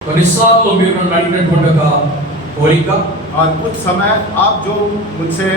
కొన్నిసార్లు మీరు నన్ను అడిగినటువంటి ఒక కోరిక और कुछ समय आप जो मुझसे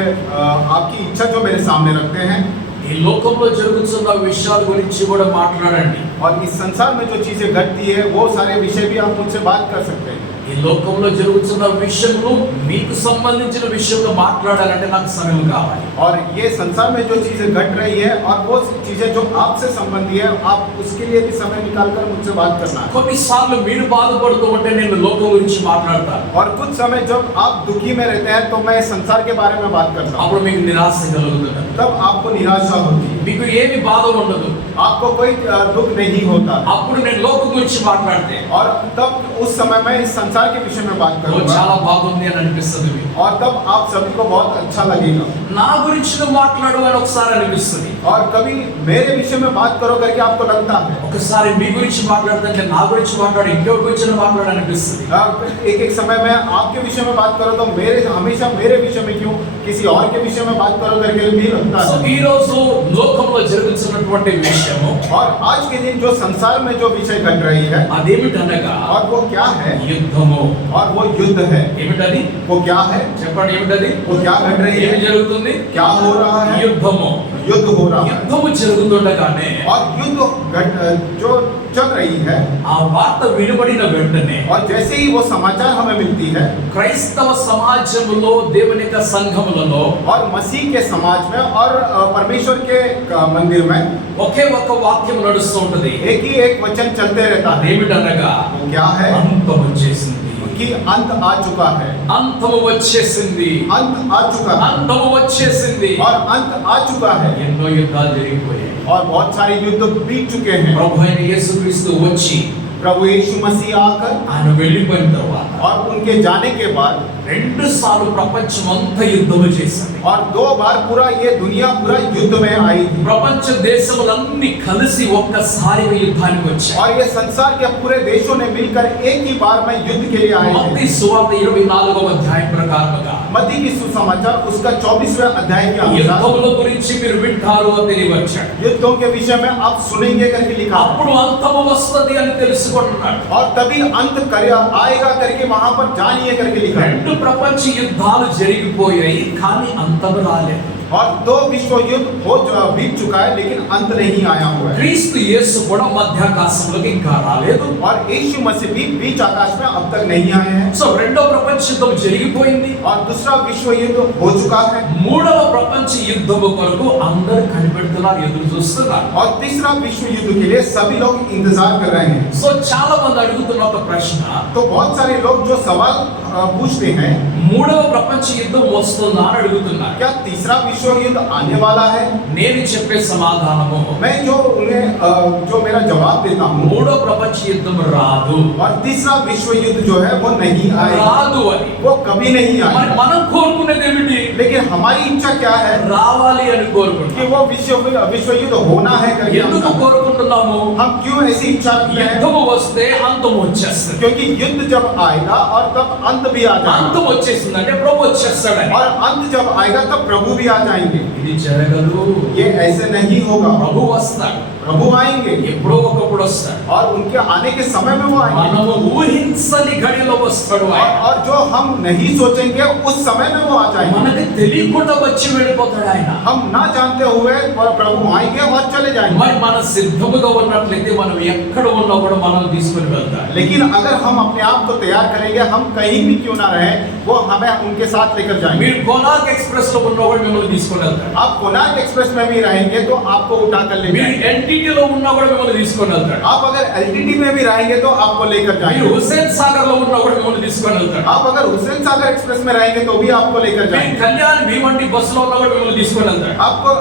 आपकी इच्छा जो मेरे सामने रखते हैं ఈ లోకంలో జరుగుతున్న విషయాల గురించి కూడా మాట్లాడండి. और इस संसार में जो चीजें घटती है वो सारे विषय भी आप मुझसे बात कर सकते हैं। ఈ లోకంలో జరుగుతున్న విషయంలో మీకు సంబంధించిన విషయంలో మాట్లాడాలంటే నాకు సమయం కావాలి. और ये संसार में जो चीजें घट रही है और वो चीजें जो आपसे संबंधी है आप उसके लिए भी समय निकालकर मुझसे बात करना है। కొన్నిసార్లు మీరు బాధపడుతూ ఉంటే నేను లోకం గురించి మాట్లాడతాను. और कुछ समय जब आप दुखी में रहते हैं तो मैं संसार के बारे में बात करता हूँ। అప్పుడు మీకు నిరాశ కలుగుతుంది. तब आपको निराशा होती है, మీకు ఏమి బాధ ఉండదు. आपको कोई दुख नहीं होता। అప్పుడు నేను లోకం గురించి మాట్లాడితే और तब उस समय मैं इस संसार के विषय में बात करूंगा చాలా బాగుంది అని అనిపిస్తుంది మీకు. और तब आप सभी को बहुत अच्छा लगेगा। నా గురించి నువ్వు మాట్లాడు అని ఒకసారి అనిపిస్తుంది. और कभी मेरे विषय में बात करो करके आपको लगता है। ఒకసారి మీ గురించి మాట్లాడుతుంటే నా గురించి మాట్లాడు ఇంకెవరి గురించి మాట్లాడు అనిపిస్తుంది. एक एक समय में आपके विषय में बात करो तो मेरे हमेशा मेरे विषय में क्यों किसी और के विषय में बात करो करके भी लगता సో है। ఈ రోజు లోకంలో జరుగుతున్నటువంటి విషయము और आज के दिन जो संसार में जो विषय घट रही है అదేమిటనగా और वो क्या है, యుద్ధము. और वो युद्ध है। ఏమిటది वो क्या है, చెప్పండి ఏమిటది? वो क्या घट रही ఏమి है, జరుగుతుంది? क्या हो रहा है, యుద్ధము. युद्ध हो रहा है। యుద్ధము జరుగుతుండగానే और युद्ध जो चल रही है ఆ వార్త వినబడిన వెంటనే और जैसे ही वो समाचार हमें मिलती है క్రైస్తవ సమాజంలో దేవుని యొక్క సంఘములలో और मसीह के समाज में और परमेश्वर के मंदिर में ఒకే ఒక్క వాక్యం నడుస్తూ ఉంటది. एक ही एक वचन चलते रहता है। అదేమిటనగా वो क्या है అంతం వచ్చేసింది. कि अंत आ चुका है, అంతము వచ్చేసింది. अंत आ चुका है అంతము వచ్చేసింది. और अंत आ चुका है। ఎన్నో యుద్ధాలు జరిగిపోయాయి. और बहुत सारे युद्ध बीत चुके हैं। ప్రభు అయిన యేసుక్రీస్తు వచ్చి प्रभु यीशु मसीह आकर ఆయన వెళ్ళిపోయిన తర్వాత और उनके जाने के बाद రెండు సార్లు ప్రపంచం అంతా యుద్ధము చేసింది. और 2 बार पूरा ये दुनिया पूरा युद्ध में आई थी। ప్రపంచ దేశములన్నీ కలిసి ఒక్కసారిగా యుద్ధానికి వచ్చాయి. और ये संसार के पूरे देशों ने मिलकर एक ही बार में युद्ध के लिए आए మత్తయి थे। సువార్త 24వ అధ్యాయం ప్రకారముగా मत्ती की सुसमाचार उसका 24वें अध्याय के अनुसार యుద్ధముల గురించి మీరు వింటారు అని తెలియవచ్చాడు. युद्धों के विषय में आप सुनेंगे करके लिखा। అప్పుడు అంతము వస్తది అని తెలుసుకుంటున్నాడు. और तभी अंत आएगा करके वहां पर जानिए करके लिखा है। రెండు ప్రపంచ యుద్ధాలు జరిగిపోయాయి కానీ అంతము రాలేదు. और 2 विश्व युद्ध बीत चुका है लेकिन अंत नहीं आया हुआ है। క్రీస్తు యేసు కూడా మధ్యాకాశంలోకి ఇంకా రాలేదు. और यीशु मसीह भी बीच आकाश में अब तक नहीं आए हैं। సో రెండో ప్రపంచ యుద్ధం జరిగిపోయింది. और दूसरा विश्व युद्ध हो चुका है। మూడవ ప్రపంచ యుద్ధము కొరకు అందరూ కనిపెడుతున్నారు, ఎదురు చూస్తున్నారు. और तीसरा विश्व युद्ध के लिए सभी लोग इंतजार कर रहे हैं। సో చాలా మంది అడుగుతున్న ఒక ప్రశ్న, तो बहुत सारे लोग जो सवाल पूछते हैं మూడవ ప్రపంచ యుద్ధం వస్తుందా అని అడుగుతున్నారు. क्या तीसरा विश्व युद्ध आने वाला है? నేను చెప్పే సమాధానము मैं जो उन्हें जो मेरा जवाब देता हूँ మూడో ప్రపంచ యుద్ధం రాదు. और तीसरा विश्व युद्ध जो है वो नहीं आएगा, రాదు అని वो कभी नहीं మరి आएगा। మనం కోరుకునేది ఏమిటి? लेकिन हमारी इच्छा क्या है రావాలి అని कि కోరుకుంటున్నాం. वो विश्व युद्ध होना है करके हम ఎందుకు चाहते हैं। కోరుకుంటున్నాము? हम क्यों ऐसी इच्छा रखते हैं? యుద్ధము వస్తే అంతం వచ్చేస్తుంది. क्योंकि युद्ध जब आएगा और तब अंत भी आ जाएगा, అంతం వచ్చేసిందంటే ప్రభు వచ్చేస్తాడని. और अंत जब आएगा तब प्रभु भी आ जाएंगे। ఇది జరగదు. ये ऐसे नहीं होगा। ప్రభు వస్తాడు, प्रभु आएंगे ఎప్పుడో ఒకప్పుడు వస్తాడు. और उनके आने के समय में वो आएंगे। మనము ఊహించని గడిలో వస్తాడు ఆయన. और जो हम नहीं सोचेंगे उस समय में वो आ जाएंगे। మనకి తెలియకుండా వచ్చి వెళ్ళిపోతాడు ఆయన. हम ना जानते हुए प्रभु आएंगे और चले जाएंगे। మరి మన సిద్ధముగా ఉన్నట్లయితే మనం ఎక్కడ ఉన్నా కూడా మనం తీసుకొని వెళ్తాడు. लेकिन अगर हम अपने आप को तैयार करेंगे, हम कहीं भी क्यों ना रहे, वो हमें उनके साथ लेकर जाएंगे। మీరు కోనార్క్ ఎక్స్ప్రెస్ లో ఉన్నా కూడా మిమ్మల్ని తీసుకొని వెళ్తాడు. आप कोणार्क एक्सप्रेस में भी रहेंगे तो आपको उठा कर ले మీరు जाएंगे। ఎన్టీటీ లో ఉన్నా కూడా మిమ్మల్ని తీసుకొని వెళ్తాడు. आप अगर एलटीटी में भी रहेंगे तो आपको लेकर మీరు जाएंगे। హుస్సేన్ సాగర్ లో ఉన్నా కూడా మిమ్మల్ని తీసుకొని వెళ్తాడు. आप अगर हुसैन सागर एक्सप्रेस में रहेंगे तो भी आपको लेकर మీరు जाएंगे। కళ్యాణ్ భీమండి బస్సులో ఉన్నా కూడా మిమ్మల్ని తీసుకొని వెళ్తాడు.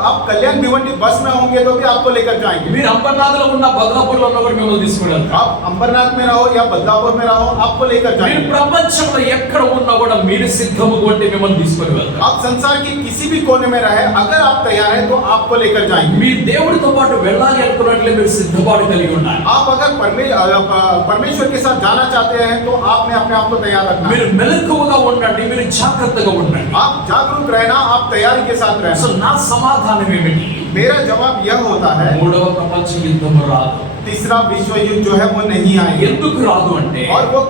आप कल्याण भिवंडी बस में होंगे तो भी आपको लेकर जाएंगे। మీరు అంబర్నాథ్ లో ఉన్న బద్లాపూర్ లో ఉన్నా కూడా మిమ్మల్ని తీసుకొని వెళ్తాడు. आप अंबरनाथ में रहो या बदलापुर में रहो, आपको लेकर మీరు जाएंगे। ప్రపంచంలో ఎక్కడ ఉన్నా కూడా మీరు సిద్ధము కొంటే మిమ్మల్ని తీసుకొని వెళ్తాడు. आप संसार की किसी भी कोने में रहे, अगर आप तैयार हैं तो आपको लेकर जाएंगे। మీరు దేవుడితో పాటు వెళ్ళాలి అనుకున్నట్లే మీరు సిద్ధపాటు కలిగి ఉండాలి. आप अगर परमेश्वर के साथ जाना चाहते हैं तो आपने अपने आप को तैयार रखना మీరు है। మెలకువగా ఉండండి, మీరు జాగ్రత్తగా ఉండండి. आप जागरूक रहना, आप तैयारी के साथ సో रहना। నా సమాధానం ఏమిటి? मेरा जवाब यह होता है మూడవ ప్రపంచ యుద్ధం రాదు. तीसरा विश्व युद्ध जो है वो नहीं आएगा। ఎందుకు రాదు అంటే और वो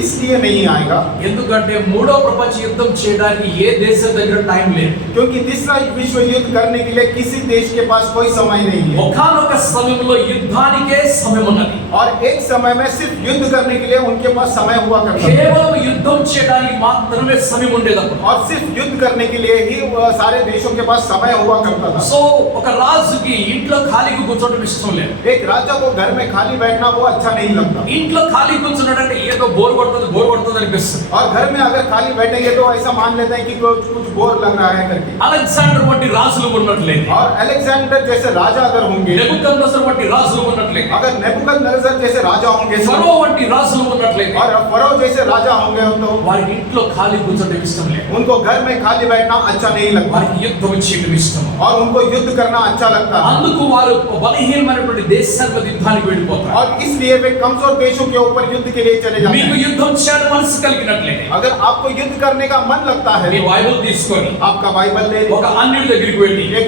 इसलिए नहीं आएगा ఎందుకంటే మూడో ప్రపంచ యుద్ధం చేయడానికి ఏ దేశం దగ్గర టైం లేదు. क्योंकि तीसरा विश्व युद्ध करने के लिए किसी देश के पास कोई समय नहीं है। ఒకానొక సమయంలో యుద్ధానికే సమయం ఉన్నది. और एक समय में सिर्फ युद्ध करने के लिए उनके पास समय हुआ करता था। కేవలం యుద్ధం చేయడానికి మాత్రమే సమయం ఉండేదప్పుడు. और सिर्फ युद्ध करने के लिए ही सारे देशों के पास समय हुआ करता था। సో ఒక రాజుకి ఇంట్లో ఖాళీగా కూర్చోవడం ఇష్టం లేదు. एक राजा को घर में खाली बैठना वो अच्छा नहीं लगता। ఇంట్లో ఖాళీ కూర్చున్నాడంటే ఏదో బోర్ కొడుతుంది అనిపిస్తుంది. और घर में अगर खाली बैठेंगे तो ऐसा मान लेते हैं कि कुछ बोर लग रहा है करके। అలెగ్జాండర్ వంటి రాజులు ఉన్నట్లయితే, और अलेक्जेंडर जैसे राजा अगर होंगे, నెబుకద్నెజర్ వంటి రాజులు ఉన్నట్లయితే, अगर नेबुकदनेस्सर जैसे राजा होंगे, ఫరో వంటి రాజులు ఉన్నట్లయితే, और फरो जैसे राजा होंगे तो వారికి ఇంట్లో ఖాళీ కూర్చోవడం ఇష్టం లేదు. उनको घर में खाली बैठना अच्छा नहीं लगता వారికి యుద్ధం చేయడం ఇష్టం. और उनको युद्ध करना अच्छा लगता है। అందుకు వారు బలహీనమైనటువంటి దేశాల మీద యుద్ధానికి వెళ్ళిపోతారు. और इसलिए वे कमजोर देशों के ऊपर युद्ध के लिए चले जाते మీకు हैं। యుద్ధం చేయడం మనసు కలిగినట్లయితే अगर आपको युद्ध करने का मन लगता है మీ तो బైబిల్ తీసుకొని आपका बाइबल ले ఒక అన్యుడి దగ్గరికి వెళ్ళి एक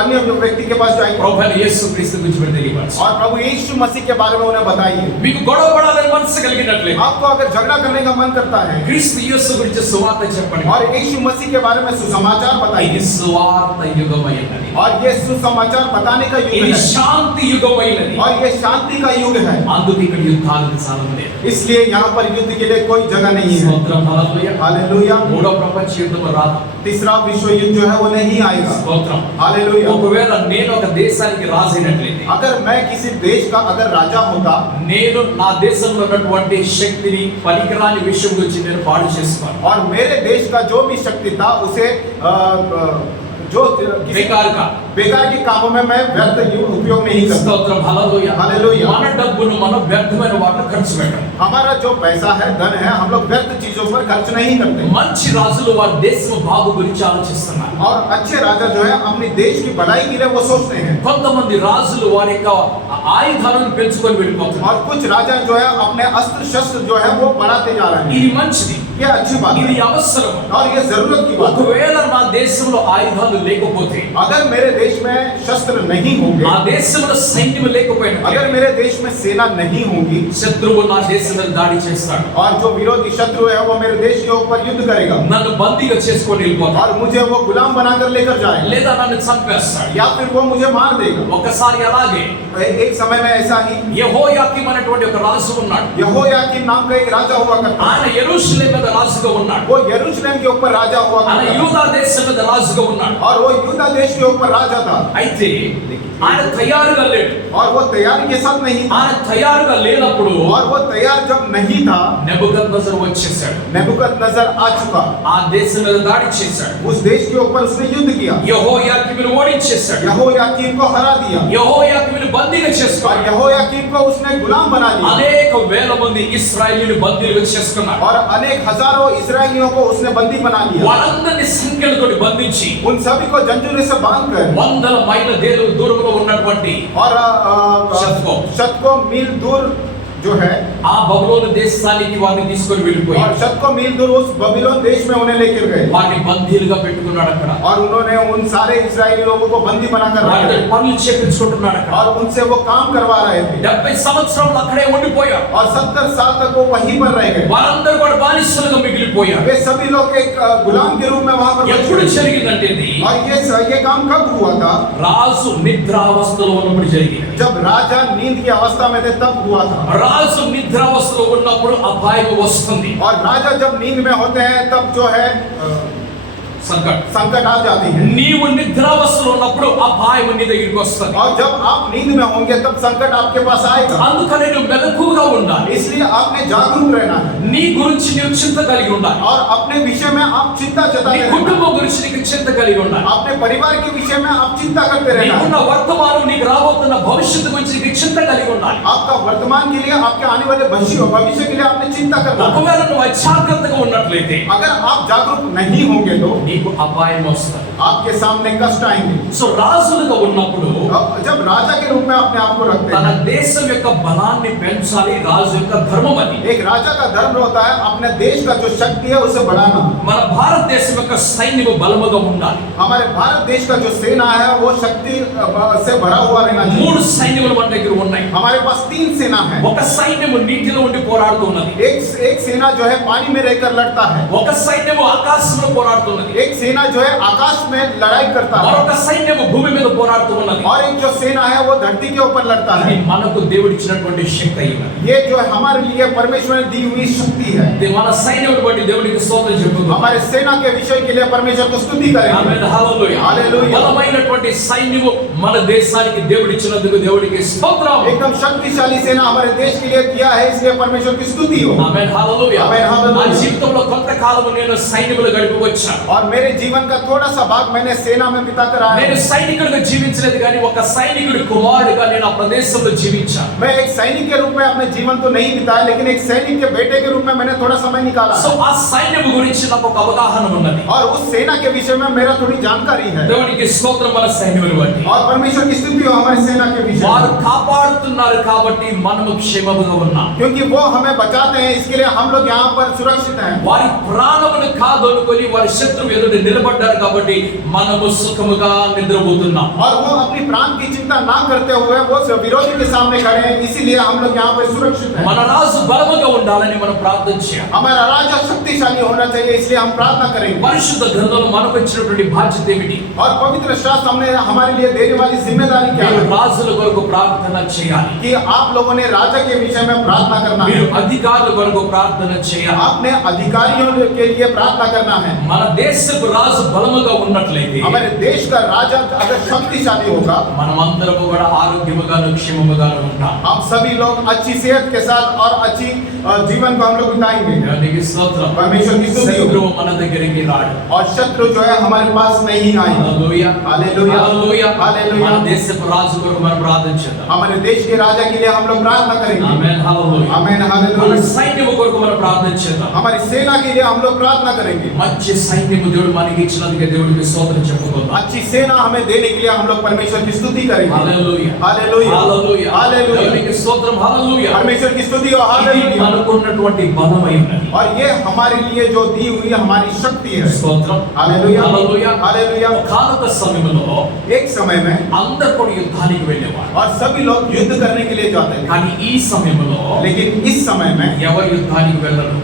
अन्य व्यक्ति के पास जाएंगे ప్రభువైన యేసుక్రీస్తు గురించి మీరు తెలియపరచండి. और प्रभु यीशु मसीह के बारे में उन्हें बताइए। మీకు గొడవ పడాలని మనసు కలిగినట్లయితే आपको अगर झगड़ा करने का मन करता है క్రీస్తు యేసు గురించి సువార్త చెప్పండి. और यीशु मसीह के बारे में सुसमाचार ఇది बताइए। సువార్త యుగమైనది. और ये सुसमाचार बताने का युग ఇది है శాంతి యుగమైనది. और ये शांति का युग है। అందుకు ఇక్కడ యుద్ధాలకు స్థలం లేదు. इसलिए यहाँ पर युद्ध के लिए कोई जगह नहीं है। స్తోత్రం, హల్లెలూయా. हालेलुया। మూడో ప్రపంచ యుద్ధం రాదు. तीसरा विश्व युद्ध जो है वो नहीं आएगा। స్తోత్రం. हालेलुया। ఒకవేళ నేను ఒక దేశానికి రాజైనట్లయితే, अगर मैं किसी देश का अगर राजा होता, నేను నా దేశంలో ఉన్నటువంటి శక్తిని పనికిరాని విషయం గురించి నేను పాడు చేసుకోను. और मेरे देश का जो भी शक्ति था उसे जो किसी बेकार के कामों में मैं व्यर्थ उपयोग नहीं करता। స్తోత్రం, హల్లెలూయా. हालेलुया। మన డబ్బును మనం వ్యర్థమైన వాటిలో ఖర్చు పెట్టం. हमारा जो पैसा है, धन है, हम लोग व्यर्थ चीजों पर खर्च नहीं करते। మంచి రాజులు వారి దేశం బాగు గురించి ఆలోచిస్తున్నారు. और अच्छे राजा जो है अपने देश की भलाई के लिए वो सोचते हैं। కొంతమంది రాజులు వారి యొక్క ఆయుధాలను పెంచుకొని వెళ్ళిపోతున్నారు. और कुछ राजा जो है अपने अस्त्र शस्त्र जो है वो बढ़ाते जा रहे हैं। ఇది మంచిది, ये अच्छी बात ఇది है అవసరం. और ये जरूरत की बात है। ఒకవేళ నా దేశంలో ఆయుధాలు లేకపోతే, अगर मेरे देश में शस्त्र नहीं होंगे, నా దేశంలో సైన్యం లేకపోయినా, अगर मेरे देश में सेना नहीं होगी, శత్రువు నా దేశం మీద దాడి చేస్తాడు. और जो विरोधी शत्रु है वो मेरे देश के ऊपर युद्ध करेगा నన్ను బందీగా చేసుకొని వెళ్ళిపోతాడు, और मुझे वो गुलाम बनाकर लेकर जाएगा లేదా నన్ను చంపేస్తాడు. या फिर वो मुझे मार देगा। ఒకసారి అలాగే एक समय में ऐसा ही యెహోయాకీం అనేటువంటి ఒక రాజు ఉన్నాడు. यहोयाकीम नाम का एक राजा हुआ करता ఆయన యెరూషలేము మీద రాజుగా ఉన్నాడు. वो यरूशलेम के ऊपर राजा हुआ ఆయన करता యూదా దేశం మీద రాజుగా ఉన్నాడు. और वो यूदा देश के ऊपर राजा था। అయితే ఆయన తయారుగా లేడు. और वो तैयारी के साथ नहीं था। ఆయన తయారుగా లేనప్పుడు और वो तैयार जब नहीं था, నెబుకద్నెజర్ వచ్చేసాడు. नेबुकदनेस्सर आ चुका। ఆ దేశం మీద దాడి చేశాడు. उस देश के ऊपर उसने युद्ध किया, యెహోయాకీమును ఓడించేశాడు. यहोयाकीम को हरा दिया యెహోయాకీమును బందీగా और చేసుకున్నాడు. यहोयाकीम को उसने गुलाम बना लिया అనేక వేల మంది ఇశ్రాయేలీయులు బందీలుగా చేసుకున్నాడు. और अनेक हजारों इस्राएलियों को उसने बंदी बना लिया। వాళ్ళందరినీ సంఖ్యలతో బంధించి उन सभी को जंजीरों से बांधकर వందల మైళ్ళ దూరంలో ఉన్నటువంటి और शतकों मील दूर जो है ఆ బబులోను దేశానికి వారిని తీసుకొని और వెళ్ళిపోయాడు. शतकों मील दूर उस बबीलोन देश में उन्हें लेकर गए వారిని బందీలుగా పెట్టుకున్నాడు అక్కడ. और उन्होंने उन सारे इस्राएली लोगों को बंदी बनाकर వారితో रखा పనులు చేపించుకుంటున్నాడు అక్కడ. और उनसे वो काम करवा रहे थे 70 సంవత్సరాలు అక్కడే ఉండిపోయారు. और 70 साल तक वो वहीं पर रह गए। వారందరూ కూడా బానిసలుగా మిగిలిపోయారు. वे सभी लोग एक गुलाम के रूप में वहां पर बच ఎప్పుడు गए। జరిగిందంటే ఇది और ये काम कब हुआ था? రాజు నిద్రావస్థలో ఉన్నప్పుడు జరిగింది. जब राजा नींद की अवस्था में थे तब हुआ था। రాజు నిద్రావస్థలో ఉన్నప్పుడు అపాయం వస్తుంది. और राजा जब नींद में होते हैं तब जो है संकट आ जाती है। నీవు నిద్రావస్థలో ఉన్నప్పుడు అపాయం నీ దగ్గరికి వస్తుంది. और जब आप नींद में होंगे तब संकट आपके पास आएगा। అందుకనే నువ్వు మెలకువగా ఉండాలి. इसलिए आपने जागरूक रहना है నీ గురించి నీవు చింత కలిగి ఉండాలి. और अपने विषय में आप चिंता నీ जताते रहना। కుటుంబం గురించి నీకు చింత కలిగి ఉండాలి. अपने परिवार के विषय में आप चिंता करते रहना నీకున్న है। వర్తమానం నీకు రాబోతున్న భవిష్యత్తు గురించి నీకు చింత కలిగి ఉండాలి. आपका वर्तमान के लिए, आपके आने वाले भविष्य के लिए आपने चिंता करना है। ఒకవేళ నువ్వు అజాగ్రత్తగా ఉన్నట్లయితే अगर आप जागरूक नहीं होंगे तो నీకు అపాయం వస్తుంది. आपके सामने कष्ट आएंगे। సో రాజులుగా ఉన్నప్పుడు जब राजा के रूप में अपने आप को रखते తన हैं, దేశం యొక్క బలాన్ని పెంచాలి, రాజు యొక్క ధర్మం అది. एक राजा का धर्म होता है अपने देश का जो शक्ति है उसे बढ़ाना। మన భారతదేశం యొక్క సైన్యము బలముగా ఉండాలి. हमारे भारत देश का जो सेना है वो शक्ति से भरा हुआ रहना चाहिए। 3 సైన్యములు మన దగ్గర ఉన్నాయి. हमारे पास 3 सेना है। ఒక సైన్యము నీటిలో ఉండి పోరాడుతున్నది, एक सेना जो है पानी में रहकर लड़ता है, ఒక సైన్యము ఆకాశంలో పోరాడుతున్నది, एक सेना जो है आकाश में लड़ाई करता है, మరొక సైన్యము భూమి మీద పోరాడుతున్నది. और एक जो सेना है वो धरती के ऊपर लड़ता ఇది है। మనకు దేవుడు ఇచ్చినటువంటి శక్తి అయ్యింది. ये जो है हमारे लिए परमेश्वर ने दी हुई शक्ति है। మన సైన్యమును బట్టి దేవునికి స్తోత్రం చెప్పుకుందాం. हमारे सेना के विषय के लिए परमेश्वर को स्तुति करेंगे। ఆమేన్, హల్లెలూయా. హల్లెలూయా. బలమైనటువంటి సైన్యము మన దేశానికి దేవుడు ఇచ్చినందుకు దేవుడికి స్తోత్రం. एकदम शक्तिशाली सेना हमारे देश के लिए दिया है, इसलिए परमेश्वर की स्तुति हो। ఆమేన్, హల్లెలూయా. ఆమేన్, హల్లెలూయా. నా జీవితంలో కొంతకాలము నేను సైన్యములు గడిపి వచ్చాను. और मेरे जीवन का थोड़ा सा भाग मैंने सेना में बिताकर आया నేను हूं। సైనికుడిగా జీవించలేదు కానీ ఒక సైనికుడి కుమారుడిగా నేను ఆ ప్రదేశంలో జీవించాను. मैं एक सैनिक के रूप में अपने जीवन तो नहीं बिताया, लेकिन एक सैनिक के बेटे के रूप में मैंने थोड़ा समय निकाला సో ఆ సైన్యము గురించి నాకు ఒక అవగాహన ఉన్నది. और उस सेना के विषय में मेरा थोड़ी जानकारी है। దేవునికి స్తోత్రం. మన సైన్యమును బట్టి और परमेश्वर की स्तुति हो हमारी सेना के विषय వారు में, కాపాడుతున్నారు కాబట్టి మనము క్షేమముగా ఉన్నాం. क्योंकि वो हमें बचाते हैं, इसके लिए हम लोग यहाँ पर सुरक्षित हैं। వారి ప్రాణమును కాదనుకొని వారి శత్రువు ఎదుట నిలబడ్డారు కాబట్టి మనము సుఖముగా నిద్రపోతున్నాం. और वो अपनी प्राण की चिंता ना करते हुए वो विरोधी के सामने खड़े हैं, इसीलिए हम लोग यहाँ पर सुरक्षित हैं। మన రాజు బలముగా ఉండాలని మనం ప్రార్థన చేయాలి. हमारा राजा शक्तिशाली होना चाहिए, इसलिए हम प्रार्थना करेंगे। పరిశుద్ధ గ్రంథంలో మనకు ఇచ్చినటువంటి బాధ్యత ఏమిటి? और पवित्र शास्त्र हमने हमारे लिए देने वाली जिम्मेदारी क्या మీరు है? రాజుల కొరకు ప్రార్థన చేయాలి. कि आप लोगों ने राजा के विषय में प्रार्थना करना మీరు है, అధికారుల కొరకు ప్రార్థన చేయాలి. आपने अधिकारियों के लिए प्रार्थना करना है। మన దేశపు రాజు బలముగా ఉన్నట్లయితే हमारे देश का राजा अगर शक्तिशाली होगा, మనమందరము కూడా ఆరోగ్యముగాను క్షేమముగాను ఉంటాం. हम सभी लोग अच्छी सेहत के साथ और अच्छी जीवन को हम लोग बिताएंगे। దేవునికి స్తోత్రం. परमेश्वर की स्तुति हो। శత్రువు మన దగ్గరికి రాడు. और शत्रु जो है हमारे पास नहीं आएगा। హల్లెలూయా. Hallelujah, hallelujah. हालेलुया। మన దేశపు రాజు కొరకు మనం ప్రార్థన చేద్దాం. हमारे देश के राजा के लिए हम लोग प्रार्थना करेंगे। ఆమేన్, హల్లెలూయా. आमीन, మన हालेलुया। సైన్యము కొరకు మనం ప్రార్థన చేద్దాం. हमारी सेना के लिए हम लोग प्रार्थना करेंगे। మంచి సైన్యము దేవుడు మనకి ఇచ్చినందుకు దేవుడికి స్తోత్రం చెప్పుకుందాం. अच्छी सेना हमें देने के लिए हम लोग परमेश्वर की स्तुति करेंगे। హల్లెలూయా. Hallelujah, hallelujah. हालेलुया। దేవునికి స్తోత్రం. హల్లెలూయా. परमेश्वर की स्तुति हो। ఇది हालेलुया। మనకున్నటువంటి బలమై ఉన్నది. और ये हमारे लिए जो दी हुई हमारी शक्ति है। స్తోత్రం. Hallelujah, hallelujah. हालेलुया। ఒకానొక సమయంలో एक समय में అందరూ కూడా యుద్ధానికి వెళ్ళేవారు. और सभी लोग युद्ध करने के लिए जाते हैं, కానీ ఈ సమయంలో लेकिन इस समय में ఎవరు యుద్ధానికి వెళ్ళరు.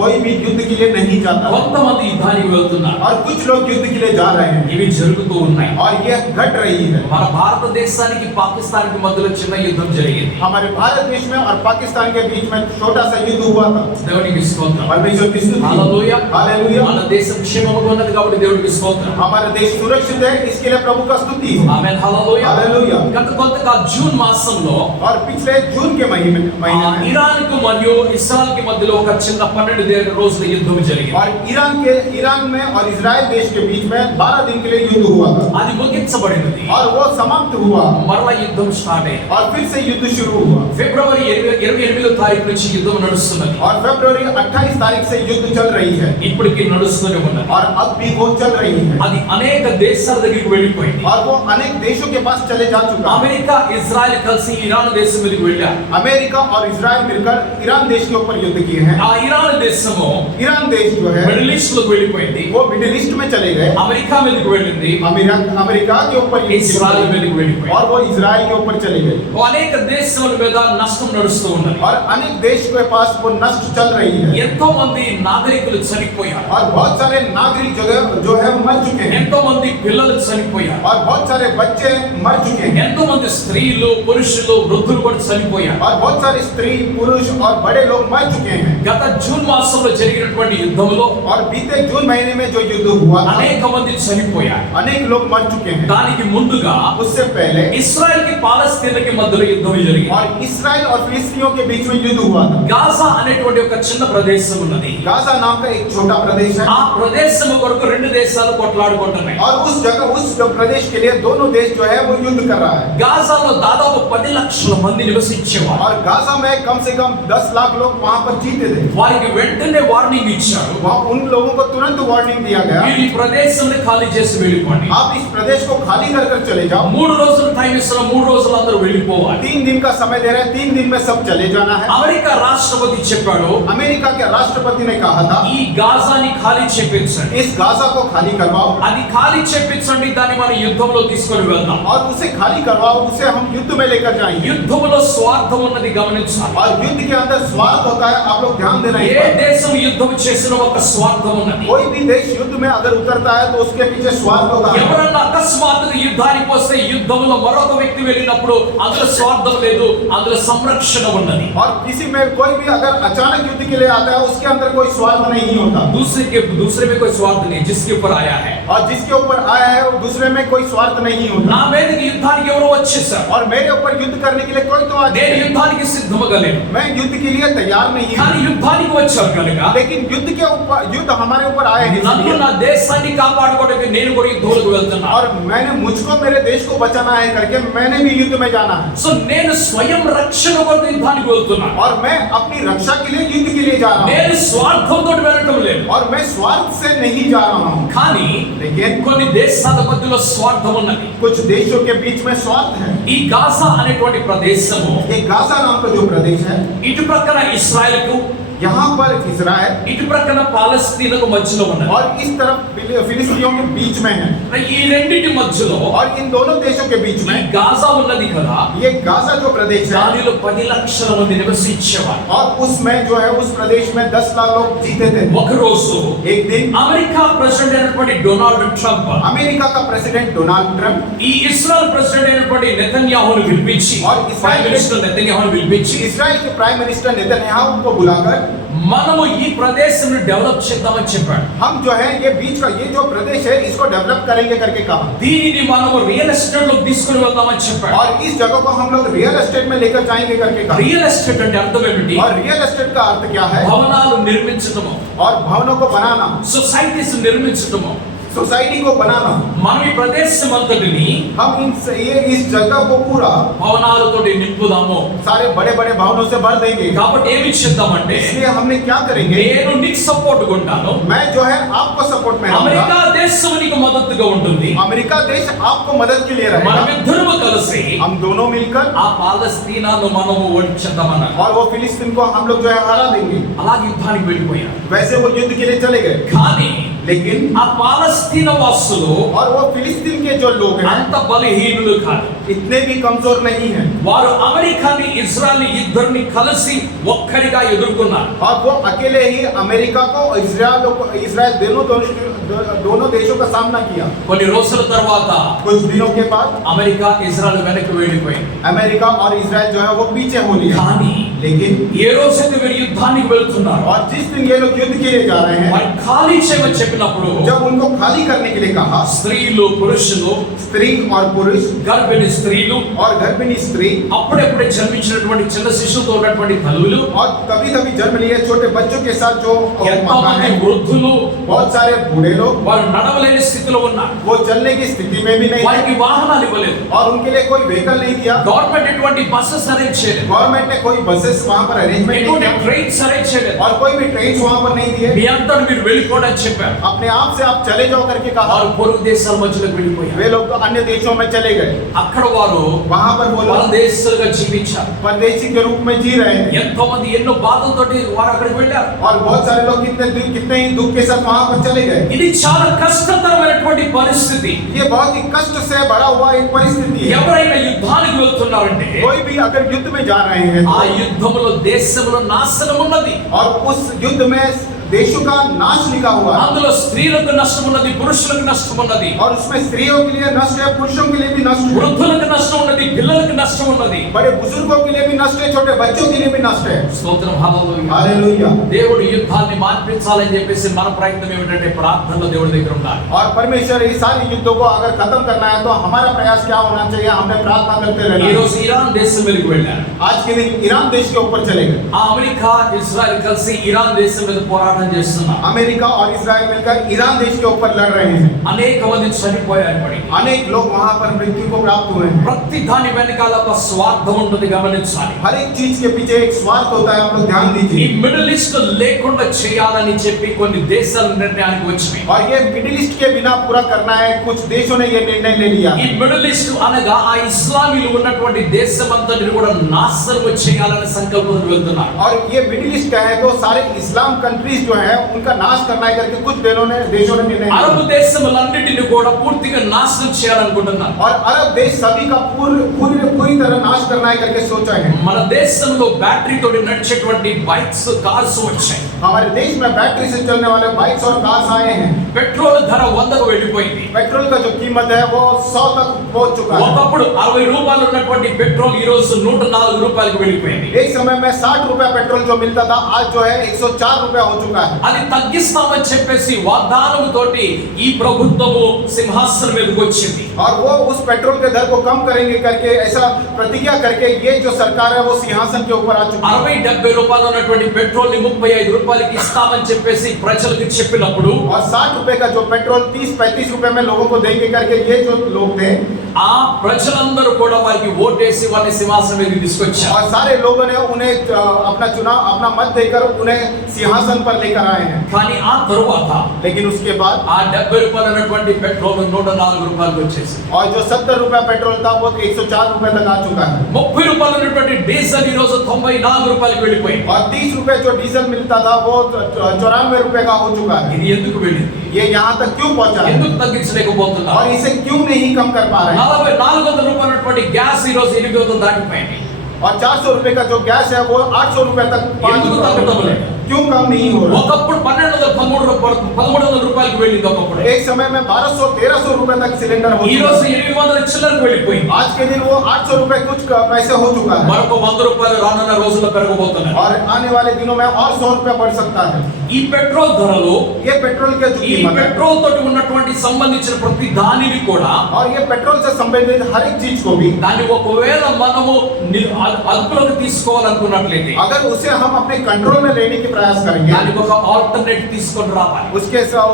कोई भी युद्ध के लिए नहीं जाता కొంతమంది యుద్ధానికి వెళ్తున్నారు. और कुछ लोग युद्ध के लिए जा रहे हैं ఇవి జరుగుతూ ఉన్నాయి. और ये घट रही है। మన భారతదేశానికి పాకిస్తాన్కి మధ్యలో చిన్న యుద్ధం జరిగింది. हमारे भारत देश में और पाकिस्तान के बीच में छोटा सा युद्ध हुआ था। దేవునికి స్తోత్రం. परमेश्वर की स्तुति। హల్లెలూయా. हालेलुया। మన దేశం క్షేమముగా ఉన్నది కాబట్టి దేవుడికి స్తోత్రం. हमारा देश सुरक्षित है, इसके लिए प्रभु का स्तुति हो। ఆమేన్, హల్లెలూయా. हालेलुया। గత కొంతకాలం జూన్ మాసంలో और पिछले जून के महीने में ఇరాన్ కు మరియు ఇస్రాయల్ కి మధ్యలో ఒక చిన్న 12 రోజుల యుద్ధం జరిగింది. और ईरान में और इजराइल देश के बीच में 12 दिन के लिए युद्ध हुआ था అది ముగించబడినది. और वो समाप्त हुआ మరలా యుద్ధం స్టార్ట్ అయింది. और फिर से युद्ध शुरू हुआ। ఫిబ్రవరి 28వ తారీఖు నుంచి యుద్ధం నడుస్తున్నది. और फरवरी 28 तारीख से युद्ध चल रही है ఇప్పటికి నడుస్తూనే ఉన్నది. और अब भी वो चल रही है అది అనేక దేశాల దగ్గరికి వెళ్ళిపోయింది. और वो अनेक देशों के पास चले जा चुका है। అమెరికా ఇజ్రాయెల్ కలిసి ఇరాన్ దేశం మీదకి వెళ్ళారు. अमेरिका और इजराइल मिलकर ईरान देश के ऊपर युद्ध किए हैं। ఆ ఇరాన్ దేశము ईरान देश जो है మిడిల్ ఈస్ట్ లోకి వెళ్ళిపోయింది. वो मिडिल ईस्ट में चले गए। అమెరికా మీదకి వెళ్ళింది. अमेरिका के ऊपर युद्ध ఇజ్రాయెల్ किया మీదకి వెళ్ళిపోయింది. और वो इजराइल के ऊपर चले गए అనేక దేశాల మీద నష్టం నడుస్తూ ఉన్నది. और अनेक देश के पास वो नष्ट चल रही है ఎంతో మంది నాగరికులు చనిపోయారు. और बहुत सारे नागरिक जो है मर चुके हैं ఎంతో మంది పిల్లలు చనిపోయారు. और बहुत सारे बच्चे मर चुके हैं ఎంతో మంది స్త్రీలు పురుషులు వృద్ధులు కూడా చనిపోయారు. और बहुत सारे स्त्री पुरुष और बड़े लोग मर चुके हैं। గత జూన్ మాసంలో జరిగినటువంటి యుద్ధంలో और बीते जून महीने में जो युद्ध हुआ था అనేక మంది చనిపోయారు. अनेक लोग मर चुके हैं। దానికి ముందుగా उससे पहले ఇస్రాయెల్ కి పాలస్తీనాకి మధ్యలో యుద్ధం జరిగింది. और इसराइल और फिलिस्तीनियों के बीच में युद्ध हुआ था। గాజా అనేటువంటి ఒక చిన్న ప్రదేశం ఉన్నది. गाजा नाम का एक छोटा प्रदेश है ఆ ప్రదేశం కొరకు రెండు దేశాలు కొట్లాడుకుంటున్నాయి. और उस प्रदेश के लिए दोनों देश जो है वो युद्ध कर रहा है। గాజాలో దాదాపు 10 లక్షల మంది నివసించేవారు. और गाजा में कम से कम 10 लाख लोग वहां पर जीते जीते थे, వారికి వెంటనే వార్నింగ్ ఇచ్చారు, वहाँ उन लोगों को तुरंत वार्निंग दिया गया, మీరు ఈ ప్రదేశాన్ని ఖాళీ చేసి వెళ్ళిపోండి, आप इस प्रदेश को खाली कर कर चले जाओ। 3 రోజులు టైం ఇస్తున్నా, 3 రోజులు అందరూ వెళ్ళిపోవాలి. 3 दिन का समय दे रहे हैं, 3 दिन में सब चले जाना है। అమెరికా రాష్ట్రపతి చెప్పాడు, अमेरिका के राष्ट्रपति ने कहा था, ఈ గాజాని ఖాళీ చేపించండి, इस गाजा को खाली करवाओ అది ఖాళీ చేపించండి, దాన్ని మనం యుద్ధంలో తీసుకొని వెళ్దాం. और उसे खाली करवाओ, उसे हम युद्ध में लेकर जाएंगे। యుద్ధంలో స్వార్థం ఉన్నది గమనించాలి. और युद्ध के अंदर स्वार्थ होता है, आप लोग ध्यान देना। ఏ దేశం యుద్ధం చేసిన ఒక స్వార్థం ఉన్నది. कोई भी देश युद्ध में अगर उतरता है तो उसके पीछे स्वार्थ होता है। ఎవరన్నా అకస్మాత్తుగా యుద్ధానికి వస్తే యుద్ధంలో మరొక వ్యక్తి వెళ్ళినప్పుడు అందులో స్వార్థం లేదు, అందులో సంరక్షణ ఉన్నది. और किसी में कोई भी अगर अचानक युद्ध के लिए आता है, उसके अंदर कोई स्वार्थ नहीं होता। दूसरे में कोई स्वार्थ नहीं, जिसके ऊपर आया है, और जिसके ऊपर आया है वो दूसरे में कोई स्वार्थ नहीं होता। నా మీదకి యుద్ధానికి ఎవరో వచ్చేసారు, और मेरे ऊपर युद्ध करने के लिए कोई तो आज నేను యుద్ధానికి సిద్ధముగా లేను, मैं युद्ध के लिए तैयार नहीं కానీ हूँ। యుద్ధానికి వచ్చారు కనుక लेकिन युद्ध के ऊपर युद्ध हमारे ऊपर आए हैं నన్ను इसलिए, నా దేశాన్ని కాపాడుకోవడానికి నేను కూడా యుద్ధంలోకి వెళ్తున్నాను. और मैंने मुझको मेरे देश को बचाना है करके मैंने भी युद्ध में जाना है। సో నేను స్వయం రక్షణ కొరకు యుద్ధానికి వెళ్తున్నాను. और मैं अपनी रक्षा के लिए युद्ध के लिए जा रहा हूँ, నేను స్వార్థంతో వెళ్ళటం లేదు, और मैं स्वार्थ से नहीं जा रहा हूँ। కానీ लेकिन కొన్ని దేశాల మధ్యలో స్వార్థం ఉన్నది. कुछ देशों के बीच में स्वार्थ है। ఈ గాజా అనేటువంటి ప్రదేశము ये गाजा नाम का जो प्रदेश है, ఇటు ప్రక్కన ఇస్రాయెల్కు, यहाँ पर इजराइल ఇటు ప్రక్కన పాలస్తీనాకు మధ్యలో ఉన్నది. और इस तरफ फिलिस्तीनियों के बीच में है। ఈ రెండింటి మధ్యలో और इन दोनों देशों के बीच ఈ में గాజా ఉన్నది కదా, ये गाजा जो प्रदेश है, దానిలో 10 లక్షల మంది నివసించేవారు. और उसमें जो है उस प्रदेश में 10 लाख लोग जीते थे। ఒక రోజు एक दिन అమెరికా ప్రెసిడెంట్ అయినటువంటి డొనాల్డ్ ట్రంప్ अमेरिका का प्रेसिडेंट डोनाल्ड ट्रंप ఈ ఇజ్రాయెల్ ప్రెసిడెంట్ అయినటువంటి నెతన్యాహును పిలిపించి, ప్రైమ్ మినిస్టర్ నెతన్యాహును పిలిపించి, इजराइल के प्राइम मिनिस्टर नेतन्याहू को बुलाकर మనము ఈ ప్రదేశం డెవలప్ చేద్దామని చెప్పాడు. हम जो है ये बीच का ये जो प्रदेश है इसको डेवलप करेंगे करके कहा। దీనిని మనము రియల్ ఎస్టేట్ లో తీసుకుని వెళ్దామని చెప్పాడు. और इस जगह को हम लोग रियल एस्टेट में लेकर जाएंगे करके कहा। రియల్ ఎస్టేట్ అంటే అర్థం ఏమిటి? और रियल एस्टेट का अर्थ क्या है? భవనాలు నిర్మించడము, और भवनों को बनाना, సొసైటీస్ నిర్మించడము. सोसाइटी को बनाना। మనం ఈ ప్రదేశం అంతటిని हम इस जगह को पूरा భవనాలతో నింపుదాము. सारे बड़े बड़े भवनों से भर देंगे। కాబట్టి ఏమి చేద్దామంటే, इसलिए हमने क्या करेंगे, నేను నీకు సపోర్ట్ ఉంటాను, मैं जो है आपको सपोर्ट में అమెరికా रहूंगा। దేశం నీకు మద్దతుగా ఉంటుంది, अमेरिका देश आपको मदद के लिए रहेगा। మనమిద్దరము కలిసి हम दोनों मिलकर ఆ పాలస్తీనాను మనము ఓడించేద్దామన్నారు. और वो फिलिस्तीन को हम लोग जो है हरा देंगे। అలాగే యుద్ధానికి వెళ్ళిపోయారు. वैसे वो युद्ध के लिए चले गए, కానీ लेकिन ఆ పాలస్తీన వాసులు और वो फिलिस्तीन के जो लोग हैं అంత బలహీనులు కాదు. इतने भी कमजोर नहीं हैं। వారు అమెరికాని ఇజ్రాయెల్ ఇద్దరిని కలిసి ఒక్కడిగా ఎదుర్కొన్నారు. और वो अकेले ही अमेरिका को इजराइल दोनों देशों का सामना किया। కొన్ని రోజుల తర్వాత कुछ दिनों के बाद అమెరికా ఇజ్రాయెల్ వెనక్కి వెళ్ళిపోయింది. अमेरिका और इजराइल जो है वो पीछे हो लिया। కానీ लेकिन ఏ రోజైతే వీరు యుద్ధానికి వెళ్తున్నారు, और जिस दिन ये लोग युद्ध के लिए जा रहे हैं, వారు ఖాళీ చేయమని చెప్పినప్పుడు जब उनको खाली करने के लिए कहा, స్త్రీలు పురుషులు, स्त्री और पुरुष గర్భిణీ స్త్రీలు, और गर्भिणी स्त्री అప్పుడప్పుడే జన్మించినటువంటి చిన్న శిశువుతో ఉన్నటువంటి తల్లులు, और तभी जन्म लिए छोटे बच्चों के साथ जो ఎంతో माता మంది है, వృద్ధులు, बहुत सारे बूढ़े लोग, వారు నడవలేని స్థితిలో ఉన్నారు. वो चलने की स्थिति में भी नहीं थे, వారికి వాహనాలు ఇవ్వలేదు. और उनके लिए कोई व्हीकल नहीं दिया। గవర్నమెంట్ ఎటువంటి బస్సెస్ అరేంజ్ చేయలేదు, गवर्नमेंट ने कोई बसेस वहां पर अरेंजमेंट नहीं ఎటువంటి किया, ట్రైన్స్ అరేంజ్ చేయలేదు. और कोई भी ट्रेन वहां पर नहीं दिए। మీ అంతా మీరు వెళ్ళిపోవడం చెప్పారు. अपने आप से आप चले जाओ करके कहा। వారు పొరుగు దేశాల మధ్యలోకి వెళ్ళిపోయారు. वे लोग तो अन्य देशों में चले गए, అక్కడ వారు वहां पर वो వాళ్ళ लोग దేశాలుగా జీవించారు. परदेशी के रूप में जी रहे थे। ఎంతో మంది ఎన్నో బాధలతోటి వారు అక్కడికి వెళ్ళారు. और बहुत सारे लोग कितने ही दुख के साथ वहां पर चले गए। ఇది చాలా కష్టతరమైనటువంటి పరిస్థితి. ये बहुत ही कष्ट से बड़ा हुआ एक परिस्थिति है। ఎవరైనా యుద్ధానికి వెళ్తున్నారంటే कोई भी अगर युद्ध में जा रहे हैं ఆ యుద్ధంలో దేశంలో నాశనం ఉన్నది. और उस युद्ध में देशों का नाश लिखा हुआ है, అందులో స్త్రీలకు నష్టం ఉన్నది, పురుషులకు నష్టం ఉన్నది, और उसमें स्त्रियों के लिए नष्ट है, पुरुषों के लिए भी नष्ट है, వృద్ధులకు నష్టం ఉన్నది, పిల్లలకు నష్టం ఉన్నది. बड़े बुजुर्गों के लिए भी नष्ट है, छोटे बच्चों के लिए भी नष्ट है। స్తోత్రం, హల్లెలూయా. हालेलुया। దేవుడు యుద్ధాన్ని మార్పించాలని చెప్పేసి మన ప్రయత్నం ఏమిటంటే ప్రార్థనలో దేవుడి దగ్గర ఉండాలి. और परमेश्वर ये सारे युद्धों को अगर खत्म करना है तो हमारा प्रयास क्या होना चाहिए, हमने प्रार्थना करते ఈ रहना। రోజు ఇరాన్ దేశం మీదకి వెళ్ళారు. आज के दिन ईरान देश के ऊपर चले गए, ఆ అమెరికా ఇజ్రాయెల్ కలిసి ఇరాన్ దేశం మీద పోరాటం పోరాటం చేస్తున్నారు. अमेरिका और इजराइल मिलकर ईरान देश के ऊपर लड़ रहे हैं। అనేక మంది చనిపోయారు. మరి अनेक लोग वहां पर मृत्यु को प्राप्त हुए हैं। ప్రతి దాని వెనకాల ఒక స్వార్థం ఉంటుంది, గమనించాలి. हर एक चीज के पीछे एक स्वार्थ होता है, आप लोग ध्यान ఈ दीजिए। మిడిల్ ఈస్ట్ లేకుండా చేయాలని చెప్పి కొన్ని దేశాలు నిర్ణయానికి వచ్చినాయి. और ये मिडिल ईस्ट के बिना पूरा करना है, कुछ देशों ने ये निर्णय ले लिया। ఈ మిడిల్ ఈస్ట్ అనగా ఆ ఇస్లామీలు ఉన్నటువంటి దేశమంతటిని కూడా నాశనం చేయాలని సంకల్పంతో వెళ్తున్నారు. और ये मिडिल ईस्ट का है तो सारे इस्लाम कंट्रीज जो है उनका नाश करना है करके कुछ देशों ने निर्णय అరబ్ लिया। దేశములన్నిటిని కూడా పూర్తిగా నాశనం చేయాలనుకుంటున్నారు. और अरब देश सभी का पूरी तरह नाश करना है करके सोचा है। మన దేశంలో బ్యాటరీ తోటి నడిచేటువంటి బైక్స్, కార్స్ వచ్చాయి. हमारे देश में बैटरी से चलने वाले बाइक्स और कार्स आए हैं। పెట్రోల్ ధర 100కు వెళ్ళిపోయింది. पेट्रोल का जो कीमत है वो 100 तक पहुंच चुका है। ఒకప్పుడు 60 రూపాయలు ఉన్నటువంటి పెట్రోల్ ఈ రోజు 104 రూపాయలకు వెళ్ళిపోయింది. एक समय में 60 रुपया पेट्रोल जो मिलता था आज जो है 104 रुपया हो चुका है। అది తగ్గిస్తామని చెప్పేసి వాగ్దానం తోటి ఈ ప్రభుత్వము సింహాసనం మీదకి వచ్చింది. और वो उस पेट्रोल के दर को कम करेंगे करके ऐसा प्रतिज्ञा करके ये जो सरकार है वो सिंहासन के ऊपर आ चुकी है। 60-70 రూపాయలు ఉన్నటువంటి పెట్రోల్ ని 35 రూపాయలకి ఇస్తామని చెప్పేసి ప్రజలకు చెప్పినప్పుడు और 60 रुपए का जो पेट्रोल 30-35 रुपए में लोगों को देंगे करके ये जो लोग थे ఆ ప్రజలందరూ కూడా వారికి ఓటేసి వారిని సింహాసనం మీదకి తీసుకొచ్చారు. और सारे लोगों ने उन्हें अपना मत देकर उन्हें सिंहासन पर लेकर आए हैं। కానీ ఆ తరువాత लेकिन उसके बाद ఆ 70 రూపాయలు ఉన్నటువంటి పెట్రోల్ 104 రూపాయలకు వచ్చేసింది. और जो 70 रुपया पेट्रोल था वो 104 रुपए तक आ चुका है। 30 రూపాయలు ఉన్నటువంటి డీజిల్ ఈ రోజు 94 రూపాయలకు వెళ్ళిపోయింది. और 30 रुपए जो डीजल मिलता था वो 94 रुपए का हो चुका है। ఇది ఎందుకు వెళ్ళింది? ये यहाँ तक क्यों पहुंचा है ఎందుకు తగ్గించలేకపోతున్నారు? और इसे क्यों नहीं कम कर पा रहे हैं? 400 రూపాయలు ఉన్నటువంటి గ్యాస్ ఈ రోజు 800 దాటిపోయింది. और 400 रुपए का जो गैस है वो 800 रुपए तक पहुंच ఎందుకు चुका తగ్గడం है। లేదు? क्यों कम नहीं हो रहा? ఒకప్పుడు 1300 రూపాయలకు వెళ్ళింది. ఒకప్పుడు एक समय में 1200-1300 रुपए तक सिलेंडर हो ఈ चुका రోజు है। 800 చిల్లరకు వెళ్ళిపోయింది. आज के दिन वो 800 रुपए कुछ पैसे हो चुका है। మరొక 100 రూపాయలు రానున్న రోజుల్లో పెరగబోతున్నాయి. और आने वाले दिनों में और 100 रुपए बढ़ सकता है। ఈ పెట్రోల్ ధరలు, ये पेट्रोल के जो ఈ कीमत है పెట్రోల్ తోటి ఉన్నటువంటి సంబంధించిన ప్రతి దానిని కూడా और ये पेट्रोल से संबंधित हर एक चीज को भी దాన్ని ఒకవేళ మనము అదుపులోకి తీసుకోవాలనుకున్నట్లయితే अगर उसे हम अपने कंट्रोल में लेने की प्रयास करेंगे దానికి ఒక ఆల్టర్నేట్ తీసుకొని రావాలి.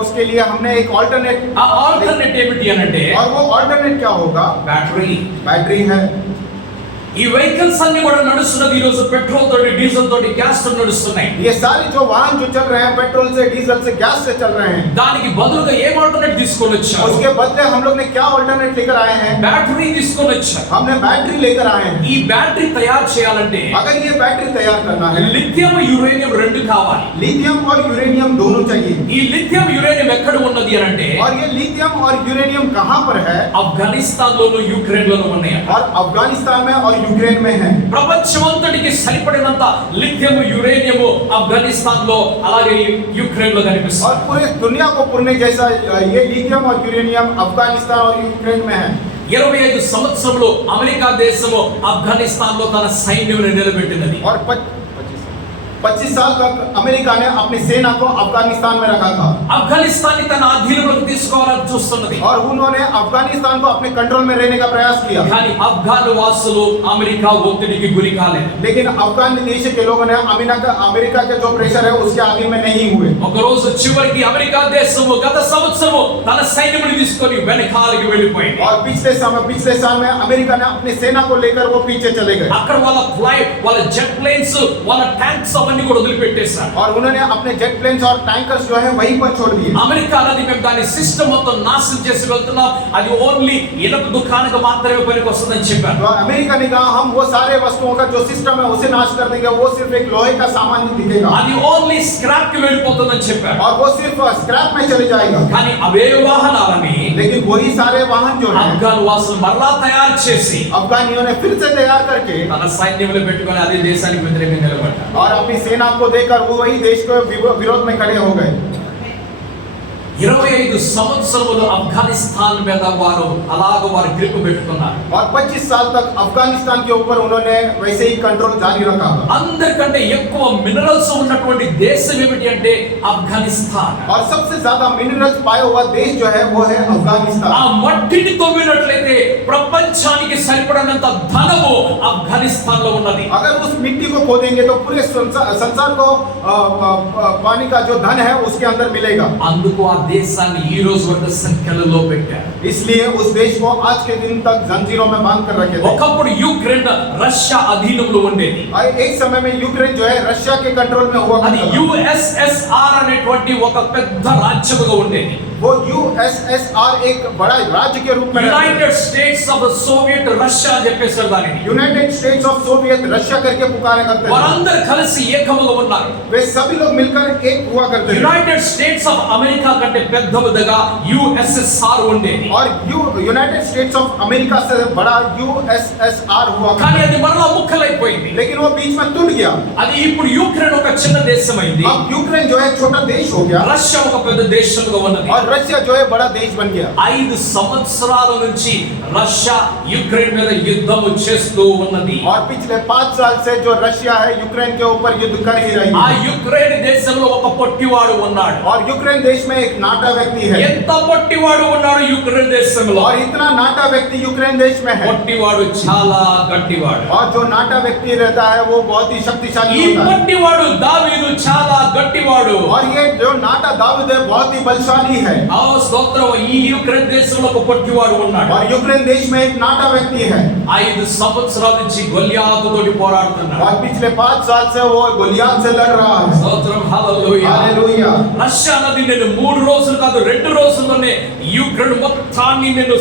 उसके लिए हमने एक ऑल्टरनेट ఆ ఆల్టర్నేట్ ఏమిటి అనంటే और वो ऑल्टरनेट क्या होगा? బ్యాటరీ. बैटरी है। ఈ వెహికల్స్ అన్ని కూడా నడుస్తున్నది ఈ రోజు పెట్రోల్ తోటి, డీజిల్ తోటి, గ్యాస్ తోటి నడుస్తున్నాయి. ये सारे जो वाहन जो चल रहे हैं पेट्रोल से, डीजल से, गैस से चल रहे हैं। దానికి బదులుగా ఏం ఆల్టర్నేట్ తీసుకొని వచ్చారు? उसके बदले हम लोग ने क्या ऑल्टरनेट लेकर आए हैं? బ్యాటరీ తీసుకొని వచ్చారు. हमने बैटरी लेकर आए हैं। ఈ బ్యాటరీ తయారు చేయాలంటే अगर ये बैटरी तैयार करना है లిథియం, యురేనియం రెండు కావాలి. लिथियम और यूरेनियम दोनों चाहिए। ఈ లిథియం, యురేనియం ఎక్కడ ఉన్నది అనంటే और ये लिथियम और यूरेनियम कहां पर है? ఆఫ్ఘనిస్తాన్ లోను, యుక్రెయిన్ లోను ఉన్నాయి. और अफगानिस्तान में और यूक्रेन में है। ప్రపంచమంతటికి సరిపడినంత లిథియం, యురేనియం ఆఫ్ఘనిస్తాన్ లో అలాగే యుక్రెయిన్ లో కనిపిస్తుంది. और पूरे दुनिया को पुरने जैसा ये लिथियम और यूरेनियम अफगानिस्तान और यूक्रेन में है। 25 సంవత్సరంలో అమెరికా దేశము ఆఫ్ఘనిస్తాన్ లో తన సైన్యం నిలబెట్టినది. और 25 साल तक अमेरिका ने अपनी सेना को अफगानिस्तान में रखा था। ఆఫ్ఘనిస్తాన్ ని తన అధీనంలోకి తీసుకోవాలని చూస్తున్నది. और उन्होंने अफगानिस्तान को अपने कंट्रोल में रहने का प्रयास किया। కానీ ఆఫ్ఘన్ వాసులు అమెరికా ఒత్తిడికి గురి కాలేదు. लेकिन अफगान देश के लोगों ने अमेरिका के जो प्रेशर है उसके आगे में नहीं हुए। ఒక రోజు చివరికి అమెరికా దేశము గత సంవత్సరము తన సైన్యముని తీసుకొని వెనకాలకి వెళ్ళిపోయింది. और पिछले साल में अमेरिका ने अपनी सेना को लेकर वो पीछे चले गए। అక్కడ వాళ్ళ ఫ్లైట్, వాళ్ళ జెట్ ప్లేన్స్, వాళ్ళ ట్యాంక్స్ అవన్నీ కూడా వదిలిపెట్టేశారు. और उन्होंने अपने जेट प्लेन्स और टैंकर्स जो है वहीं पर छोड़ दिए। అమెరికా అనేది మేము దాని సిస్టమ్ మొత్తం నాశనం చేసి వెళ్తున్నాం, అది ఓన్లీ ఇనుప దుకాణానికి మాత్రమే పనికి వస్తుందని చెప్పారు. तो अमेरिका ने कहा हम वो सारे वस्तुओं का जो सिस्टम है उसे नाश कर देंगे, वो सिर्फ एक लोहे का सामान ही दिखेगा। అది ఓన్లీ స్క్రాప్ కి వెళ్ళిపోతుందని చెప్పారు. और वो सिर्फ स्क्रैप में चले जाएगा। కానీ అవే వాహనాలని लेकिन वही सारे वाहन जो है ఆఫ్ఘన్ వాసులు మరలా తయారు చేసి अफगानियों ने फिर से तैयार करके తన సైన్యంలో పెట్టుకొని అదే దేశానికి వ్యతిరేకంగా నిలబడ్డారు. और अपनी सेना को देकर वो वही देश के विरोध में खड़े हो गए। 25 సంవత్సరములు ఆఫ్ఘనిస్తాన్ మీద వారు వారి గ్రిప్ పెట్టుకున్నారు. और 25 साल तक अफगानिस्तान के ऊपर उन्होंने वैसे ही कंट्रोल जारी रखा. అందరికంటే ఎక్కువ మినరల్స్ ఉన్నటువంటి దేశం ఏమిటి అంటే ఆఫ్ఘనిస్తాన్. और सबसे ज्यादा मिनरल्स पाया हुआ देश जो है वो है अफगानिस्तान. ఆ మట్టిని తవ్వినట్లయితే ప్రపంచానికి సరిపడనంత ధనము ఆఫ్ఘనిస్తాన్ లో ఉన్నది. अगर उस मिट्टी को खोदेंगे तो पूरे संसार को पानी का जो धन है उसके अंदर मिलेगा. అందుకు ఆ దేశాన్ని ఈ రోజు వరకు సంఖ్యలలో పెట్టారు. इसलिए उस देश को आज के दिन तक जंजीरों में बांध कर रखे थे. ఒకప్పుడు యుక్రెయిన్ రష్యా అధీనంలో ఉండేది. एक समय में यूक्रेन जो है रशिया के कंट्रोल में हुआ అది యుఎస్ఎస్ఆర్ అనేటువంటి ఒక పెద్ద రాజ్యముగా ఉండేది. वो यूएसएसआर एक बड़ा राज्य के रूप में United states of Soviet Russia అని చెప్పేసారు దానిని. United states of Soviet Russia करके पुकारा करते थे. వారందరూ కలిసి ఏకముగా ఉన్నారు. वे सभी लोग मिलकर एक हुआ करते थे. యునైటెడ్ స్టేట్స్ ఆఫ్ అమెరికా కంటే పెద్దదిగా యుఎస్ఎస్ఆర్ ఉండేది. और यूनाइटेड स्टेट्स ऑफ अमेरिका से बड़ा यूएसएसआर हुआ కానీ करता అది మరలా ముక్కలైపోయింది. लेकिन वो बीच में टूट गया. అది ఇప్పుడు యుక్రెయిన్ ఒక చిన్న దేశమైంది. अब यूक्रेन जो है छोटा देश हो गया రష్యా ఒక పెద్ద దేశంగా ఉన్నది. और रशिया जो है बड़ा देश बन गया. 5 సంవత్సరాల నుంచి రష్యా యుక్రెయిన్ మీద యుద్ధం చేస్తూ ఉన్నది. और पिछले 5 साल से जो रशिया है यूक्रेन के ऊपर युद्ध कर ही रही ఆ है. యుక్రెయిన్ దేశంలో ఒక పొట్టివాడు ఉన్నాడు. और यूक्रेन देश में एक नाटा व्यक्ति है. ఎంత పొట్టివాడు ఉన్నాడు యుక్రెయిన్ దేశంలో. और इतना नाटा व्यक्ति यूक्रेन देश में है. పొట్టివాడు చాలా గట్టివాడు. और जो नाटा व्यक्ति रहता है वो बहुत ही शक्तिशाली ఈ होता है. పొట్టివాడు దావీదు చాలా గట్టివాడు. और ये जो नाटा दाऊद है बहुत ही बलशाली है. ఆ స్తోత్రం. ఈ యుక్రెయిన్ దేశంలో ఒక పొట్టివాడు ఉన్నాడు. और यूक्रेन देश में एक नाटा व्यक्ति है. 5 సంవత్సరాల నుంచి గొల్యాతుతోటి పోరాడుతున్నాడు. और पिछले 5 साल से वो गोलियत से लड़ रहा है. స్తోత్రం. హల్లెలూయా. हालेलुया. రష్యా నది నేను 3 రోజులు కాదు 2 రోజుల్లోనే యుక్రెయిన్ మొత్తాన్ని నేను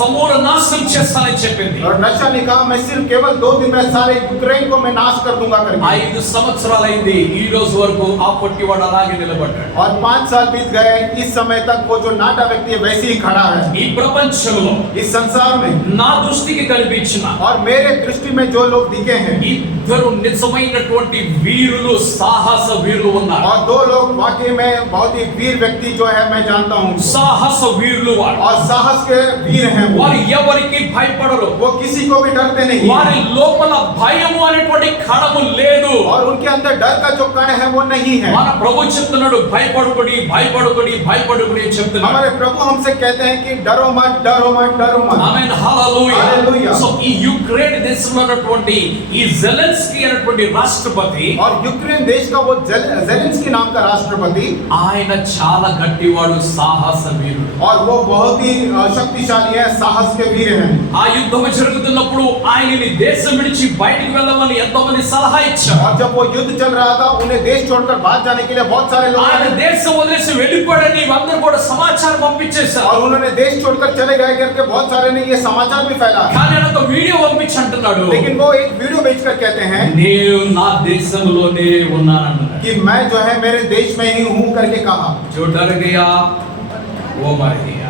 సమూల నాశనం చేస్తానని చెప్పింది. और रशिया ने कहा मैं सिर्फ केवल 2 दिन में सारे यूक्रेन को मैं नाश कर दूंगा करके. 5 సంవత్సరాలైంది. ఈ రోజు వరకు ఆ పొట్టివాడు అలాగే నిలబడ్డాడు. और 5 साल बीत गए. इस समय तक वो जो नाटा व्यक्ति है वैसे ही खड़ा है. ఈ ప్రపంచంలో इस संसार में నా దృష్టికి కనిపించిన और मेरे दृष्టి में जो लोग दिखे हैं ఇద్దరు నిజమైనటువంటి వీరులు సాహస వీరులు ఉన్నారు. और 2 लोग वाकई में बहुत ही वीर व्यक्ति जो है मैं जानता हूँ. సాహస వీరులు వారు. और साहस के वीर हैं वो. వారు ఎవరికి భయపడరు. वो किसी को भी डरते नहीं. వారి లోపల భయము అనేటువంటి కణము లేదు. और उनके अंदर डर का जो कण है वो नहीं है. మన ప్రభు చెప్తున్నాడు భయపడకుడి భయపడకుడి భయపడకుడి అని చెప్తున్నాడు. हमारे प्रभु हमसे कहते हैं कि डरो मत डरो मत डरो मत. ఆమేన్. హల్లెలూయా. హల్లెలూయా. సో ఈ యుక్రెయిన్ దేశంలో ఉన్నటువంటి ఈ జెలెన్స్కీ అనేటువంటి రాష్ట్రపతి और यूक्रेन देश का वो जेलेंस्की नाम का राष्ट्रपति ఆయన చాలా గట్టివాడు సాహస వీరుడు. और वो बहुत ही शक्तिशाली है. साहस के वीर हैं. ఆ యుద్ధం జరుగుతున్నప్పుడు ఆయనని దేశం విడిచి బయటికి వెళ్ళమని ఎంతమంది సలహా ఇచ్చారు. और जब वो युद्ध चल रहा था उन्हें देश छोड़कर बाहर जाने के लिए बहुत सारे लोग ఆయన దేశం వదిలేసి వెళ్ళిపోయాడని అందరూ కూడా సమాచారం పంపించేశారు. और उन्होंने देश छोड़कर चले गए करके बहुत सारे ने ये समाचार भी फैला. కానీ ఆయన ఒక వీడియో పంపించి అంటున్నాడు लेकिन वो एक वीडियो भेजकर कहते हैं నేను నా దేశంలోనే ఉన్నానన్నాడు. कि मैं जो है मेरे देश में ही हूँ करके कहा. जो डर गया वो मर गया.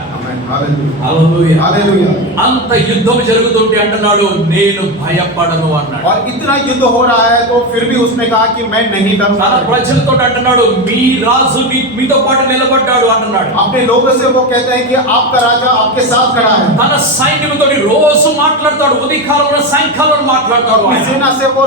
हालेलुया. హల్లెలూయా. हालेलुया. అంత యుద్ధం జరుగుతుంటే అంటున్నాడు నేను భయపడను అన్నాడు. और इतना युद्ध हो रहा है तो फिर भी उसने कहा कि मैं नहीं తన डरूंगा. ప్రజలతో అంటున్నాడు మీ రాజు మీతో పాటు నిలబడ్డాడు అంటున్నాడు. अपने लोगों से वो कहते हैं कि आपका राजा आपके साथ खड़ा है. తన సైన్యంతో రోజు మాట్లాడతాడు. ఉదయకాలంలో సాయంకాలంలో మాట్లాడతాడు. अपनी सेना से वो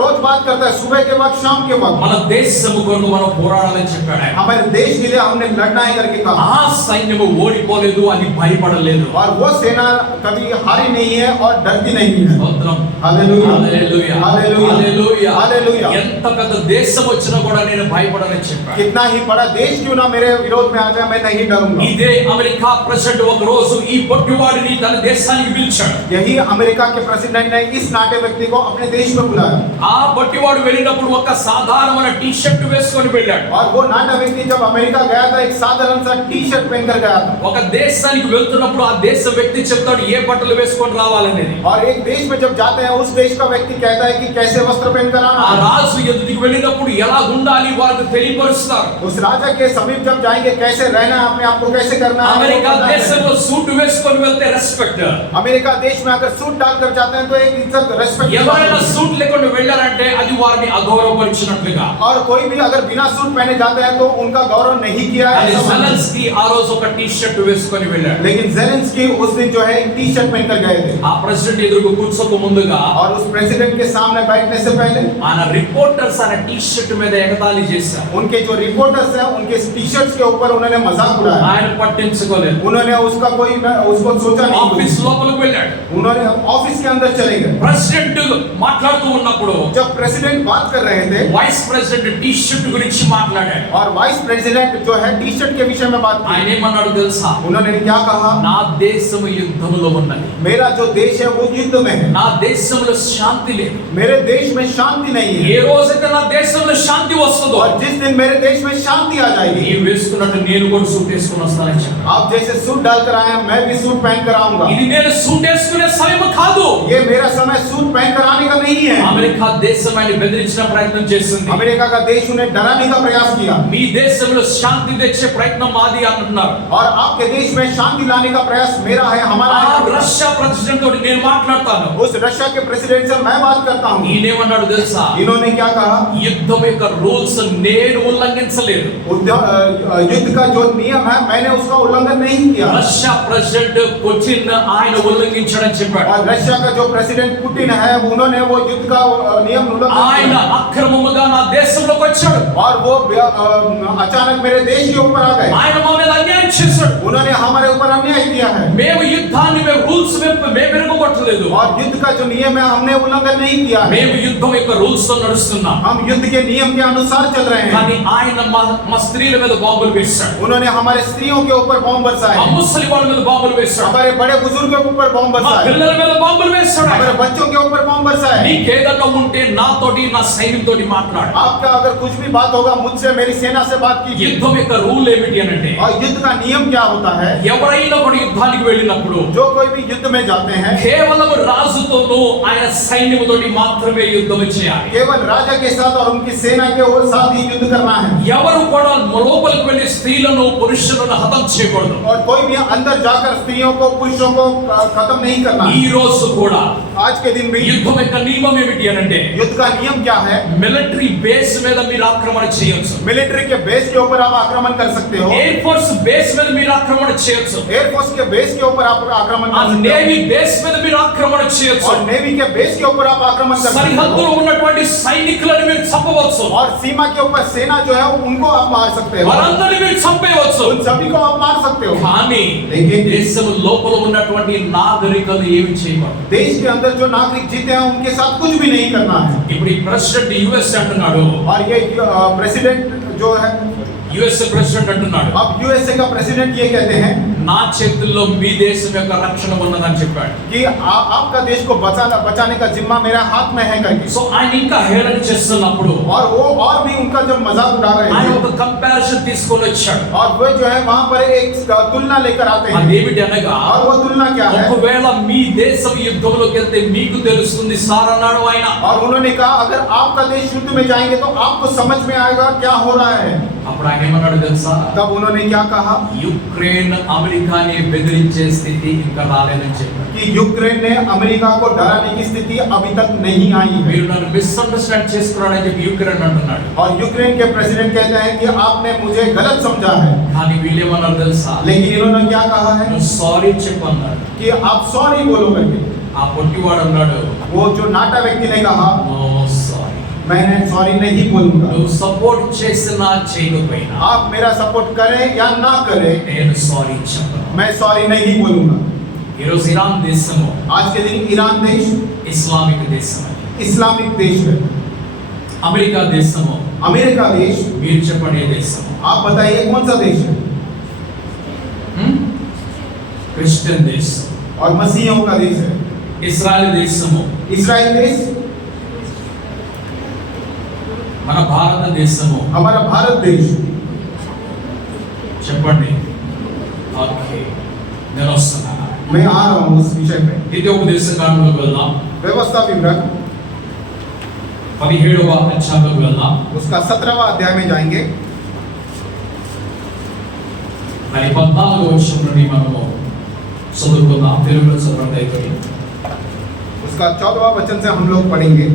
रोज बात करता है. सुबह के वक्त शाम के वक्त. మన దేశము కొరకు మనం పోరాడాలని చెప్పాడు ఆయన. हमारे देश के लिए हमने लड़ना है करके कहा. ఆ సైన్యము ఓడిపోలేదు. అది భయపడలేదు. और वो सेना कभी हारी नहीं है और डरती नहीं है. స్తోత్రం. Hallelujah. Hallelujah. Hallelujah. Hallelujah. Hallelujah. ఎంత పెద్ద దేశం వచ్చినా కూడా నేను భయపడనని చెప్పాడు. कितना ही बड़ा देश क्यों ना मेरे विरोध में आ जाए मैं नहीं डरूंगा. ఇదే అమెరికా ప్రెసిడెంట్ ఒక రోజు ఈ పొట్టివాడిని తన దేశానికి పిలిచాడు. यही अमेरिका के प्रेसिडेंट ने इस नाटे व्यक्ति को अपने देश में बुलाया. ఆ పొట్టివాడు వెళ్ళినప్పుడు ఒక సాధారణమైన టీ షర్ట్ వేసుకొని వెళ్ళాడు. और वो नाटा व्यक्ति जब अमेरिका गया था एक साधारण सा टी शर्ट पहनकर गया था. ఒక దేశ దేశానికి వెళ్తున్నప్పుడు ఆ దేశ వ్యక్తి చెప్తాడు ఏ బట్టలు వేసుకొని రావాలనేది. और एक देश में जब जाते हैं उस देश का व्यक्ति कहता है कि कैसे वस्त्र पहनकर आना ఆ है। రాజు ఎదుటికి వెళ్ళినప్పుడు ఎలా ఉండాలి వారికి తెలియపరుస్తారు. उस राजा के समीप जब जाएंगे कैसे रहना है, अपने आप को कैसे करना है। అమెరికా దేశంలో సూట్ వేసుకొని వెళ్తే రెస్పెక్ట్. अमेरिका देश में अगर सूट डालकर जाते हैं तो एक इज्जत रेस्पेक्ट। ఎవరైనా సూట్ లేకుండా వెళ్ళారంటే అది వారిని అగౌరవపరిచినట్లుగా. और कोई भी अगर बिना सूट पहने जाते हैं तो उनका गौरव नहीं किया है। అది జెలెన్స్కీ ఆ రోజు ఒక టీ షర్ట్ వేసుకొని వెళ్ళాడు. लेकिन जेलेंस्की उस दिन जो है एक टी शर्ट पहनकर गए थे। ఆ ప్రెసిడెంట్ ఎదురుగా కూర్చోక ముందుగా और उस प्रेसिडेंट के सामने बैठने से पहले ఆయన రిపోర్టర్స్ ఆయన టీ షర్ట్ మీద ఎగతాళి చేశారు. उनके जो रिपोर्टर्स हैं उनके टी शर्ट्स के ऊपर उन्होंने मजाक उड़ाया। ఆయన పట్టించుకోలేదు. उन्होंने उसका कोई उसको सोचा नहीं। ఆఫీస్ లోపలికి వెళ్ళాడు. उन्होंने ऑफिस के अंदर चले गए। ప్రెసిడెంట్ మాట్లాడుతూ ఉన్నప్పుడు जब प्रेसिडेंट बात कर रहे थे వైస్ ప్రెసిడెంట్ టీ షర్ట్ గురించి మాట్లాడాడు. और वाइस प्रेसिडेंट जो है टी शर्ट के विषय में बात ఆయన की, ఏమన్నాడు తెలుసా? उन्होंने क्या कहा? నా దేశం యుద్ధంలో ఉన్నది. मेरा जो देश है वो युद्ध में है। నా దేశంలో శాంతి లేదు. मेरे देश में शांति नहीं ఏ है। రోజైతే నా దేశంలో శాంతి వస్తుందో और जिस दिन मेरे देश में शांति आ जाएगी, నీవు వేసుకున్నట్టు నేను కూడా సూట్ వేసుకుని వస్తానని చెప్పాడు. आप जैसे सूट डालकर आए हैं मैं भी सूट पहन कर आऊंगा। ఇది నేను సూట్ వేసుకునే సమయం కాదు. ये मेरा समय सूट पहन कर आने का नहीं है। అమెరికా దేశం ఆయన బెదిరించిన ప్రయత్నం చేస్తుంది. अमेरिका का देश उन्हें डराने का प्रयास किया మీ దేశంలో శాంతి తెచ్చే ప్రయత్నం మాది అంటున్నారు. और आपके देश में शांति लाने का प्रयास मेरा है, हमारा ఆ है। రష్యా ప్రెసిడెంట్ తోటి నేను మాట్లాడతాను. उस रशिया के प्रेसिडेंट से मैं बात करता हूँ। ఈయనేమన్నాడు తెలుసా? इन्होंने क्या कहा? యుద్ధం యొక్క రూల్స్ నేను ఉల్లంఘించలేదు. युद्ध का जो नियम है मैंने उसका उल्लंघन नहीं किया। రష్యా ప్రెసిడెంట్ పుటిన్ ఆయన ఉల్లంఘించడని చెప్పాడు. और रशिया का जो प्रेसिडेंट पुतिन है उन्होंने वो युद्ध का नियम उल्लंघन ఆయన किया అక్రమముగా నా దేశంలోకి వచ్చాడు. और वो अचानक मेरे देश के ऊपर आ गए। ఆయన మా మీద అన్యాయం చేశాడు. उन्होंने हमारे ऊपर अन्याय किया है మేము యుద్ధాన్ని మేము రూల్స్ మేము విరగొట్టలేదు. और युद्ध का जो नियम है हमने उल्लंघन नहीं किया है। మేము యుద్ధం యొక్క రూల్స్ తో నడుస్తున్నాం. हम युद्ध के नियम के अनुसार चल रहे हैं। కానీ ఆయన మా స్త్రీల మీద బాంబులు వేశాడు. उन्होंने हमारे स्त्रियों के ऊपर बॉम्ब बरसाए, మా ముసలి వాళ్ళ మీద బాంబులు వేశాడు. हमारे बड़े बुजुर्गों के ऊपर बॉम्ब మా बरसाए, పిల్లల మీద బాంబులు వేశాడు. हमारे बच्चों के ऊपर बॉम्ब बरसाए। నీకేదన్నా ఉంటే నాతోటి నా సైన్యంతోటి మాట్లాడు. आपका अगर कुछ भी बात होगा मुझसे मेरी सेना से बात कीजिए। యుద్ధం యొక్క రూల్ ఏమిటి అనంటే और युद्ध का नियम क्या होता है? ఎవరైనా ఒక యుద్ధానికి వెళ్ళినప్పుడు जो कोई भी युद्ध में जाते हैं కేవలం రాజుతోనూ ఆయన సైన్యముతోటి మాత్రమే యుద్ధం చేయాలి. केवल राजा के साथ और उनकी सेना के और साथ ही युद्ध करना है। ఎవరు కూడా లోపలికి వెళ్లి స్త్రీలను పురుషులను హతం చేయకూడదు. और कोई भी अंदर जाकर स्त्रियों को पुरुषों को खत्म नहीं करना ఈ है। రోజు కూడా आज के दिन भी యుద్ధం యొక్క నియమం ఏమిటి అనంటే युद्ध का नियम क्या है? మిలిటరీ బేస్ మీద మీరు ఆక్రమణ చేయొచ్చు. मिलिट्री के बेस के ऊपर आप आक्रमण कर सकते हो। ఎయిర్ ఫోర్స్ బేస్ మీద మీరు ఆక్రమణ చేయొచ్చు. एयरफोर्स के बेस के ऊपर आप आक्रमण ఆ कर सकते నేవీ బేస్ మీద మీరు ఆక్రమణ हो చేయొచ్చు. और नेवी के बेस के ऊपर आप आक्रमण कर सकते సరిహద్దులో हो ఉన్నటువంటి సైనికులను మీరు చంపవచ్చు. और सीमा के ऊपर सेना जो है उनको आप मार सकते हो, వారందరిని మీరు చంపేయవచ్చు. उन सभी को आप मार सकते हो। కానీ लेकिन దేశం లోపల ఉన్నటువంటి నాగరికలు ఏమి చేయకూడదు. देश के अंदर जो नागरिक जीते हैं उनके साथ कुछ भी नहीं करना है। ఇప్పుడు ఈ ప్రెసిడెంట్ యుఎస్ అంటున్నాడు. और ये प्रेसिडेंट जो है, యుఎస్ ప్రెసిడెంట్ అంటున్నాడు अब यूएसए का प्रेसिडेंट ये कहते हैं నా చేతుల్లో మీ దేశం యొక్క రక్షణ ఉన్నదని చెప్పాడు. कि आपका देश को बचाने का जिम्मा मेरा हाथ में है करके। సో ఆయన ఇంకా హేళన చేస్తున్నప్పుడు और वो और भी उनका जब मजाक उड़ा रहे ఆయన हैं ఒక కంపారిజన్ తీసుకొని వచ్చాడు. और वो जो है वहां पर एक तुलना लेकर आते हैं। అదేమిటి అనగా और वो तुलना क्या है? ఒకవేళ మీ దేశం యుద్ధంలోకి వెళ్తే మీకు తెలుస్తుంది సార్ అన్నాడు ఆయన. और उन्होंने कहा अगर आपका देश युद्ध में जाएंगे तो आपको समझ में आएगा क्या हो रहा है। అప్పుడు ఆయన ఏమన్నాడు తెలుసా? तब उन्होंने क्या कहा? యుక్రెయిన్ అమెరికాని బెదిరించే స్థితి ఇంకా రాలేదని చెప్పాడు. कि यूक्रेन ने अमेरिका को डराने की स्थिति अभी तक नहीं आई है। మీరు నన్ను మిస్అండర్స్టాండ్ చేసుకున్నాడని చెప్పి యుక్రెయిన్ అంటున్నాడు. और यूक्रेन के प्रेसिडेंट कहते हैं कि आपने मुझे गलत समझा है। కానీ వీళ్ళేమన్నారు తెలుసా? लेकिन इन्होंने क्या कहा है? నువ్వు సారీ చెప్పన్నాడు. कि आप सॉरी बोलो करके। ఆ పొట్టివాడు అన్నాడు वो जो नाटा व्यक्ति ने कहा నో సారీ. मैंने सॉरी नहीं बोलूंगा। నువ్వు సపోర్ట్ చేసినా చేయకపోయినా आप मेरा सपोर्ट करें या ना करें నేను సారీ చెప్పను. मैं सॉरी नहीं बोलूंगा। ఈరోజు ఇరాన్ దేశము आज के दिन ईरान देश ఇస్లామిక్ దేశం, इस्लामिक देश है। అమెరికా దేశము अमेरिका देश, మీరు చెప్పండి ఏ దేశము? आप बताइए कौन सा देश है? క్రిస్టియన్ దేశం. और मसीहियों का देश है। ఇస్రాయల్ దేశము इस्राइल देश, మన భారతదేశము हमारा भारत देश। చెప్పండి. ఓకే నేను వస్తున్నాను. मैं आ रहा हूँ उस विषय पे। ద్వితీయోపదేశ కాండంలోకి వెళ్దాం. व्यवस्था विवरण 17వ అధ్యాయంలోకి వెళ్దాం. उसका 17वां अध्याय में जाएंगे। మరి 14వ వచనం నుండి మనము చదువుకుందాం. తెలుగులో చదవండి అయిపోయి. उसका 14वां वचन से हम लोग पढ़ेंगे।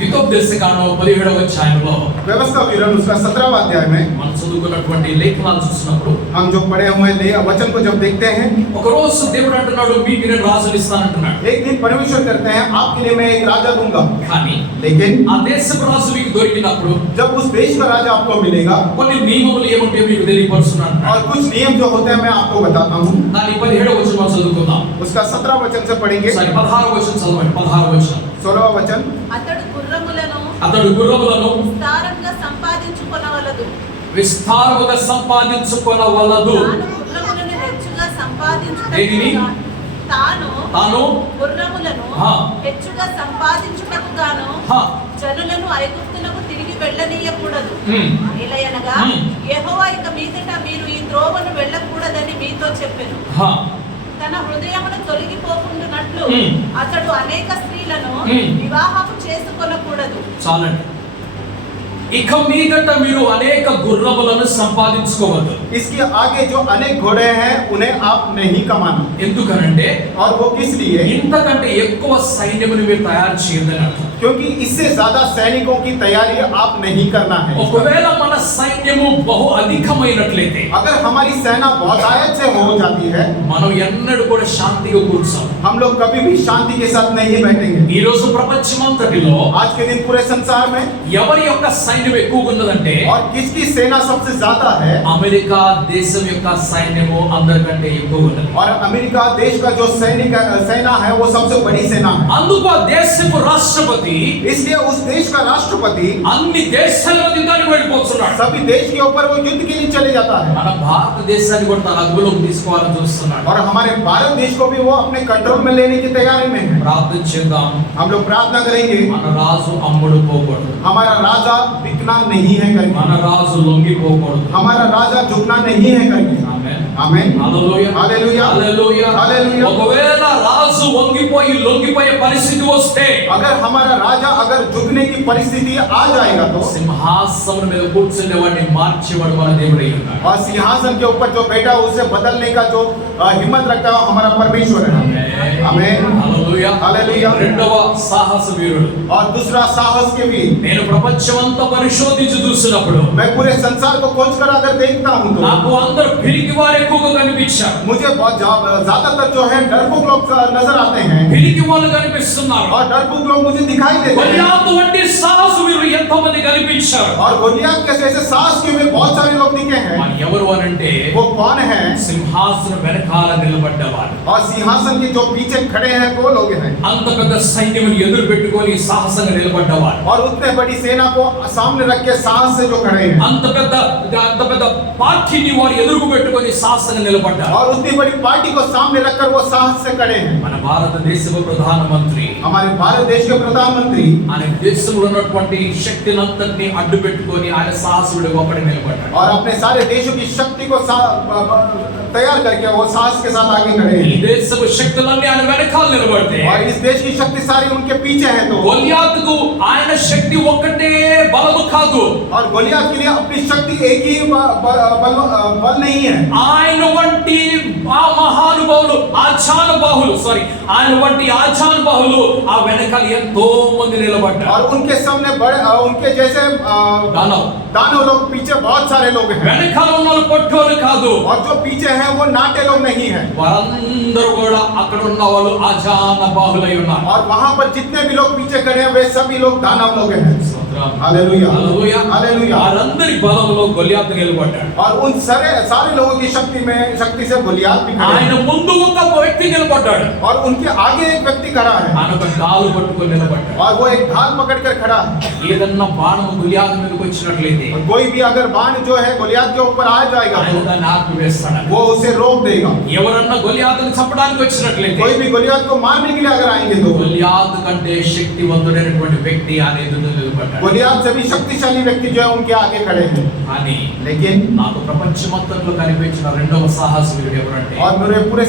ద్వితీయోపదేశ కాండం 17వ అధ్యాయంలో व्यवस्था विवरण उसका 17वां अध्याय में మనం చదువుకున్నటువంటి లేఖనాలు చూసినప్పుడు हम जो पढ़े हुए वचन को जब देखते हैं, ఒక రోజు దేవుడు అంటున్నాడు మీకు నేను రాజుని ఇస్తానంటున్నాడు. एक दिन परमेश्वर कहते हैं आपके लिए मैं एक राजा दूंगा। కానీ लेकिन ఆ దేశపు రాజు మీకు దొరికినప్పుడు जब उस देश का राजा आपको मिलेगा కొన్ని నియమములు ఏముంటాయో మీకు తెలియపరుస్తున్నాను. और कुछ नियम जो होते हैं मैं आपको बताता हूँ। దాని 17వ వచనం చదువుకుందాం. उसका 17वां वचन से पढ़ेंगे। సారీ 16వ వచనం చదవండి. 16వ వచనం. 16वां वचन అతడు గుర్రములను విస్తారంగా సంపాదించుకొనవలదు. విస్తారముగా సంపాదించుకొనవలదు. దేనిని? తాను గుర్రములను హా. హెచ్చుగా సంపాదించుటకు గాను హా. జనులను ఐగుప్తులకు తిరిగి వెళ్ళనీయకూడదు. హ్మ్. ఎలయనగా యెహోవా ఇక మీదట మీరు ఈ త్రోవను వెళ్ళకూడదని మీతో చెప్పెను. హా. తన హృదయమును తొలగిపోకుండానట్లు అతడు అనేక స్త్రీలను వివాహము చేసుకొనకూడదు. చాలండి. ఇక మీదట మీరు అనేక గుర్రములను సంపాదించుకోవద్దు. इसके आगे जो अनेक घोड़े हैं उन्हें आप नहीं कमाना। ఎందుకనంటే और वो किस लिए? ఇంతకంటే ఎక్కువ సైన్యమును మీరు తయారు చేయదని అర్థం. क्योंकि इससे ज्यादा सैनिकों की तैयारी आप नहीं करना है। ఒకవేళ మన సైన్యము బహు అధికమైనట్లయితే अगर हमारी सेना बहुत आयत से हो जाती है, మనం ఎన్నడూ కూడా శాంతిగా కూర్చోం. हम लोग कभी भी शांति के साथ नहीं बैठेंगे। ఈ రోజు ప్రపంచమంతటిలో आज के दिन पूरे संसार में ఎవరి యొక్క సైన్యం ఎక్కువగా ఉన్నదంటే और किसकी सेना सबसे ज्यादा है? అమెరికా దేశం యొక్క సైన్యము అందరికంటే ఎక్కువ ఉన్నది. और अमेरिका देश का जो सेना है वो सबसे बड़ी सेना है। అందుకు ఆ దేశపు రాష్ట్రపతి इसलिए उस देश का राष्ट्रपति అన్ని దేశాల యుద్ధానికి వెళ్ళిపోతున్నాడు. सभी देश के ऊपर वो युद्ध के लिए चले जाता है। మన భారతదేశాన్ని కూడా తన అదుపులోకి తీసుకోవాలని చూస్తున్నాడు. और हमारे भारत देश को भी वो अपने कंट्रोल में लेने की तैयारी में है। ప్రార్థన చేద్దాం. हम लोग प्रार्थना करेंगे మన రాజు అమ్ముడు పోకూడదు. हमारा राजा बिकना नहीं है మన करके, రాజు లొంగిపోకూడదు. हमारा राजा झुकना नहीं है करके। ఆమేన్. आमीन। హల్లెలూయా. हालेलुया। హల్లెలూయా. हालेलुया। ఒకవేళ రాజు వంగిపోయి లొంగిపోయే పరిస్థితి వస్తే अगर हमारा राजा अगर झुकने की परिस्थिति आ जाएगा तो సింహాసనం మీద కూర్చునేవాడిని మార్చేవాడు మన దేవుడై ఉన్నాడు. और सिंहासन के ऊपर जो बैठा उसे बदलने का जो हिम्मत रखता है हमारा परमेश्वर है। आमीन। హల్లెలూయా. हालेलुया। రెండవ సాహస వీరుడు. और दूसरा साहस के भी నేను ప్రపంచమంతా పరిశోధించి చూసినప్పుడు मैं पूरे संसार को खोज कर अगर देखता हूँ तो నాకు అందరూ పిరికి వారు ఎక్కువగా కనిపించారు. मुझे बहुत ज्यादातर जो है डरपोक लोग नजर आते हैं పిరికి వాళ్ళు కనిపిస్తున్నారు. और डरपोक लोग मुझे दिखाई देते हैं। గొలియాతు వంటి సాహస వీరులు ఎంతో మంది కనిపించారు. और गोलियत के जैसे साहस के हुए बहुत सारे लोग दिखे हैं। మరి ఎవరు అనంటే वो कौन है? సింహాసనం వెనకాల నిలబడ్డవారు. और सिंहासन के जो पीछे खड़े हैं वो लोग हैं। అంత పెద్ద సైన్యమును ఎదురు పెట్టుకొని సాహసంగా నిలబడ్డవారు. और उतने बड़ी सेना को सामने रख के साहस से जो खड़े हैं। అంత పెద్ద పార్టీని వారు ఎదురు పెట్టుకొని సాహసంగా నిలబడ్డారు. और उतनी बड़ी पार्टी को सामने रखकर वो साहस से खड़े हैं। మన భారతదేశపు ప్రధానమంత్రి हमारे भारत देश के प्रधानमंत्री ఆయన దేశంలో ఉన్నటువంటి శక్తినంతటిని అడ్డు పెట్టుకొని ఆయన సాహసుడిగా ఒకటి నిలబడ్డాడు. और अपने सारे देशों की शक्ति को तैयार करके वो साहस के साथ आगे खड़े ఈ हैं। దేశపు శక్తులన్నీ ఆయన వెనకాల నిలబడితే और इस देश की शक्ति सारी उनके पीछे है। तो గొలియాతుకు ఆయన శక్తి ఒక్కటే బలము కాదు. और गोलियत के लिए अपनी शक्ति एक ही बल नहीं है। ఆయన వంటి ఆ మహానుభావులు ఆయన వంటి ఆచానుభావులు ఆ వెనకాల ఎంతో మంది నిలబడ్డారు. और उनके सामने बड़े उनके जैसे दानव लोग पीछे बहुत सारे लोग हैं। వెనకాల ఉన్న వాళ్ళు పొట్టోలు కాదు. और जो पीछे हैं वो नाटे लोग नहीं हैं। వారందరూ కూడా అక్కడ ఉన్న వాళ్ళు ఆచానుభావులై ఉన్నారు. और वहां पर जितने भी लोग पीछे खड़े हैं वे सभी लोग दानव लोग हैं। हालेलुया। హల్లెలూయా. हालेलुया। వారందరి బలంలో గొలియాతు నిలబడ్డాడు. और उन सारे लोगों की शक्ति से गोलियत भी खड़े ఆయన हैं। ముందు ఒక వ్యక్తి నిలబడ్డాడు. और उनके आगे एक व्यक्ति खड़ा है। ఆయన ఒక డాలు పట్టుకొని నిలబడ్డాడు. और वो एक ढाल पकड़कर खड़ा है। ఏదన్నా బాణము గొలియాతు మీదకి వచ్చినట్లయితే और कोई भी अगर बाण जो है गोलियत के ऊपर आ जाएगा ఆయన దాన్ని ఆపివేస్తాడు. वो उसे रोक देगा। ఎవరన్నా గొలియాతును చంపడానికి వచ్చినట్లయితే कोई भी गोलियत को मारने के लिए अगर आएंगे तो గొలియాతు కంటే శక్తివంతుడైనటువంటి వ్యక్తి ఆయన ఎదుట నిలబడ్డాడు. गोलियत से भी शक्तिशाली व्यक्ति जो है उनके आगे खड़े हैं। కానీ కానీ लेकिन నాకు ప్రపంచమంతట్లో కనిపించిన రెండవ సాహసికుడు ఎవరంటే, और मेरे पूरे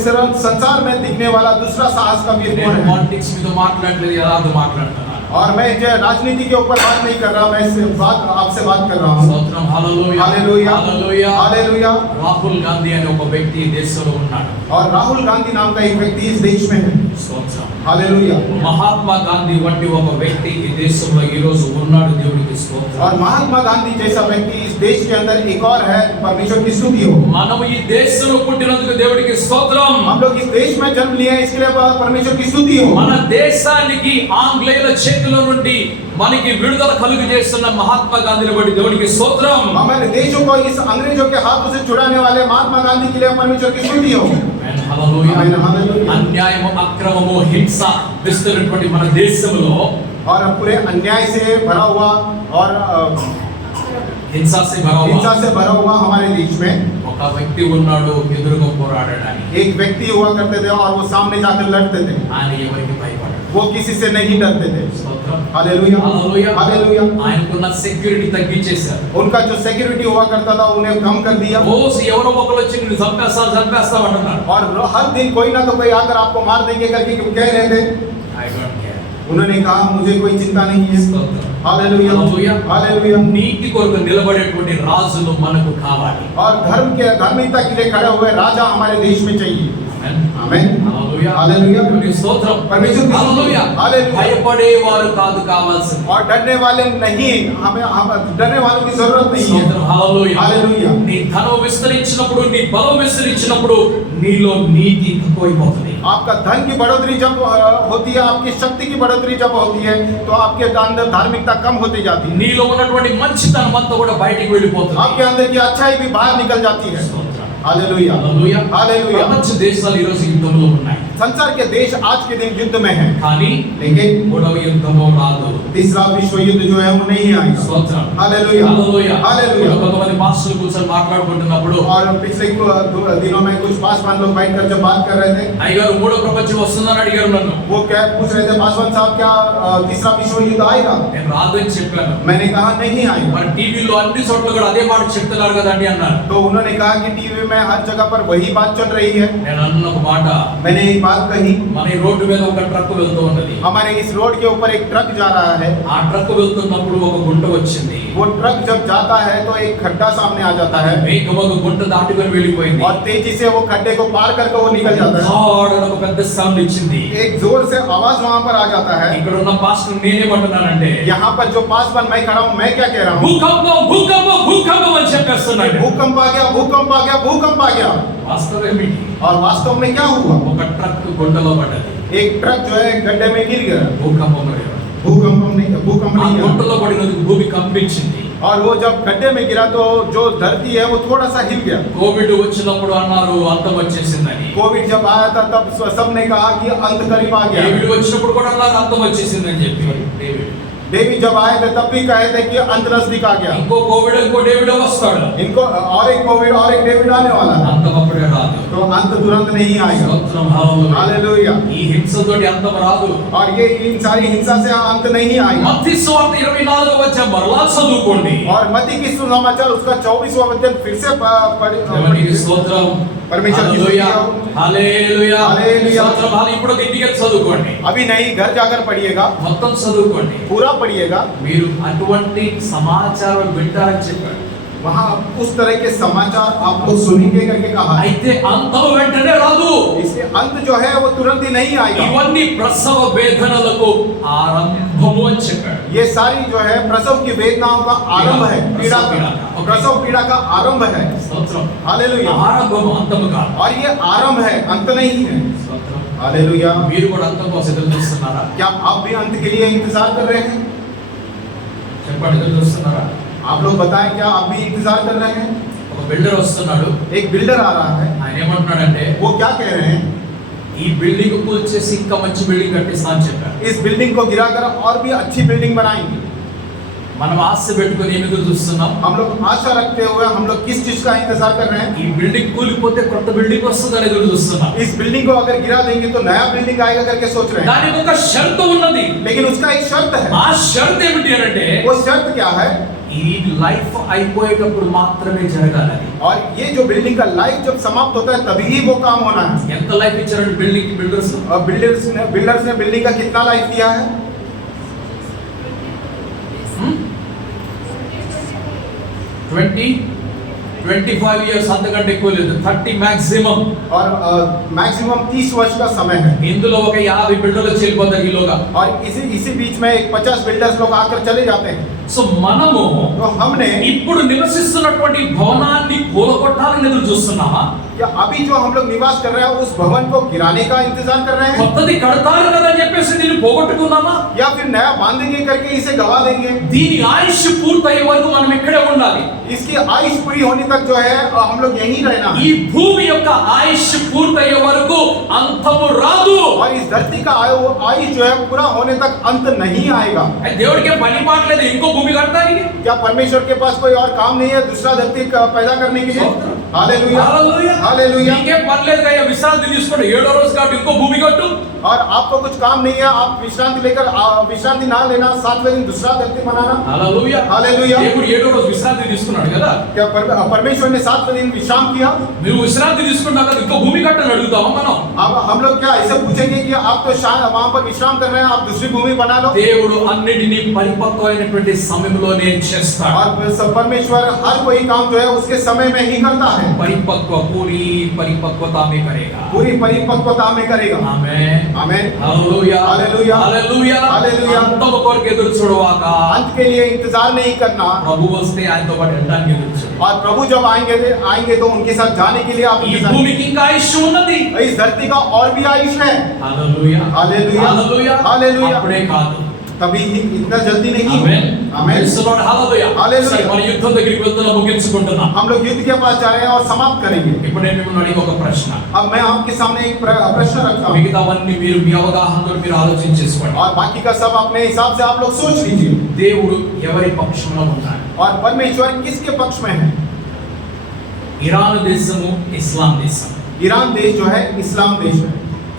संसार में दिखने वाला दूसरा साहस का वीर कौन నేను है? పాలిటిక్స్ మీద మాట్లాడలేదు, యథార్థ మాట్లాడుతున్నాను. और मैं जो राजनीति के ऊपर बात नहीं कर रहा, मैं सिर्फ आपसे बात कर रहा हूँ। స్తోత్రం, హల్లెలూయా, hallelujah, hallelujah. Hallelujah. Rahul Gandhi అనే ఒక వ్యక్తి ఈ దేశంలో ఉన్నాడు. और राहुल गांधी नाम का एक व्यक्ति इस देश में है। స్తోత్రం. हालेलुया। మహాత్మా గాంధీ వంటి ఒక వ్యక్తి ఈ దేశంలో ఈ రోజు ఉన్నాడు. దేవుడికి స్తోత్రం. और महात्मा गांधी जैसा व्यक्ति इस देश के अंदर एक और है। परमेश्वर की स्तुति हो। మనము ఈ దేశంలో పుట్టినందుకు దేవుడికి స్తోత్రం. हम लोग इस देश में जन्म लिए हैं, इसके लिए परमेश्वर की स्तुति हो। మన దేశానికి ఆంగ్లేయుల చేతుల నుండి మనకి విడుదల కలుగు చేస్తున్న మహాత్మా గాంధీని బట్టి దేవుడికి స్తోత్రం. हमारे देशों को इस अंग्रेजों के हाथों से छुड़ाने वाले महात्मा गांधी के लिए परमेश्वर की स्तुति हो। హల్లెలూయా. ఆమేన్, హల్లెలూయా. అన్యాయము, అక్రమము, హింస విస్తున్నటువంటి మన దేశంలో और पूरे अन्याय से भरा हुआ और हिंसा से भरा हुआ हमारे देश में ఒక వ్యక్తి ఉన్నాడు ఎదురుగా పోరాడడానికి. एक व्यक्ति हुआ करते थे और वो सामने जाकर लड़ते थे। ఆయన ఎవరికి భయపడడు. वो किसी से नहीं डरते थे। స్తోత్రం. Hallelujah, hallelujah. हालेलुया। ఆయనకున్న సెక్యూరిటీ తగ్గించేశారు. उनका जो सिक्योरिटी हुआ करता था उन्हें कम कर दिया। రోజు ఎవరో ఒకరు వచ్చి నిన్ను చంపేస్తాం అంటున్నారు. और हर दिन कोई ना तो कोई आकर आपको मार देंगे करके क्यों कह रहे थे। I don't care. उन्होंने कहा मुझे कोई चिंता नहीं है। స్తోత్రం. Hallelujah, hallelujah. हालेलुया। నీతి కొరకు నిలబడేటువంటి రాజులు మనకు కావాలి. और धर्म के धार्मिकता के लिए खड़े हुए राजा हमारे देश में चाहिए। आमेन, హల్లెలూయా, हालेलुया। దేవునికి స్తోత్రం. परमेश्वर की स्तुति। హల్లెలూయా. हालेलुया। భయపడేవారు కాదు కావాల్సింది. और डरने वाले नहीं, हम डरने वालों की जरूरत नहीं है। స్తోత్రం. హల్లెలూయా. हालेलुया। నీ ధనం విస్తరించినప్పుడు, నీ బలం విస్తరించినప్పుడు నీలో నీతి తక్కువైపోతుంది. आपका धन की बढ़ोतरी जब होती है, आपकी शक्ति की बढ़ोतरी जब होती है, तो आपके अंदर धार्मिकता कम होती जाती है। నీలో ఉన్నటువంటి మంచితనం అంతా కూడా బయటికి వెళ్ళిపోతుంది. आपके अंदर की अच्छाई भी बाहर निकल जाती है। స్తోత్రం. Hallelujah, hallelujah. हालेलुया। ప్రపంచ దేశాలు ఈ రోజు యుద్ధంలో ఉన్నాయి. संसार के देश आज के दिन युद्ध में है, కానీ लेकिन మూడవ యుద్ధము రాదు. तीसरा विश्व युद्ध जो है वो नहीं आएगा। స్తోత్రం. Hallelujah, hallelujah. हालेलुया। కొంతమంది పాస్టర్లు కూర్చొని మాట్లాడుకుంటున్నప్పుడు, और पिछले दिनों में कुछ पासवान लोग बैठकर जब बात कर रहे थे, అయ్యగారు మూడో ప్రపంచం వస్తుందని అడిగారు నన్ను. वो क्या पूछ रहे थे, पासवान साहब क्या तीसरा विश्व युद्ध आएगा? నేను రాదని చెప్పాను. मैंने कहा नहीं आएगा। మరి టీవీలో అన్ని చోట్ల కూడా అదే మాట చెప్తున్నారు కదండి అన్నారు. तो उन्होंने कहा कि टीवी में हर जगह पर वही बात चल रही है। నేను అన్న ఒక మాట, मैंने एक बात कही, మన ఈ రోడ్డు మీద ఒక ట్రక్ వెళ్తూ ఉన్నది. हमारे इस रोड के ऊपर एक ट्रक जा रहा है। ఆ ట్రక్ వెళ్తున్నప్పుడు ఒక గుంట వచ్చింది. वो ट्रक जब जाता है तो एक खड्डा सामने आ जाता है వేగంగా ఒక గుంట దాటుకొని వెళ్ళిపోయింది. और तेजी से वो खड्डे को पार करके वो निकल जाता है। ధాడ్ అని ఒక పెద్ద సౌండ్ ఇచ్చింది. एक जोर से आवाज वहां पर आ जाता है। ఇక్కడ ఉన్న పాస్టర్ నేనేమంటున్నానంటే, यहाँ पर जो पासवान मैं खड़ा हूँ, मैं क्या कह रहा हूँ? భూకంపం భూకంపం భూకంపం అని చెప్పేస్తున్నాడు. भूकंप आ गया, भूकंप आ गया, भूकंप आ गया। వాస్తవం ఏమిటి? और वास्तव में क्या हुआ? ఒక ట్రక్ గుంటలో పడ్డది. एक ट्रक जो है गड्ढे में गिर गया। భూకంపం లేదు. भूकंप ఆ नहीं గుంటలో పడినందుకు భూమి కంపించింది. और वो जब गड्ढे में गिरा तो जो धरती है वो थोड़ा सा हिल गया। కోవిడ్ వచ్చినప్పుడు అన్నారు అంతం వచ్చేసిందని. कोविड जब आया था तब सबने कहा कि अंत करीब आ गया। డేవిడ్ వచ్చినప్పుడు కూడా అన్నారు అంతం వచ్చేసిందని చెప్పి. डेविड जब आए थे तब भी कहे थे कि अंत नजदीक आ गया। ఇంకో కోవిడ్ ఇంకో డేవిడ్ వస్తాడు. इनको और एक कोविड और एक डेविड आने वाला है। అంతం అప్పుడే రాదు. तो अंत तुरंत नहीं आएगा। స్తోత్రం, హల్లెలూయా. हालेलुया। ఈ హింసతోటి అంతం రాదు. और ये इन सारी हिंसा से अंत नहीं आएगा। మత్తయి సువార్త 24వ అధ్యాయం మరలా చదువుకోండి. और मत्ती की सुसमाचार उसका 24वां अध्याय फिर से దేవునికి స్తోత్రం. परमेश्वर की హల్లెలూయా, स्तुति हो। హల్లెలూయా, హల్లెలూయా. స్తోత్రం. హల్లెలూయా. ఇప్పుడు ఇంటికి చదువుకోండి. अभी नहीं, घर जाकर पढ़िएगा, మొత్తం చదువుకోండి. पूरा पढ़िएगा। మీరు అటువంటి సమాచారం వింటారని చెప్పాడు. वहाँ उस तरह के समाचार आप लोग सुनेंगे करके कहा है। అయితే అంతం వెంటనే రాదు. इसलिए अंत जो है वो तुरंत ही नहीं आएगा। ఇవన్నీ ప్రసవ వేదనలకు ఆరంభము అని చెప్పాడు. ये सारी जो है प्रसव की वेदनाओं का आरंभ है, पीड़ा का, प्रसव पीड़ा का आरंभ है। స్తోత్రం. हालेलुया। ఆరంభము అంతము కాదు. और ये आरंभ है, अंत नहीं है। స్తోత్రం. हालेलुया। మీరు కూడా అంతం కోసం ఎదురు చూస్తున్నారా? क्या आप भी अंत के लिए इंतजार कर रहे हैं? చెప్పండి, ఎదురు చూస్తున్నారా? आप लोग बताएं, क्या आप भी इंतजार कर रहे हैं? ఒక బిల్డర్ వస్తున్నాడు. एक बिल्डर आ रहा है। ఆయన ఏమంటున్నాడంటే, वो क्या कह रहे हैं? ఈ బిల్డింగ్ కూల్చేసి ఇంకా మంచి బిల్డింగ్ కట్టిస్తా అని చెప్పారు. इस बिल्डिंग को गिराकर और भी अच्छी बिल्डिंग बनाएंगे। మనం ఆశ పెట్టుకొని ఏమి ఎదురు చూస్తున్నాం? हम लोग आशा रखते हुए हम लोग किस चीज का इंतजार कर रहे हैं? ఈ బిల్డింగ్ కూలిపోతే కొత్త బిల్డింగ్ వస్తుందని ఎదురు చూస్తున్నాం. इस बिल्डिंग को अगर गिरा देंगे तो नया बिल्डिंग आएगा करके सोच रहे हैं। దానికి ఒక షరతు ఉన్నది. लेकिन उसका एक शर्त है। ఆ షరతు ఏమిటి అంటే, वो शर्त क्या है? ఈ ఈ లైఫ్ అయిపోయేటప్పుడు మాత్రమే జరగాలి అది. और ये जो बिल्डिंग का लाइफ जब समाप्त होता है तभी ही वो काम होना है। ఎంత లైఫ్ ఇచ్చారండి బిల్డింగ్ బిల్డర్స్? और बिल्डर्स ने बिल्डिंग का कितना लाइफ दिया है? 25 ఇయర్స్, అంతకంటే ఎక్కువ లేదు, 30 మాక్సిమం. और मैक्सिमम 30 वर्ष का समय है। ఇందులో ఒక 50 బిల్డర్లు చెల్లిపోతారు ఈలోగా. और इसी बीच में एक 50 बिल्डर्स लोग आकर चले जाते हैं। సో మనము तो हमने ఇప్పుడు నివసిస్తున్నటువంటి భవనాన్ని కూలగొట్టాలని ఎదురు చూస్తున్నామా? क्या अभी जो हम लोग निवास कर रहे हैं उस भवन को गिराने का इंतजार कर रहे हैं, కొత్తది కడతారు కదా అని చెప్పేసి దీన్ని పోగొట్టుకున్నామా? या फिर नया बांधेंगे करके इसे गवा देंगे? దీని ఆయుష్ పూర్తయ్యే వరకు మనం ఇక్కడే ఉండాలి. इसकी आयुष पूरी होने तक जो है हम लोग यहीं रहना ఈ है। భూమి యొక్క ఆయుష్ పూర్తయ్యే వరకు అంతము రాదు. और इस धरती का आयुष जो है पूरा होने तक अंत नहीं आएगा। దేవుడికి పని పాటలేదు ఇంకో భూమి కడతానికి. क्या परमेश्वर के पास कोई और काम नहीं है दूसरा धरती पैदा करने के लिए? Hallelujah, hallelujah. నీకే పని లేదు కదా, విశ్రాంతి తీసుకోండి, 7వ రోజు కాబట్టి ఇంకో భూమి కట్టు. और आपको कुछ काम नहीं है, आप विश्रांति लेकर विश्रांति ना लेना, 7वें दिन दूसरा धरती बनाना। హల్లెలూయా, हालेलुया। దేవుడు 7వ రోజు విశ్రాంతి తీసుకున్నాడు కదా. क्या परमेश्वर ने 7वें दिन विश्राम किया? నువ్వు విశ్రాంతి తీసుకున్నాక ఇంకో భూమి కట్టని అడుగుతావా మనం? अब हम लोग क्या ऐसे पूछेंगे कि आप तो वहां पर विश्राम कर रहे हैं, आप दूसरी भूमि बना लो? దేవుడు అన్నిటినీ పరిపక్వమైనటువంటి సమయంలోనే చేస్తాడు. और परमेश्वर हर कोई काम जो है उसके समय में ही करता है। परिपक्व पूरी परिपक्वता में करेगा. पूरी परिपक्वता में करेगा। ఆమేన్, आमीन, హల్లెలూయా, హల్లెలూయా, హల్లెలూయా, హల్లెలూయా। అంతము కొరకు ఎదురు చూడవాక अंत के लिए इंतजार नहीं करना। ప్రభు వస్తే ఆయనతో పాటు వెళ్ళడానికి ఎదురు చూడు. और प्रभु जब आएंगे तो उनके साथ जाने के लिए आप ఈ इंतजार। భూమికి ఇంకా ఆయుష్ ఉన్నది. इस धरती का और भी आयुष है। హల్లెలూయా, हालेलुया, హల్లెలూయా, हालेलुया। అప్పుడే కాదు. तभी ही इतना जल्दी नहीं। ఆమేన్, आमीन। ప్రైజ్ ది లార్డ్, హల్లెలూయా. హల్లెలూయా। సరే, మన యుద్ధం దగ్గరికి వెళ్తున్నా, ముగించుకుంటున్నా. हम लोग युद्ध के पास जा रहे हैं और समाप्त करेंगे। ఇప్పుడు నేను మిమ్మల్ని అడిగే ఒక ప్రశ్న, अब मैं आपके सामने एक प्रश्न रखता हूँ మిగతావన్నీ మీరు మీ అవగాహనతో మీరు ఆలోచించేసుకోండి. और बाकी का सब अपने हिसाब से आप लोग सोच लीजिए। దేవుడు ఎవరి పక్షంలో ఉన్నాడు? और परमेश्वर किसके पक्ष में है? ఇరాన్ దేశము ఇస్లాం దేశం, ईरान देश जो है इस्लाम देश है।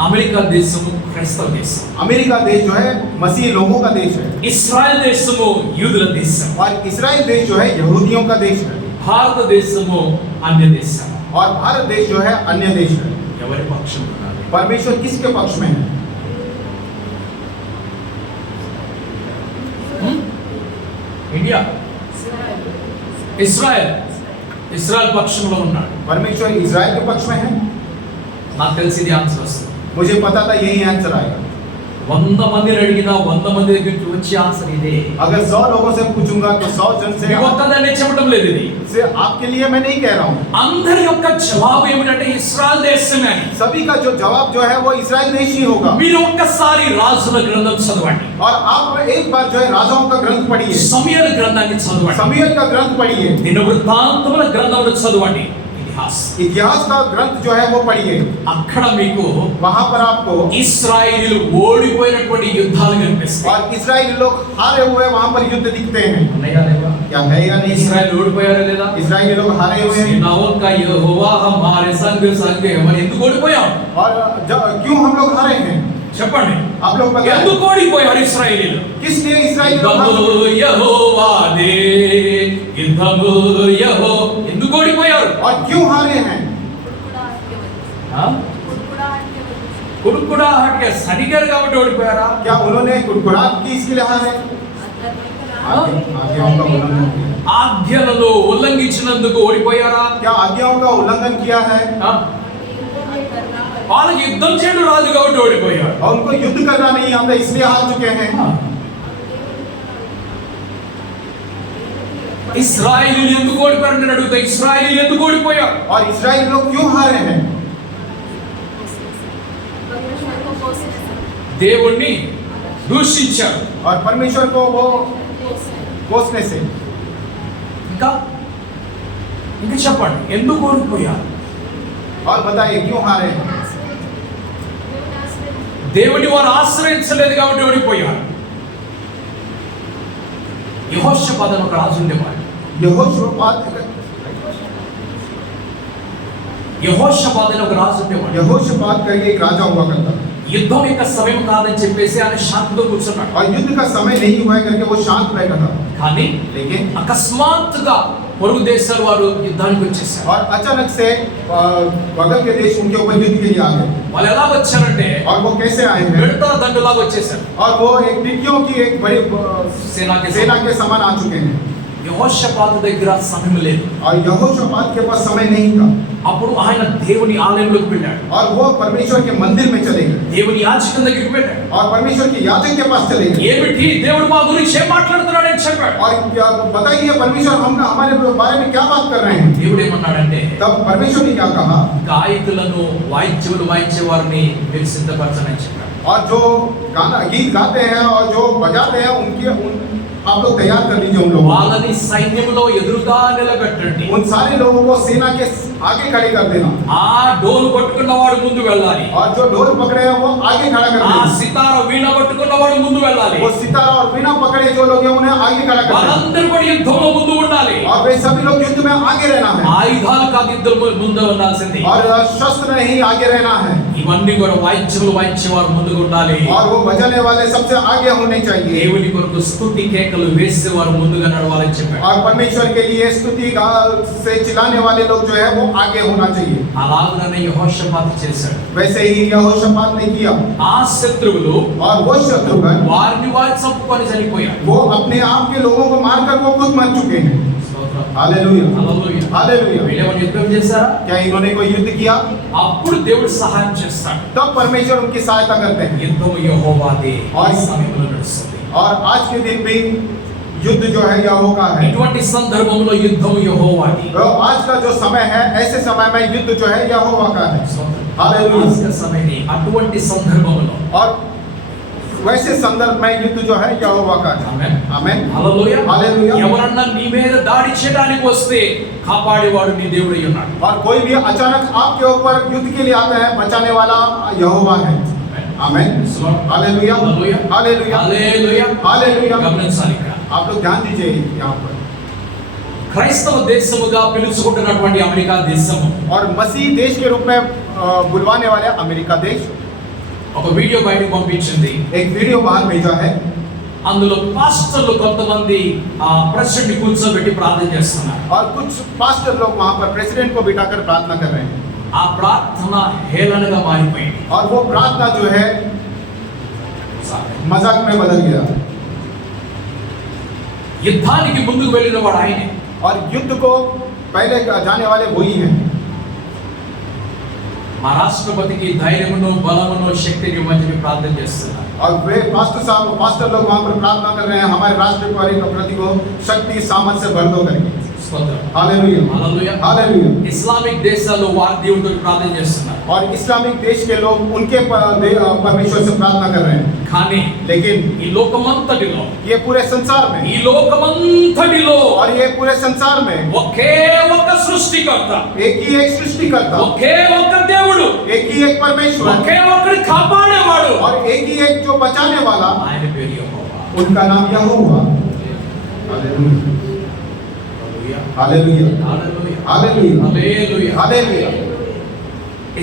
అమెరికా దేశము క్రైస్తవ దేశం, अमेरिका देश जो है मसीह लोगों का देश है। ఇస్రాయెల్ దేశము యూదుల దేశం, और इस्राएल देश जो है यहूदियों का देश है। భారతదేశము అన్య దేశం. और भारत देश जो है अन्य देश है। ఎవరి పక్షంలో ఉన్నారు? परमेश्वर किसके पक्ष में है? ఇండియా, ఇస్రాయెల్, ఇస్రాయెల్ పక్షంలో ఉన్నాడు. परमेश्वर इस्राएल के पक्ष में है। నాకు తెలిసి ఇది ఆన్సర్ వస్తుంది. मुझे पता था यही आंसर आएगा। 100 మందిని అడిగినా 100 మంది దగ్గరికి వచ్చే ఆన్సర్ ఇదే. अगर 100 लोगों से पूछूंगा तो 100 जन से మీకు ఒక్కదాన్నే చెప్పడం లేదు ఇది. आपके लिए मैं नहीं कह रहा हूँ। అందరి యొక్క జవాబు ఏమిటంటే ఇస్రాయెల్ దేశమే అని. सभी का जो जवाब जो है वो इस्राएल देश ही होगा। మీరు ఒక్కసారి రాజుల గ్రంథం చదవండి, और आप एक बार जो है राजाओं का ग्रंथ पढ़िए, సమూయేలు గ్రంథాన్ని చదవండి, समूएल का ग्रंथ पढ़िए, దినవృత్తాంతముల గ్రంథమును చదవండి, इतिहास का ग्रंथ जो है वो पढ़िए। అక్కడ మీకు वहां पर आपको ఇశ్రాయేలీయులు ఓడిపోయినటువంటి యుద్ధాలు కనిపిస్తాయి. और इस्राएली लोग हारे हुए वहां पर युद्ध दिखते हैं। ఉన్నాయా లేవా? क्या है या नहीं? ఇశ్రాయేలు ఓడిపోయారా లేదా? इस्राएली लोग हारे हुए हैं। సేనాओं का यहोवा हमारे संग संग है. మరి ఎందుకు ఓడిపోయాం? और क्यों हम लोग हारे हैं? చెప్పండి, आप लोग बताएं। ఎందుకు ఓడిపోయారు ఇశ్రాయేలీయులు? किसने इस्राएली लोग యుద్ధము యెహోవాదే, యుద్ధము యెహో. ఎందుకు ఓడిపోయారు? और क्यों हारे हैं? కుడుకుడాహట్ కే సరిగారు కాబట్టి ఓడిపోయారా? क्या उन्होंने कुड़कुड़ाहट की इसके लिए हारे? आज्ञाओं का उल्लंघन किया। ఆజ్ఞలను ఉల్లంఘించినందుకు ఓడిపోయారా? क्या आज्ञाओं का उल्लंघन किया है? వాళ్ళకి యుద్ధం చేయడం రాదు కాబట్టి ఓడిపోయారు. और उनको युद्ध करना नहीं आता इसलिए हार चुके हैं। ఇశ్రాయేలీయులు ఎందుకు ఓడిపోయారు అని అడుగుతా, ఇశ్రాయేలీయులు ఎందుకు ఓడిపోయారు? और इस्राएली लोग क्यों हारे हैं? దేవుణ్ణి దూషించారు. और परमेश्वर को वो कोसने से। ఇంకా ఇంకా చెప్పండి, ఎందుకు ఓడిపోయారు? और बताइए क्यों हारे हैं? దేవుని వారు ఆశ్రయించలేదు కాబట్టి ఓడిపోయారు. యెహోషాపాతు అని ఒక రాజు ఉండేవాడు. యెహోషాపాతు అని ఒక రాజు ఉండేవాడు. यहोशापात करके एक राजा हुआ करता। యుద్ధం యొక్క సమయం కాదని చెప్పేసి ఆయన శాంతితో కూర్చున్నాడు. और युद्ध का समय नहीं हुआ करके वो शांत बैठा था। కానీ लेकिन అకస్మాత్తుగా పొరుగు దేశాల వారు యుద్ధానికి వచ్చేసారు. और अचानक से बगल के देश उनके ऊपर युद्ध के लिए आ गए. వాళ్ళు ఎలా వచ్చారంటే और वो कैसे आए हैं? మిడతా దండులాగా వచ్చేసారు. और वो एक टिड्डियों की एक बड़ी सेना के समान आ चुके हैं. యెహోషాపాతు దగ్గర సమయం లేదు. और यहोशापात के पास समय नहीं था. అప్పుడు ఆయన దేవుని ఆలయంలోకి వెళ్ళాడు. और वो परमेश्वर के मंदिर में चले गए. దేవుని యాజకుని దగ్గరికి వెళ్ళాడు. और परमेश्वर के याजक के पास चले गए. ఏమిటి దేవుడు మా గురించి ఏం మాట్లాడుతున్నాడని చెప్పాడు. और क्या बताइए परमेश्वर हम हमारे बारे में क्या बात कर रहे हैं? దేవుడు ఏమన్నాడంటే, तब परमेश्वर ने क्या कहा? గాయకులను వాయిద్యములు వాయించే వారిని మీరు సిద్ధపరచమని చెప్పాడు. और जो गाना गीत गाते हैं और जो बजाते हैं आप लोग तैयार कर लीजिए उन लोगों వాళ్ళని సైన్యంలో ఎదురుగా నిలబెట్టండి. उन सारे लोगों को सेना के आगे खड़े कर देना. ఆ డోలు పట్టుకున్నవాడు ముందు వెళ్ళాలి. और जो ढोल पकड़े हैं वो आगे खड़ा कर ఆ देना. సితార వీణ పట్టుకున్నవాడు ముందు వెళ్ళాలి. वो सितारा और वीणा पकड़े जो लोग हैं उन्हें आगे खड़ा कर देना. వాళ్ళందరూ కూడా యుద్ధంలో ముందు ఉండాలి. और वे सभी लोग युद्ध में आगे रहना है. ఆయుధాలు కాదు యుద్ధంలో ముందు ఉండాల్సింది. और शस्त्र नहीं आगे रहना है. ఇవన్నీ కూడా వాయిద్యములు వాయించేవారు ముందుకు ఉండాలి. और वो बजाने वाले सबसे आगे होने चाहिए. దేవుని కొరకు స్తుతి కేకలు వేసేవారు ముందుగా నడవాలని చెప్పాడు. और परमेश्वर के लिए स्तुति से चिल्लाने वाले लोग जो है वो आगे होना चाहिए. అలాగనే యెహోషాపాతు చేశాడు. वैसे ही यहोशापात ने किया. ఆ శత్రువులు और वो शत्रुघ्न వారిని వారు చంపుకొని చనిపోయారు. वो अपने आप के लोगों को मारकर वो खुद मर चुके हैं. Hallelujah hallelujah. हालेलुया. వీళ్ళేమైనా యుద్ధం చేశారా? क्या इन्होंने कोई युद्ध किया? అప్పుడు దేవుడు సహాయం చేస్తాడు. तब परमेश्वर उनकी सहायता करते हैं. యుద్ధం యెహోవాదే. और ఈ సమయంలో నడుస్తుంది. और आज के दिन भी युद्ध जो है यहोवा का है. ఇటువంటి సందర్భంలో యుద్ధం యెహోవాది. तो आज का जो समय है ऐसे समय में युद्ध जो है यहोवा का है. हालेलुया. ఆస్క సమయని అటువంటి సందర్భంలో और वैसे संदर्भ में युद्ध जो है यहोवा का है. ఆమేన్. आमीन. హల్లెలూయా. हालेलुया. ఎవరన్నా నీ మీద దాడి చేయడానికి వస్తే కాపాడేవాడు నీ దేవుడై ఉన్నాడు. और कोई भी अचानक आपके ऊपर युद्ध के लिए आता है बचाने वाला यहोवा है. आमीन. Hallelujah. Hallelujah. Hallelujah. Hallelujah. Hallelujah. గమనించాలి ఇక్కడ. आप लोग ध्यान दीजिए यहाँ पर. క్రైస్తవ దేశముగా పిలుచుకుంటున్నటువంటి అమెరికా దేశము और मसीह देश के रूप में बुलवाने वाले अमेरिका देश ఒక వీడియో బయటకు పంపించింది. एक वीडियो बाहर भेजा है. అందులో పాస్టర్లు కొంతమంది ఆ ప్రెసిడెంట్ కూర్చోబెట్టి ప్రార్థన చేస్తున్నారు. और कुछ पास्टर लोग वहाँ पर प्रेसिडेंट को बिठाकर प्रार्थना कर रहे हैं. ఆ ప్రార్థన హేళనగా మారిపోయింది. और वो प्रार्थना जो है मजाक में बदल गया. యుద్ధానికి ముందుకు వెళ్ళిన వాడు ఆయనే. और युद्ध को पहले जाने वाले वही हैं. మా రాష్ట్రపతికి ధైర్యమును బలమును శక్తిని ఇవ్వమని ప్రార్థన చేస్తున్నారు. और वे पास्टर लोग वहाँ पर प्रार्थना कर रहे हैं हमारे राष्ट्रपति के प्रति को शक्ति सामर्थ्य से भर दो करके. हालेलुया. హల్లెలూయా. हालेलुया. ఇస్లామిక్ దేశాల్లో వారి దేవుడితో ప్రార్థన చేస్తున్నారు. और इस्लामिक देश के लोग उनके परमेश्वर से प्रार्थना कर रहे हैं. కానీ लेकिन ఈ లోకమంతటిలో ये पूरे संसार में ఈ లోకమంతటిలో और ये पूरे संसार में ఒకే ఒక్క సృష్టికర్త, एक ही एक सृष्टिकर्ता, ఒకే ఒక్క దేవుడు, एक ही एक परमेश्वर ఒకే ఒక్కడు కాపాడేవాడు. और एक ही एक जो बचाने वाला ఆయన పేరు యెహోవా. उनका नाम यहोवा. Hallelujah. Hallelujah. Hallelujah. Hallelujah. Hallelujah. Hallelujah.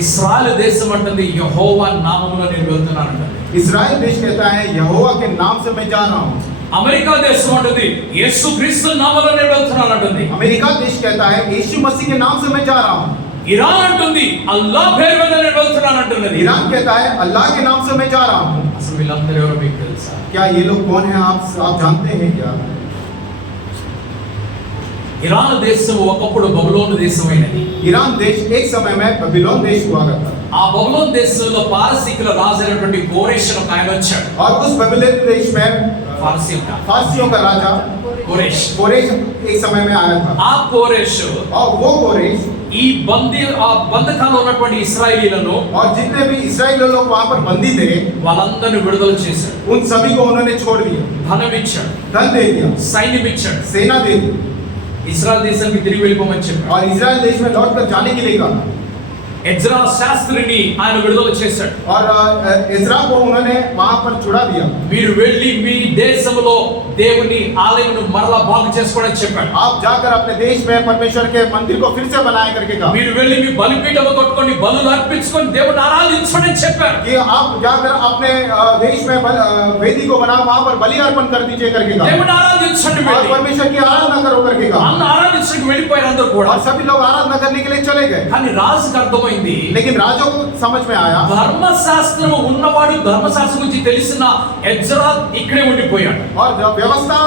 ఇశ్రాయేలు దేశం అంటుంది యెహోవా నామములో నేను వెళ్తున్నానంటుంది. इस्राएल देश कहता है यहोवा के नाम से मैं जा रहा हूँ. అమెరికా దేశం అంటుంది యేసుక్రీస్తు నామములో నేను వెళ్తున్నానంటుంది. अमेरिका देश कहता है यीशु मसीह के नाम से मैं जा रहा हूँ. ఇరాన్ అంటుంది అల్లా పేరు మీద నేను వెళ్తున్నానంటున్నది. ईरान कहता है अल्लाह के नाम से मैं जा रहा हूँ. అసలు వీళ్ళందరూ ఎవరో మీకు తెలుసా? क्या ये लोग कौन हैं आप जानते हैं क्या? ఇరాన్ దేశం ఒకప్పుడు బబులోను దేశమైనది. ईरान देश एक समय में बेबीलोन देश हुआ करता. ఆ బబులోను దేశంలో పారసీకుల రాజు అయినటువంటి కోరెష్ ఒక ఆయన వచ్చాడు. और उस बेबीलोन देश में फारसियों का राजा కోరెష్ एक समय में आया था. ఆ కోరెష్ और वो कोरेश ఈ బంధకాల్లో ఉన్నటువంటి ఇశ్రాయేలీలను और जितने भी इस्राएली लोग वहाँ पर बंदी थे వాళ్ళందరిని విడుదల చేశాడు. उन सभी को उन्होंने छोड़ दिया. ధనం ఇచ్చాడు, धन दे दिया, సైన్యం ఇచ్చాడు, सेना दे दी ఇశ్రాయేల్ దేశానికి తిరిగి వెళ్ళిపోమని చెప్పాడు. और इस्राएल देश में लौट कर जाने के लिए कहा. ఎజ్రా శాస్త్రిని ఆయన విడుదల చేశాడు. और इस्रा को उन्होंने वहाँ पर छुड़ा दिया. మీరు వెళ్ళి మీ దేశంలో దేవుని ఆలయమును మరలా బాగు చేసుకోవడం చెప్పాడు. आप जाकर अपने देश में परमेश्वर के मंदिर को फिर से बनाए करके कहा మీరు వెళ్ళి మీ బలిపీఠం కట్టుకొని బలులు అర్పించుకొని దేవుని ఆరాధించండి అని చెప్పారు. कि आप जाकर अपने देश में वेदी को बनाओ, वहां पर बलि अर्पण कर दीजिए करके कहा దేవుని ఆరాధించండి और వెళ్ళి. परमेश्वर की आराधना करो करके कहा అన్న ఆరాధించడానికి వెళ్ళిపోయారు అందరూ కూడా. और सभी लोग आराधना करने के लिए चले गए। కానీ రాజుకు అర్థమైంది लेकिन राजों को समझ में आया ధర్మశాస్త్రం ఉన్నవాడు ధర్మశాస్త్రం గురించి తెలిసిన ఎజ్రా ఇక్కడే ఉండిపోయాడు. और व्यवस्था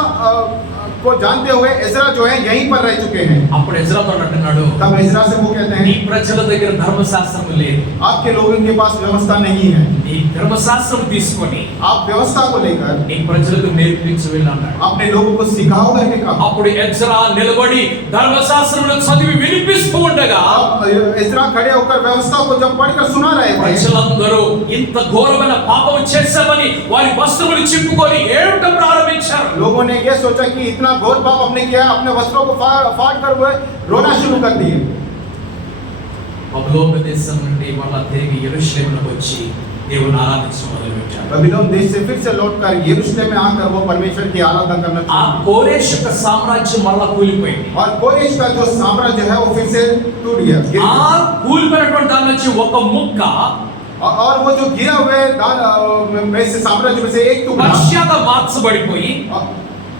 को जानते हुए एजरा जो है यहीं पर रह चुके हैं। అప్పుడు ఎజ్రాతో అంటున్నాడు, तब एजरा से वो कहते నీ हैं ప్రజల దగ్గర ధర్మశాస్త్రం లేదు, आपके लोगों के पास व्यवस्था नहीं है, నీ ధర్మశాస్త్రం తీసుకొని आप व्यवस्था को लेकर నీ ప్రజలకు నేర్పించి వెళ్ళన్నాడు. अपने लोगों को सिखाओ करके कहा। అప్పుడు ఎజ్రా నిలబడి ధర్మశాస్త్రమును చదివి వినిపిస్తూ ఉండగా अब एजरा खड़े होकर व्यवस्था को जब पढ़कर सुना रहे थे, ప్రజలందరూ ఇంత ఘోరమైన పాపం చేశామని వారి వస్త్రములు చింపుకొని ఏడవడం ప్రారంభించారు. लोगों ने ये सोचा कि इतना घोर पाप हमने किया, अपने वस्त्रों को फाड़ कर वो रोना शुरू कर दिए। బబులోను దేశం నుండి మళ్ళా తిరిగి యెరూషలేమునకు వచ్చి దేవుని ఆరాధించడం మొదలుపెట్టారు. बबीलोन देश से फिर से लौटकर यरूशलेम में आकर वो परमेश्वर की आराधना करना ఆ शुरू किया। కోరేష్ యొక్క సామ్రాజ్యం మళ్ళా కూలిపోయింది. और कोरेश का जो साम्राज्य है वो फिर से टूट गया, गिर ఆ गया। కూలిపోయినటువంటి దాని నుంచి ఒక ముక్క और वो जो गिरा हुए में से साम्राज्य में से एक टुकड़ा పర్షియాగా మార్చబడిపోయి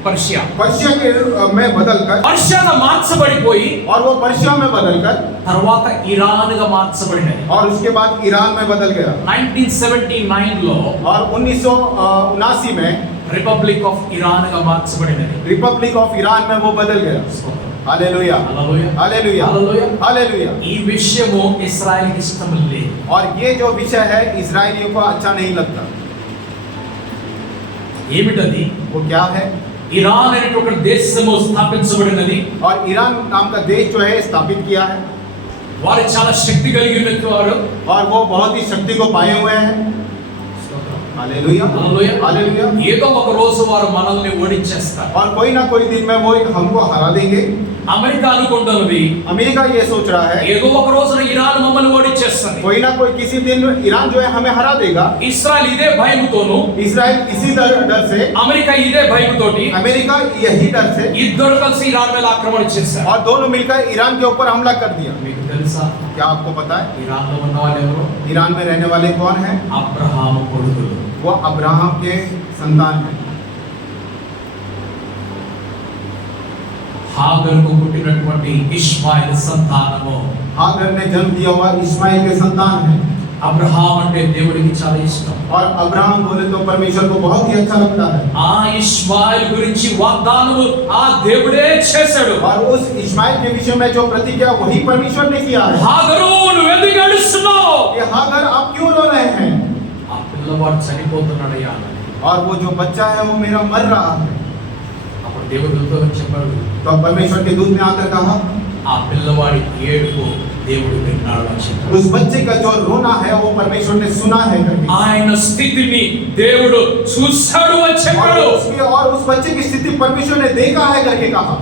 పర్షియా पर्शिया के में बदलकर పర్షియాగా మార్చబడిపోయి और वो पर्शिया में बदलकर తర్వాత ఇరాన్గా మార్చబడినది. और उसके बाद ईरान में बदल गया। 1979 లో और 1979 में రిపబ్లిక్ ఆఫ్ ఇరాన్ గా మార్చబడినది. रिपब्लिक ऑफ ईरान में वो बदल गया। Hallelujah, hallelujah, hallelujah, hallelujah. Hallelujah. ఈ విషయము ఇశ్రాయేలుకి ఇష్టం లేదు. और ये जो विषय है इजरायलियों को अच्छा नहीं लगता। ఏమిటది? वो क्या है? ఇరాన్ అనేటువంటి దేశము స్థాపించబడినది. और ईरान नाम का देश जो है स्थापित किया है వారు చాలా శక్తి కలిగి ఉన్నవారు. और वो बहुत ही शक्ति को पाए हुए हैं। Hallelujah, hallelujah. हालेलुया। ఏదో ఒక రోజు వారు మనల్ని ఓడించేస్తారు. और कोई ना कोई दिन में वो हमको हरा देंगे। అమెరికా అనుకుంటున్నది अमेरिका ये सोच रहा है ఏదో ఒక రోజున ఇరాన్ మమ్మల్ని ఓడించేస్తుంది. कोई ना कोई किसी दिन ईरान जो है हमें हरा देगा। ఇస్రాయల్ ఇదే భయముతోను, इजराइल इसी डर से, అమెరికా ఇదే భయముతోటి अमेरिका यही डर से, ఇద్దరు కలిసి ఇరాన్ మీద ఆక్రమణ చేశారు. और दोनों मिलकर ईरान के ऊपर हमला कर दिया। మీకు తెలుసా क्या आपको पता है ఇరాన్ లో ఉన్న వాళ్ళు ఎవరు? ईरान में रहने वाले कौन हैं? అబ్రహాము కొడుకులు. वो अब्राहम के संतान हैं। హాగరుకు పుట్టినటువంటి ఇష్మాయిల్ సంతానము. हागर ने जन्म दिया हुआ इस्माइल के संतान हैं। అబ్రహాం అంటే దేవుడికి చాలా ఇష్టం. और अब्राहम बोले तो परमेश्वर को बहुत ही अच्छा लगता है। ఆ ఇష్మాయిల్ గురించి వాగ్దానము ఆ దేవుడే చేశాడు. और उस इस्माइल के विषय में जो प्रतिज्ञा वही परमेश्वर ने किया है। హాగరు నువ్వు ఎందుకు ఏడుస్తున్నావు? ये हागर आप क्यों रो रहे हैं? ఆ పిల్లవాడు చనిపోతున్నాడయ్యా. और वो जो बच्चा है वो मेरा मर रहा है। అప్పుడు దేవుడితో చెప్పాడు, तो परमेश्वर के दूत ने आकर कहा ఆ పిల్లవాడి ఏడుపు దేవుడు విన్నాడు అని చెప్పాడు. उस बच्चे का जो रोना है वो परमेश्वर ने सुना है करके। ఆయన స్థితిని దేవుడు చూశాడు అని చెప్పాడు. और उस बच्चे की स्थिति परमेश्वर ने देखा है करके कहा।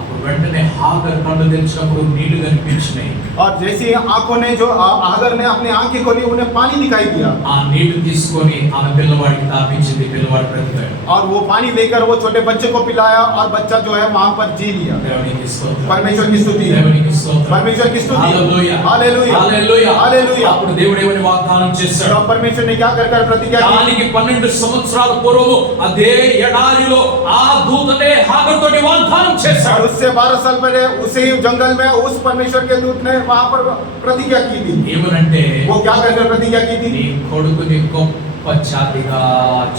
అప్పుడు వెంటనే హాగర్ కళ్ళు తెరిచినప్పుడు నీళ్లు కనిపించినాయి. और जैसे आंखों ने जो हागर ने अपनी आंखें खोली उन्हें पानी दिखाई दिया। ఆ నీళ్లు తీసుకొని ఆమె పిల్లవాడికి తాపించింది. పిల్లవాడు బ్రతికాడు. और वो पानी देकर वो छोटे बच्चे को पिलाया और बच्चा जो है वहां पर जी लिया। దేవునికి స్తోత్రం. परमेश्वर की स्तुति है, దేవునికి స్తోత్రం. परमेश्वर की स्तुति। హల్లెలూయా, हालेलुया, హల్లెలూయా, हालेलुया। అప్పుడు దేవుడు ఏమని వాగ్దానం చేశాడు? तो परमेश्वर ने क्या कर प्रतिज्ञा की? దానికి 12 సంవత్సరాల పూర్వము అదే ఎడారిలో ఆ దూతనే హాగర్ తోటి వాగ్దానం చేశాడు. और उससे 12 साल पहले उसी जंगल में उस परमेश्वर के दूत ने वहां पर प्रतिज्ञा की थी। ఏమనంటే वो क्या कर प्रतिज्ञा की నీ थी? కొడుకుని గొప్ప జాతిగా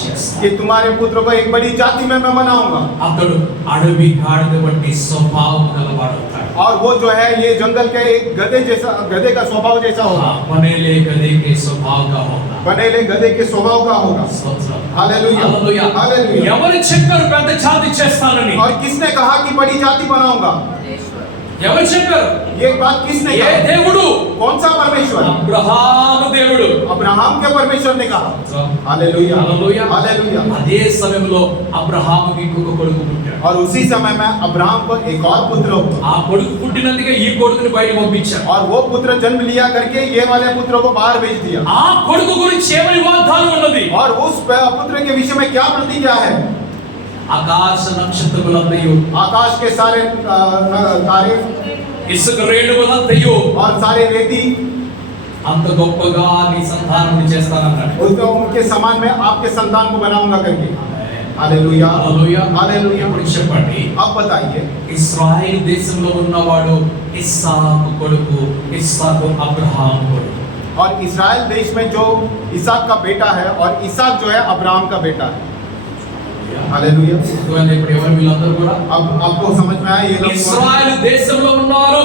చేస్తా. कि तुम्हारे पुत्र को एक बड़ी जाति में मैं बनाऊंगा। అతడు అడవి గాడిద వంటి స్వభావం గలవాడవుతాడు. और वो जो है ये जंगल के एक गधे का स्वभाव जैसा होगा। बनेले गधे के स्वभाव का होगा. बनेले गधे के स्वभाव का होगा। స్తోత్రం. Hallelujah, hallelujah. हालेलुया। ఎవరు చెప్పారు పెద్ద జాతి చేస్తానని? और किसने कहा कि बड़ी जाति बनाऊंगा? ఎవరు చెప్పారు? ये बात किसने ఏ कहा? దేవుడు? कौन सा परमेश्वर? అబ్రహాము దేవుడు. अब्राहम के परमेश्वर ने कहा। Hallelujah, hallelujah. हालेलुया। అదే సమయంలో అబ్రహాముకి ఇంకొక కొడుకు పుట్టాడు. और उसी समय में अब्राहम को एक और पुत्र हुआ। ఆ కొడుకు పుట్టినందుకే ఈ కొడుకుని బయట పంపించారు. और वो पुत्र जन्म लिया करके ये वाले पुत्र को बाहर भेज दिया। ఆ కొడుకు గురించి ఏమని వాగ్దానం ఉన్నది? और उस पुत्र के विषय में क्या प्रतिज्ञा है? ఆకాశ నక్షత్రములంతయు आकाश के सारे तारे ఇసుక రేణువులంతయు और सारे रेती అంత గొప్పగా నీ సంతానం చేస్తానన్నాడు. उनके समान में आपके संतान को बनाऊंगा करके। Hallelujah hallelujah. हालेलुया। ఇప్పుడు చెప్పండి, अब बताइए, ఇశ్రాయేలు దేశంలో ఉన్నవాడు ఇస్సాకు కొడుకు, ఇస్సాకు అబ్రహాం కొడుకు. और इस्राएल देश में जो इसहाक का बेटा है और इसहाक जो है अब्राहम का बेटा है। हालेलुया। అర్థమైందా ఇప్పుడు ఎవరు వీళ్ళందరూ కూడా? अब आपको समझ में आया ये लोग कौन हैं? ఇశ్రాయేలు దేశంలో ఉన్నవారు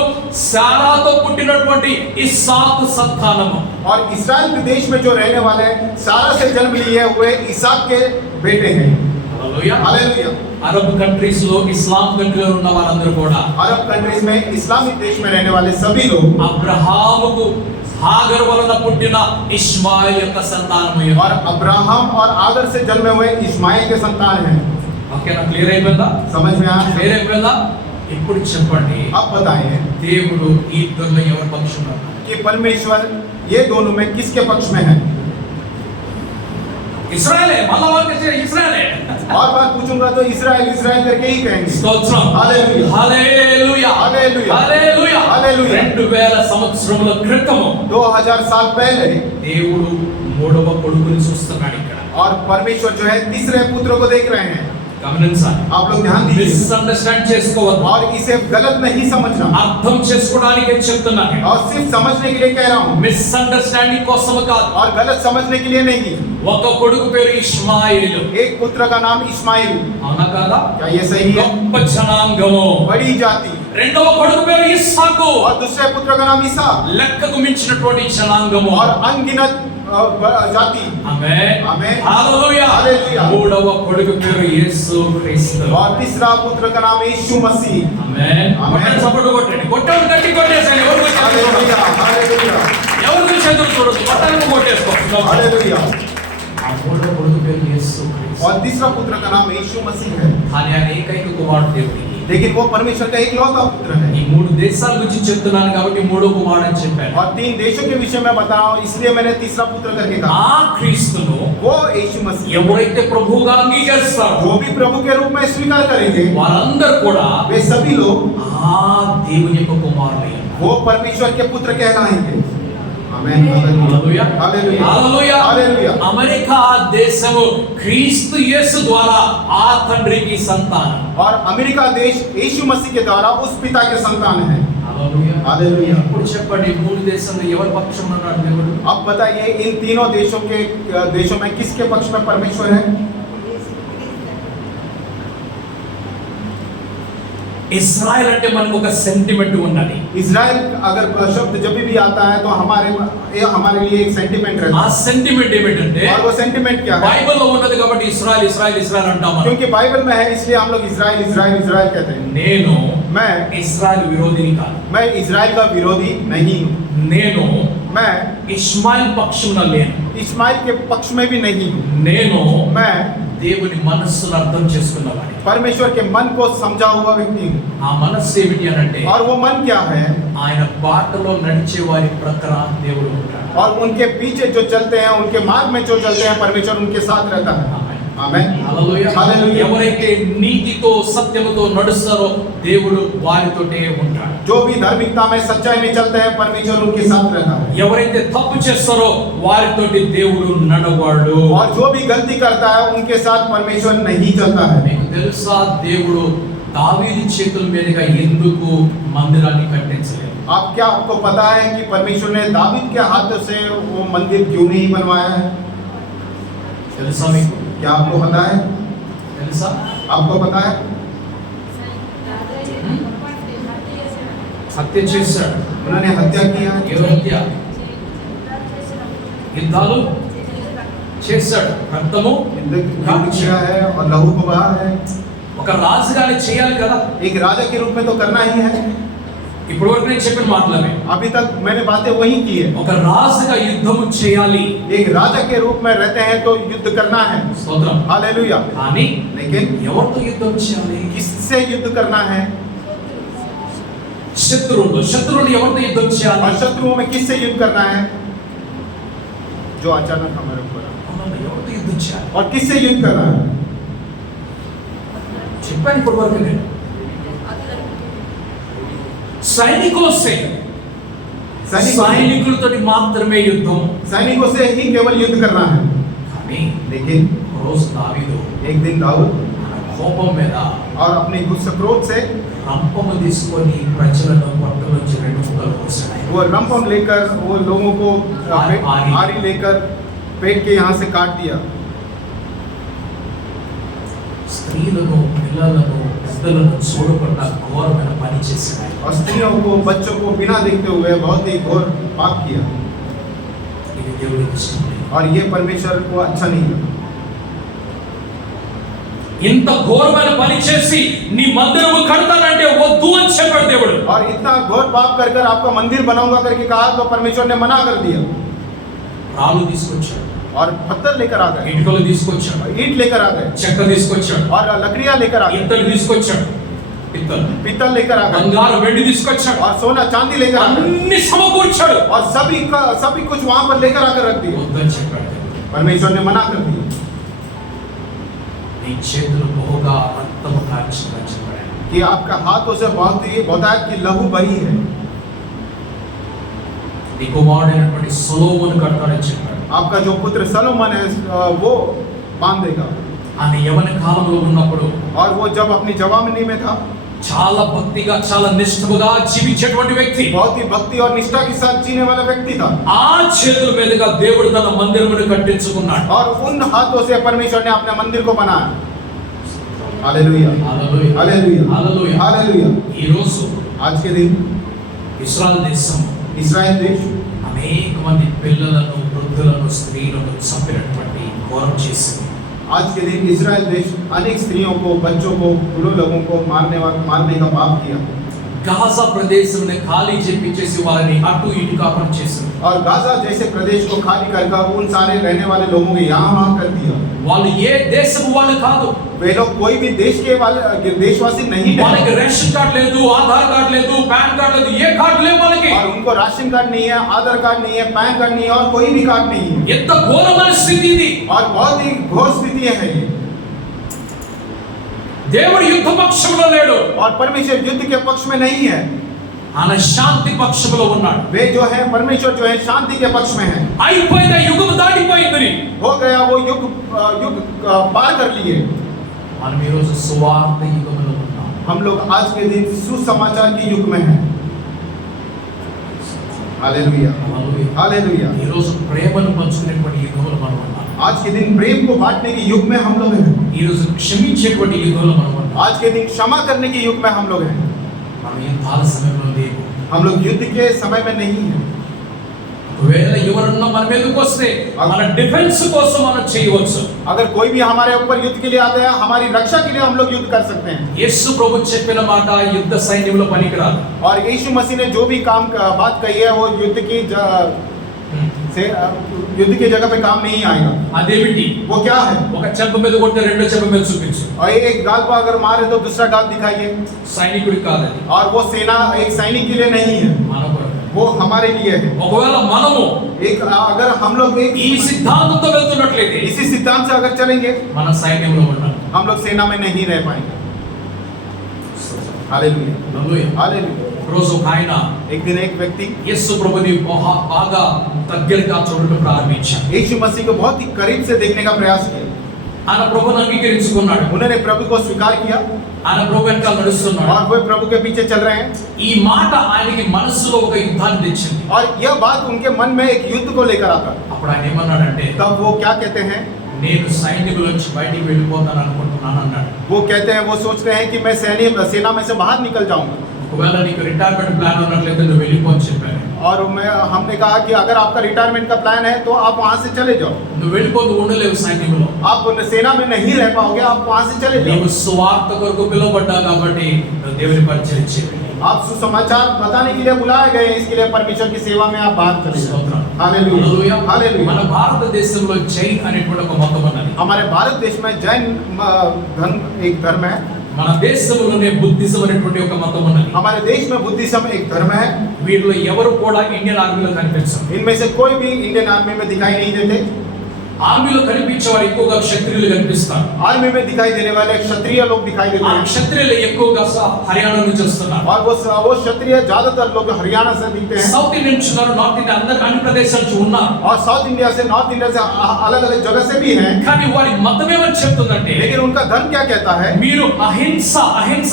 శారాతో పుట్టినటువంటి ఇస్సాకు సంతానము. और इस्राएल प्रदेश में जो रहने वाले हैं सारा से जन्म लिए हुए इसहाक के बेटे हैं। హల్లెలూయా. हालेलुया। అరబ్ కంట్రీస్ లో, ఇస్లాం కంట్రీలో ఉన్న వారందరూ కూడా अरब कंट्रीज में इस्लामिक देश में रहने वाले सभी लोग అబ్రహాముకు హాగర్ వలన పుట్టిన ఇష్మాయిల్ యొక్క సంతానము. और अब्राहम और आगर से जन्मे हुए इस्माइल के संतान हैं। ఓకేనా? క్లియర్ అయిపోయిందా? समझ में आया? క్లియర్ అయిపోయిందా? ఇప్పుడు చెప్పండి, अब बताइए దేవుడు ఈ ఇద్దరిలో ఎవరి పక్షంలో ఉన్నాడు? कि परमेश्वर ये दोनों में किसके पक्ष में है? ఇశ్రాయేలే. మళ్ళా వాళ్ళకి ఇశ్రాయేలే. और बात पूछूंगा तो इस्राएल इस्राएल करके ही कहेंगे। స్తోత్రం. हालेलुया। హల్లెలూయా. हालेलुया। హల్లెలూయా. హల్లెలూయా. 2000 సంవత్సరముల క్రితము 2000 साल पहले దేవుడు మూడవ కొడుకుని చూస్తున్నాడు ఇక్కడ. और परमेश्वर जो है तीसरे पुत्र को देख रहे हैं। గమనించాలి. आप लोग ध्यान दीजिए మిస్అండర్స్టాండ్ చేసుకోవద్దు. और इसे गलत नहीं समझना అర్థం చేసుకోవడానికే చెప్తున్నాను. और सिर्फ समझने के लिए कह रहा हूँ మిస్అండర్స్టాండింగ్ కోసం కాదు. और गलत समझने के लिए नहीं। ఒక కొడుకు పేరు ఇష్మాయిలు. एक पुत्र का नाम इस्माइल, అవునా కాదా? क्या ये सही है? గొప్ప జనాంగము. बड़ी जाति। రెండవ కొడుకు పేరు ఇస్సాకు. और दूसरे पुत्र का नाम ईसा లెక్కకు మించినటువంటి జనాంగము. और अनगिनत जाति। ఆమేన్. ఆమేన్. హల్లెలూయా. హల్లెలూయా. మూడవ కొడుకు పేరు యేసు క్రీస్తు. और तीसरा पुत्र का नाम यीशु मसीह। ఆమేన్. ఆమేన్. కొట్టండి, చప్పట్లు కొట్టండి. కొట్టండి, గట్టి కొట్టేసేయండి. ఎవరు గురించి हालेलुया हालेलुया ఎవరి గురించి ఎదురు చూడదు. కొట్టండి, కొట్టేసుకో. हालेलुया। ఆ మూడవ కొడుకు పేరు యేసు క్రీస్తు. और तीसरा पुत्र का नाम यीशु मसीह है, కానీ ఆయన ఏకైక కుమారుడు దేవుడికి. लेकिन वो परमेश्वर का एकलौता पुत्र है। ఈ మూడు దేశాల గురించి చెప్తున్నాను కాబట్టి మూడో కుమారుడు అని చెప్పాను. और 3 देशों के विषय में बता रहा हूँ, इसलिए मैंने तीसरा पुत्र करके कहा। ఆ క్రీస్తును वो यीशु मसीह ఎవరైతే ప్రభువుగా అంగీకరిస్తారో जो भी प्रभु के रूप में स्वीकार करेंगे వారందరూ కూడా वे सभी लोग ఆ దేవుని యొక్క కుమారులే. वो परमेश्वर के पुत्र कहलाएंगे। Amen. Hallelujah. Hallelujah hallelujah. Hallelujah. America దేశము క్రీస్తు యేసు ద్వారా ఆ తండ్రికి సంతానం. और अमेरिका देश यीशु मसीह के द्वारा उस पिता के संतान है। హల్లెలూయా. हालेलुया। ఇప్పుడు చెప్పండి, మూడు దేశంలో ఎవరి పక్షంలో ఉన్నాడు దేవుడు? अब बताइए इन तीनों देशों में किसके पक्ष में परमेश्वर है? ఇజ్రాయెల్ అంటే మనకు ఒక సెంటిమెంట్ ఉన్నది. इजराइल अगर शब्द जब भी आता है तो हमारे लिए एक सेंटिमेंट रहता ఆ సెంటిమెంట్ ఏమిటంటే है। और वो सेंटिमेंट क्या है? బైబిల్లో ఉన్నది కాబట్టి ఇశ్రాయేల్ ఇశ్రాయేల్ ఇశ్రాయేల్ అంటాం మనం. क्योंकि बाइबल में है इसलिए हम लोग इजराइल इजराइल इजराइल कहते हैं। నేను मैं ఇశ్రాయేల్ విరోధిని కాదు. मैं इजराइल का विरोधी नहीं हूँ। నేను मैं ఇష్మాయిల్ పక్షంలో లేను. इस्माइल के पक्ष में भी नहीं हूँ। నేను मैं దేవుని మనస్సును అర్థం చేసుకున్నవాడిని. परमेश्वर के मन को समझा हुआ व्यक्ति हूँ। ఆ మనస్సు ఏమిటి అని అంటే और वो मन क्या है? ఆయన బాటలో నడిచే వారి ప్రక్కన దేవుడు ఉంటాడు. और उनके पीछे जो चलते हैं, उनके मार्ग में जो चलते हैं, परमेश्वर उनके साथ रहता है। आमेन। హల్లెలూయా. हालेलुया। ఎవరైతే నీతితో సత్యముతో నడుస్తారో దేవుడు వారితోటే ఉంటాడు. जो भी धार्मिकता में सच्चाई में चलते हैं, परमेश्वर उनके साथ रहता है। ఎవరైతే తప్పు చేస్తారో వారితోటి దేవుడు నడవాడు. और जो भी गलती करता है उनके साथ परमेश्वर नहीं चलता है। మీకు తెలుసా దేవుడు దావీదు చేతుల మీదుగా ఎందుకు మందిరాన్ని కట్టించలేదు? आपको पता है कि परमेश्वर ने दावीद के हाथ से वो मंदिर क्यों नहीं बनवाया है? తెలుసా మీకు? क्या आपको पता है? తెలుసా? आपको पता है? హత్య చేశాడు. उन्होंने हत्या किया है। ఏ హత్య? యుద్ధాలు చేశాడు. రక్తము युद्ध किया है और लहू को बहा है। ఒక రాజుగానే చేయాలి కదా. एक राजा के रूप में तो करना ही है। ఇప్పుడు వరకు నేను చెప్పిన మాటలే. अभी तक मैंने बातें वही की है। ఒక రాజుగా యుద్ధము చేయాలి. एक राजा के रूप में रहते हैं तो युद्ध करना है। స్తోత్రం. हालेलुया। కానీ लेकिन ఎవరితో యుద్ధం చేయాలి? किससे युद्ध करना है? శత్రువులు ఎవరితో యుద్ధం చేయాలి? और शत्रुओं में किससे युद्ध करना है? जो अचानक हमारे ऊपर आए। ఎవరితో యుద్ధం చేయాలి? और किससे युद्ध करना है? చెప్పాను ఇప్పటి వరకు నేను సైనికులు సైనికులతోటి మాత్రమే యుద్ధం, सैनिकों से ही केवल युद्ध करना है। కానీ लेकिन రోజు దావీదు एक दिन दाऊद కోపం మీద और अपने गुस्से क्रोध से రంపము తీసుకొని ప్రజలను పట్టులోంచి రెండు ముక్కలు కోసాడు. वो रंपम लेकर वो लोगों को आरी लेकर पेट के यहाँ से काट दिया। స్త్రీలను పిల్లలను పెద్దలను చూడకుండా ఘోరమైన పని చేశాడు. और स्त्रियों को बच्चों को बिना देखते हुए बहुत ही घोर पाप किया ఇది దేవుడికి ఇష్టం లేదు. और ये परमेश्वर को अच्छा नहीं लगा। ఇంత ఘోరమైన పని చేసి నీ మందిరము కడతానంటే వద్దు అని చెప్పాడు దేవుడు. और इतना घोर पाप कर कर आपका मंदिर बनाऊंगा करके कहा तो परमेश्वर ने मना कर दिया రాళ్ళు తీసుకొచ్చాడు, और पत्थर लेकर आ गए, ఇటుకలు తీసుకొచ్చాడు, ईंट लेकर आ गए చెక్క తీసుకొచ్చాడు, और लकड़ियां लेकर आ गए, ఇత్తడి తీసుకొచ్చాడు, ఇత్తడి पीतल लेकर आ गए బంగారు వెండి తీసుకొచ్చాడు, और सोना चांदी लेकर आ गए అన్ని సమకూర్చాడు. और सभी कुछ वहां पर लेकर आकर रख दिया। వద్దని చెప్పాడు దేవుడు. परमेश्वर ने मना कर दिया నీ చేతులు బహుగా రక్తము కార్చినగా చెప్పాడు. कि आपका हाथों से बहुत ही बताया कि लहू बही है। నీ కుమారుడైనటువంటి సొలొమోను కడతాడని చెప్పాడు. आपका जो पुत्र सलोमन है वो बांध देगा। ఆయన యవన కాలంలో ఉన్నప్పుడు और वो जब अपनी जवानी में था చాలా భక్తిగా చాలా నిష్ఠగా జీవించేటువంటి వ్యక్తి, बहुत ही भक्ति और निष्ठा के साथ जीने वाला व्यक्ति था। ఆ చేతుల మీదుగా దేవుడు తన మందిరమును కట్టించుకున్నాడు. और उन हाथों से परमेश्वर ने अपने मंदिर को बनाया। Hallelujah hallelujah, hallelujah hallelujah. Hallelujah. ఈ రోజు आज के दिन ఇశ్రాయేల్ దేశం इस्राएल देश అనేక మంది పిల్లలను, వృద్ధులను, స్త్రీలను చంపినటువంటి ఘోరం చేసింది. आज के दिन इस्राएल देश अनेक स्त्रियों को, बच्चों को, बुरे लोगों को मारने का पाप किया। గాజా ప్రదేశంని ఖాళీ చేపించేసి వారిని అటు ఇటు కాపం చేసింది. और गाजा जैसे प्रदेश को खाली कर उन सारे रहने वाले लोगों को यहाँ वहाँ कर दिया। వాళ్ళు ఏ దేశపు వాళ్ళు కాదు, वे लोग कोई भी देश के वाले देशवासी नहीं थे। వాళ్ళకి రేషన్ కార్డు లేదు, ఆధార్ కార్డు లేదు, పాన్ కార్డు లేదు, ఏ కార్డు లేవు వాళ్ళకి. और उनको राशन कार्ड नहीं है, आधार कार्ड नहीं है, पैन कार्ड नहीं है और कोई भी कार्ड नहीं है। ఎంత ఘోరమైన స్థితి ఇది. और बहुत ही घोर स्थिति है ये। దేవుడు యుద్ధ పక్షంలో లేడు, और परमेश्वर युद्ध के पक्ष में नहीं है। ఆయన శాంతి పక్షంలో ఉన్నాడు. वे जो है परमेश्वर जो है शांति के पक्ष में है। అయిపోయింది, యుగం దాటిపోయింది. हो गया वो युग पार कर लिए। మనం ఈ రోజు సువార్త యుగంలో ఉన్నాం. हम लोग आज के दिन सुसमाचार के युग में हैं। Hallelujah hallelujah. हालेलुया। ఈ రోజు ప్రేమను పంచుకునేటువంటి యుగంలో మనం ఉన్నాం. आज के दिन प्रेम को बांटने के युग में हम लोग हैं। ఈ రోజు క్షమించేటువంటి యుగంలో మనం ఉన్నాం. आज के दिन क्षमा करने के युग में हम लोग हैं। మనం యుద్ధాల సమయంలో లేవు. हम लोग युद्ध के समय में नहीं हैं। ఒకవేళ ఎవరన్నా మన మీదకి వస్తే మన డిఫెన్స్ కోసం మనం చేయవచ్చు. अगर कोई भी हमारे ऊपर युद्ध के लिए आता है, हमारी रक्षा के लिए हम लोग युद्ध कर सकते हैं। యేసు ప్రభు చెప్పిన మాట యుద్ధ సైన్యంలో పనికిరాదు. और यीशु मसीह ने जो भी बात कही है वो युद्ध की जगह पे काम नहीं आएगा। అదేమిటి? वो क्या है? ఒక చెంప మీద కొడితే రెండో చెంప మీద చూపించు. और एक गाल पर अगर मारे तो दूसरा गाल दिखाइए। సైనికుడి కాదది, और वो सेना एक सैनिक के लिए नहीं है, మన కొరకు. वो हमारे लिए है। ఒకవేళ మనము अगर हम लोग ఈ సిద్ధాంతంతో వెళ్తున్నట్లయితే इसी सिद्धांत से अगर चलेंगे, మన సైన్యంలో ఉంటాం. हम लोग सेना में नहीं रह पाएंगे। Hallelujah hallelujah. हालेलुया। రోజు ఒక ఆయన एक दिन एक व्यक्ति యేసు ప్రభుని బాగా దగ్గరగా చూడటం ప్రారంభించాడు. यीशु मसीह को बहुत ही करीब से देखने का प्रयास किया। ఆయన ప్రభుని అంగీకరించుకున్నాడు. उन्होंने प्रभु को स्वीकार किया ఆయన ప్రభు వెనకాల నడుస్తున్నాడు. और वे प्रभु के पीछे चल रहे हैं। ఈ మాట ఆయనకి మనసులో ఒక యుద్ధాన్ని తెచ్చింది. और यह बात उनके मन में एक युद्ध को लेकर आता। అప్పుడు ఆయన ఏమన్నాడంటే, तब वो क्या कहते हैं? నేను సైనికులోంచి బయటికి వెళ్ళిపోతాను అనుకుంటున్నాను అన్నాడు. वो कहते हैं, वो सोच रहे हैं कि मैं सेना में से बाहर निकल जाऊंगा। ఒకవేళ నీకు రిటైర్మెంట్ ప్లాన్ ఉన్నట్లయితే నువ్వు వెళ్ళిపో అని చెప్పాను. और हमने कहा कि अगर आपका रिटायरमेंट का प्लान है तो आप वहां से चले जाओ। నువ్వు వెళ్ళిపో, నువ్వు ఉండలేవు సైన్యంలో. आप सेना में नहीं रह पाओगे, आप वहां से चले जाओ। నీవు సువార్త కొరకు పిలువబడ్డావు కాబట్టి నువ్వు దేవుని పరిచయం చేయాలి. आप सुसमाचार बताने के लिए बुलाए गए, इसके लिए परमेश्वर की सेवा में आप बाहर चले जाओ। స్తోత్రం. Hallelujah hallelujah. हालेलुया। మన భారతదేశంలో జైన్ అనేటువంటి ఒక మతం ఉన్నది. हमारे भारत देश में जैन धर्म एक धर्म है। మన దేశంలోనే బుద్ధిజం అనేటువంటి ఒక మతం ఉన్నది. हमारे देश में बुद्धिज्म एक धर्म है। వీరిలో ఎవరు కూడా ఇండియన్ ఆర్మీలో కనిపించరు. इनमें से कोई भी इंडियन आर्मी में दिखाई नहीं देते। ఆర్మీలో కనిపించేవారు ఎక్కువగా క్షత్రియులు కనిపిస్తారు. आर्मी में दिखाई देने वाले क्षत्रिय लोग दिखाई देते ఆ हैं క్షత్రియులు ఎక్కువగా హర్యానా నుంచి వస్తున్నారు. और वो क्षत्रिय ज्यादातर लोग हरियाणा से दिखते हैं సౌత్ ఇండియా నుంచి ఉన్నారు, నార్త్ ఇండియా అందరు అన్ని ప్రదేశాల నుంచి ఉన్నారు. और साउथ इंडिया से नॉर्थ इंडिया से अलग अलग जगह से भी हैं కానీ వారి మతం ఏమని చెప్తుందంటే लेकिन उनका धर्म क्या कहता है మీరు అహింస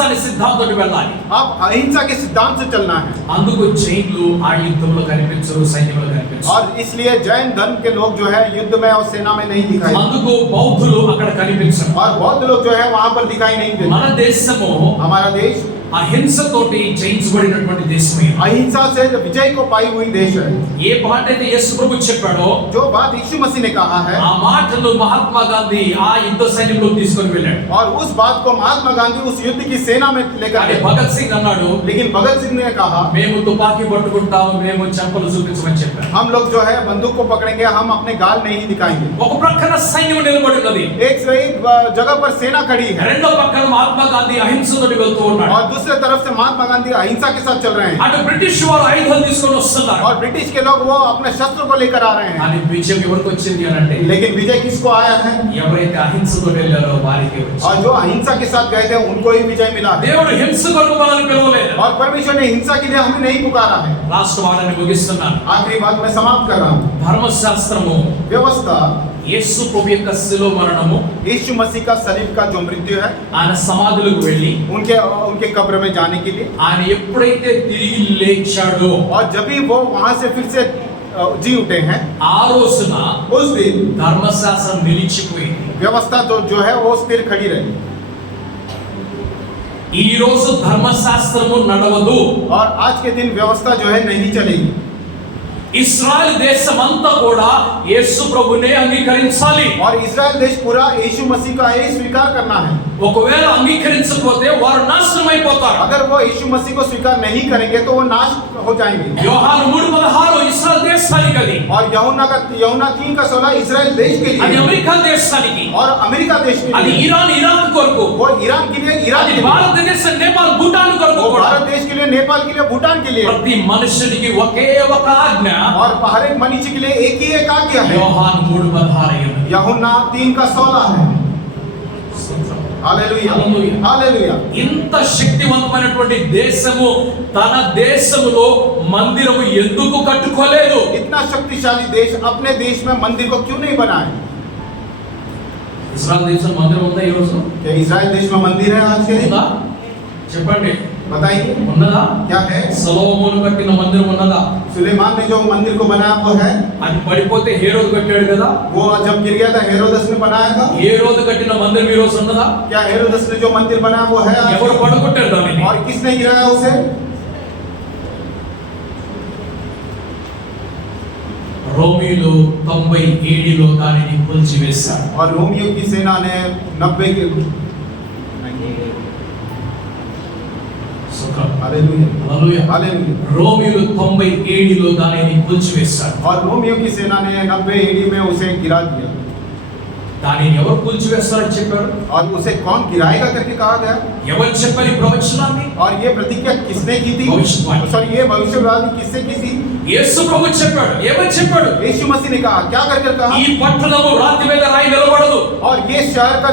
అనే సిద్ధాంతంతో వెళ్ళాలి. आप अहिंसा के सिद्धांत से चलना है అందుకు జైన్లు ఆ యుద్ధంలో కనిపించరు, సైన్యంలో కనిపించరు. और इसलिए जैन धर्म के लोग जो है युद्ध में और सेना में नहीं दिखाई అందుకు బౌద్ధులు అక్కడ కనిపించరు. और बौद्ध लोग जो है वहां पर दिखाई नहीं देते. మన దేశము हमारा देश అహింసతోటి జయించబడినటువంటి దేశమే. अहिंसा से विजय को पाई हुई देश है. ఏ మాట అయితే యేసు ప్రభు చెప్పాడో जो बात यीशु मसीह ने कहा है ఆ మాటను మహాత్మా గాంధీ ఆ యుద్ధ సైన్యంలో తీసుకొని వెళ్ళాడు. और उस बात को महात्मा गांधी उस युद्ध की सेना में लेकर కానీ गए. భగత్ సింగ్ అన్నాడు, लेकिन भगत सिंह ने कहा మేము తుపాకీ పట్టుకుంటాము, మేము చెంపలు చూపించమని చెప్పారు. हम लोग जो है बंदूक को पकड़ेंगे, हम अपने गाल नहीं दिखाएंगे. ఒక ప్రక్కన సైన్యం నిలబడి ఉన్నది, एक से एक जगह पर सेना खड़ी है రెండో పక్కన మహాత్మా గాంధీ అహింసతోటి వెళ్తూ ఉన్నాడు. और दूसरे तरफ से महात्मा गांधी अहिंसा के साथ चल रहे हैं అటు బ్రిటిష్ వారు ఆయుధాలు తీసుకొని వస్తున్నారు. और ब्रिटिश के लोग वो अपने शस्त्र को लेकर आ रहे हैं. కానీ విజయం ఎవరికి వచ్చింది అని అంటే लेकिन विजय किसको आया है ఎవరైతే అహింసతో వెళ్ళారో వారికి వచ్చింది. और जो अहिंसा के साथ गए थे उनको ही विजय मिला है. దేవుడు హింస కొరకు మనల్ని పిలవలేదు. और परमेश्वर ने हिंसा के लिए हमें नहीं पुकारा है. లాస్ట్ వారాన్ని ముగిస్తున్నాను. आखिरी बात मैं समाप्त कर रहा हूँ. ధర్మశాస్త్రము व्यवस्था యేసు ప్రభు యొక్క శిలువ మరణము, यीशु मसीह का सलीब का जो मृत्यु है ఆయన సమాధులకు వెళ్ళి उनके उनके कब्र में जाने के लिए ఆయన ఎప్పుడైతే తిరిగి లేచాడో और जब भी वो वहां से फिर से जी उठे हैं ఆ రోజున उस दिन ధర్మశాస్త్రం నిలిచిపోయింది. व्यवस्था तो जो है वो स्थिर खड़ी रही. ఈ రోజు ధర్మశాస్త్రము నడవదు. और आज के दिन व्यवस्था जो है नहीं चलेगी. ఇశ్రాయేల్ దేశమంతా కూడా యేసు ప్రభునే అంగీకరించాలి. और इस्राएल देश पूरा यीशु मसीह का ही स्वीकार करना है. ఒకవేళ అంగీకరించకపోతే వారు నాశనం అయిపోతారు. अगर वो यीशु मसीह को स्वीकार नहीं करेंगे तो वो नाश हो जाएंगे. యోహాను 3:16 ఇశ్రాయేల్ దేశానికి అది, और यूहन्ना 3:16 इस्राएल देश के అది लिए అమెరికా దేశానికి, और अमेरिका देश के అది लिए ఇరాక్ కొరకు, वो ईरान के लिए ईरान అది के लिए భారతదేశం నేపాల్ భూటాన్ కొరకు वो కూడా. भारत देश के लिए नेपाल के लिए भूटान के लिए ప్రతి మనుషుడికి ఒకే ఒక ఆజ్ఞ और हर एक मनुष्य के लिए एक ही एक आज्ञा है. యోహాను 3:16. यूहन्ना 3:16 है. Hallelujah hallelujah. हालेलुया. ఇంత శక్తివంతమైనటువంటి దేశము తన దేశములో మందిరము ఎందుకు కట్టుకోలేదు? इतना शक्तिशाली देश अपने देश में मंदिर को क्यों नहीं बनाए? ఇస్రాయల్ దేశం మందిరం ఉందా ఈ రోజు? क्या इस्राएल देश में मंदिर है आज के दिन? ఉందా? చెప్పండి, बताइए ఉన్నదా? क्या है? సొలొమోను కట్టిన మందిరం ఉన్నదా? सुलेमान ने जो मंदिर को बनाया वो है. అది పడిపోతే హేరోదు కట్టాడు కదా. वो जब गिर गया था हेरोदस ने बनाया था. హేరోదు కట్టిన మందిరం ఈ రోజు ఉన్నదా? क्या हेरोदस ने जो मंदिर बनाया वो है आज? ఎవరు పడగొట్టారు దానిని? और किसने गिराया उसे? రోమీలు 90 దానిని కూల్చివేశారు. और रोमियो की सेना ने 90 के हालेलुया హల్లెలూయా. हालेलुया. రోమీలు 97 దానిని కూల్చివేశారు. और रोमियो की सेना ने 90 AD में उसे गिरा दिया. దానిని ఎవరు కూల్చివేస్తారని చెప్పారు? और उसे कौन गिराएगा करके कहा गया. ఎవరు చెప్పారు ఈ ప్రవచనాన్ని? और ये प्रतिज्ञा किसने की थी? भविष्यवाणी. सॉरी ये भविष्यवाणी किसने की थी? యేసు ప్రభు చెప్పాడు. ఏమని చెప్పాడు? यीशु मसीह ने कहा क्या कर कर ఈ कहा. పట్టణము రాతి మీద రాయి నిలబడదు. और ये शहर का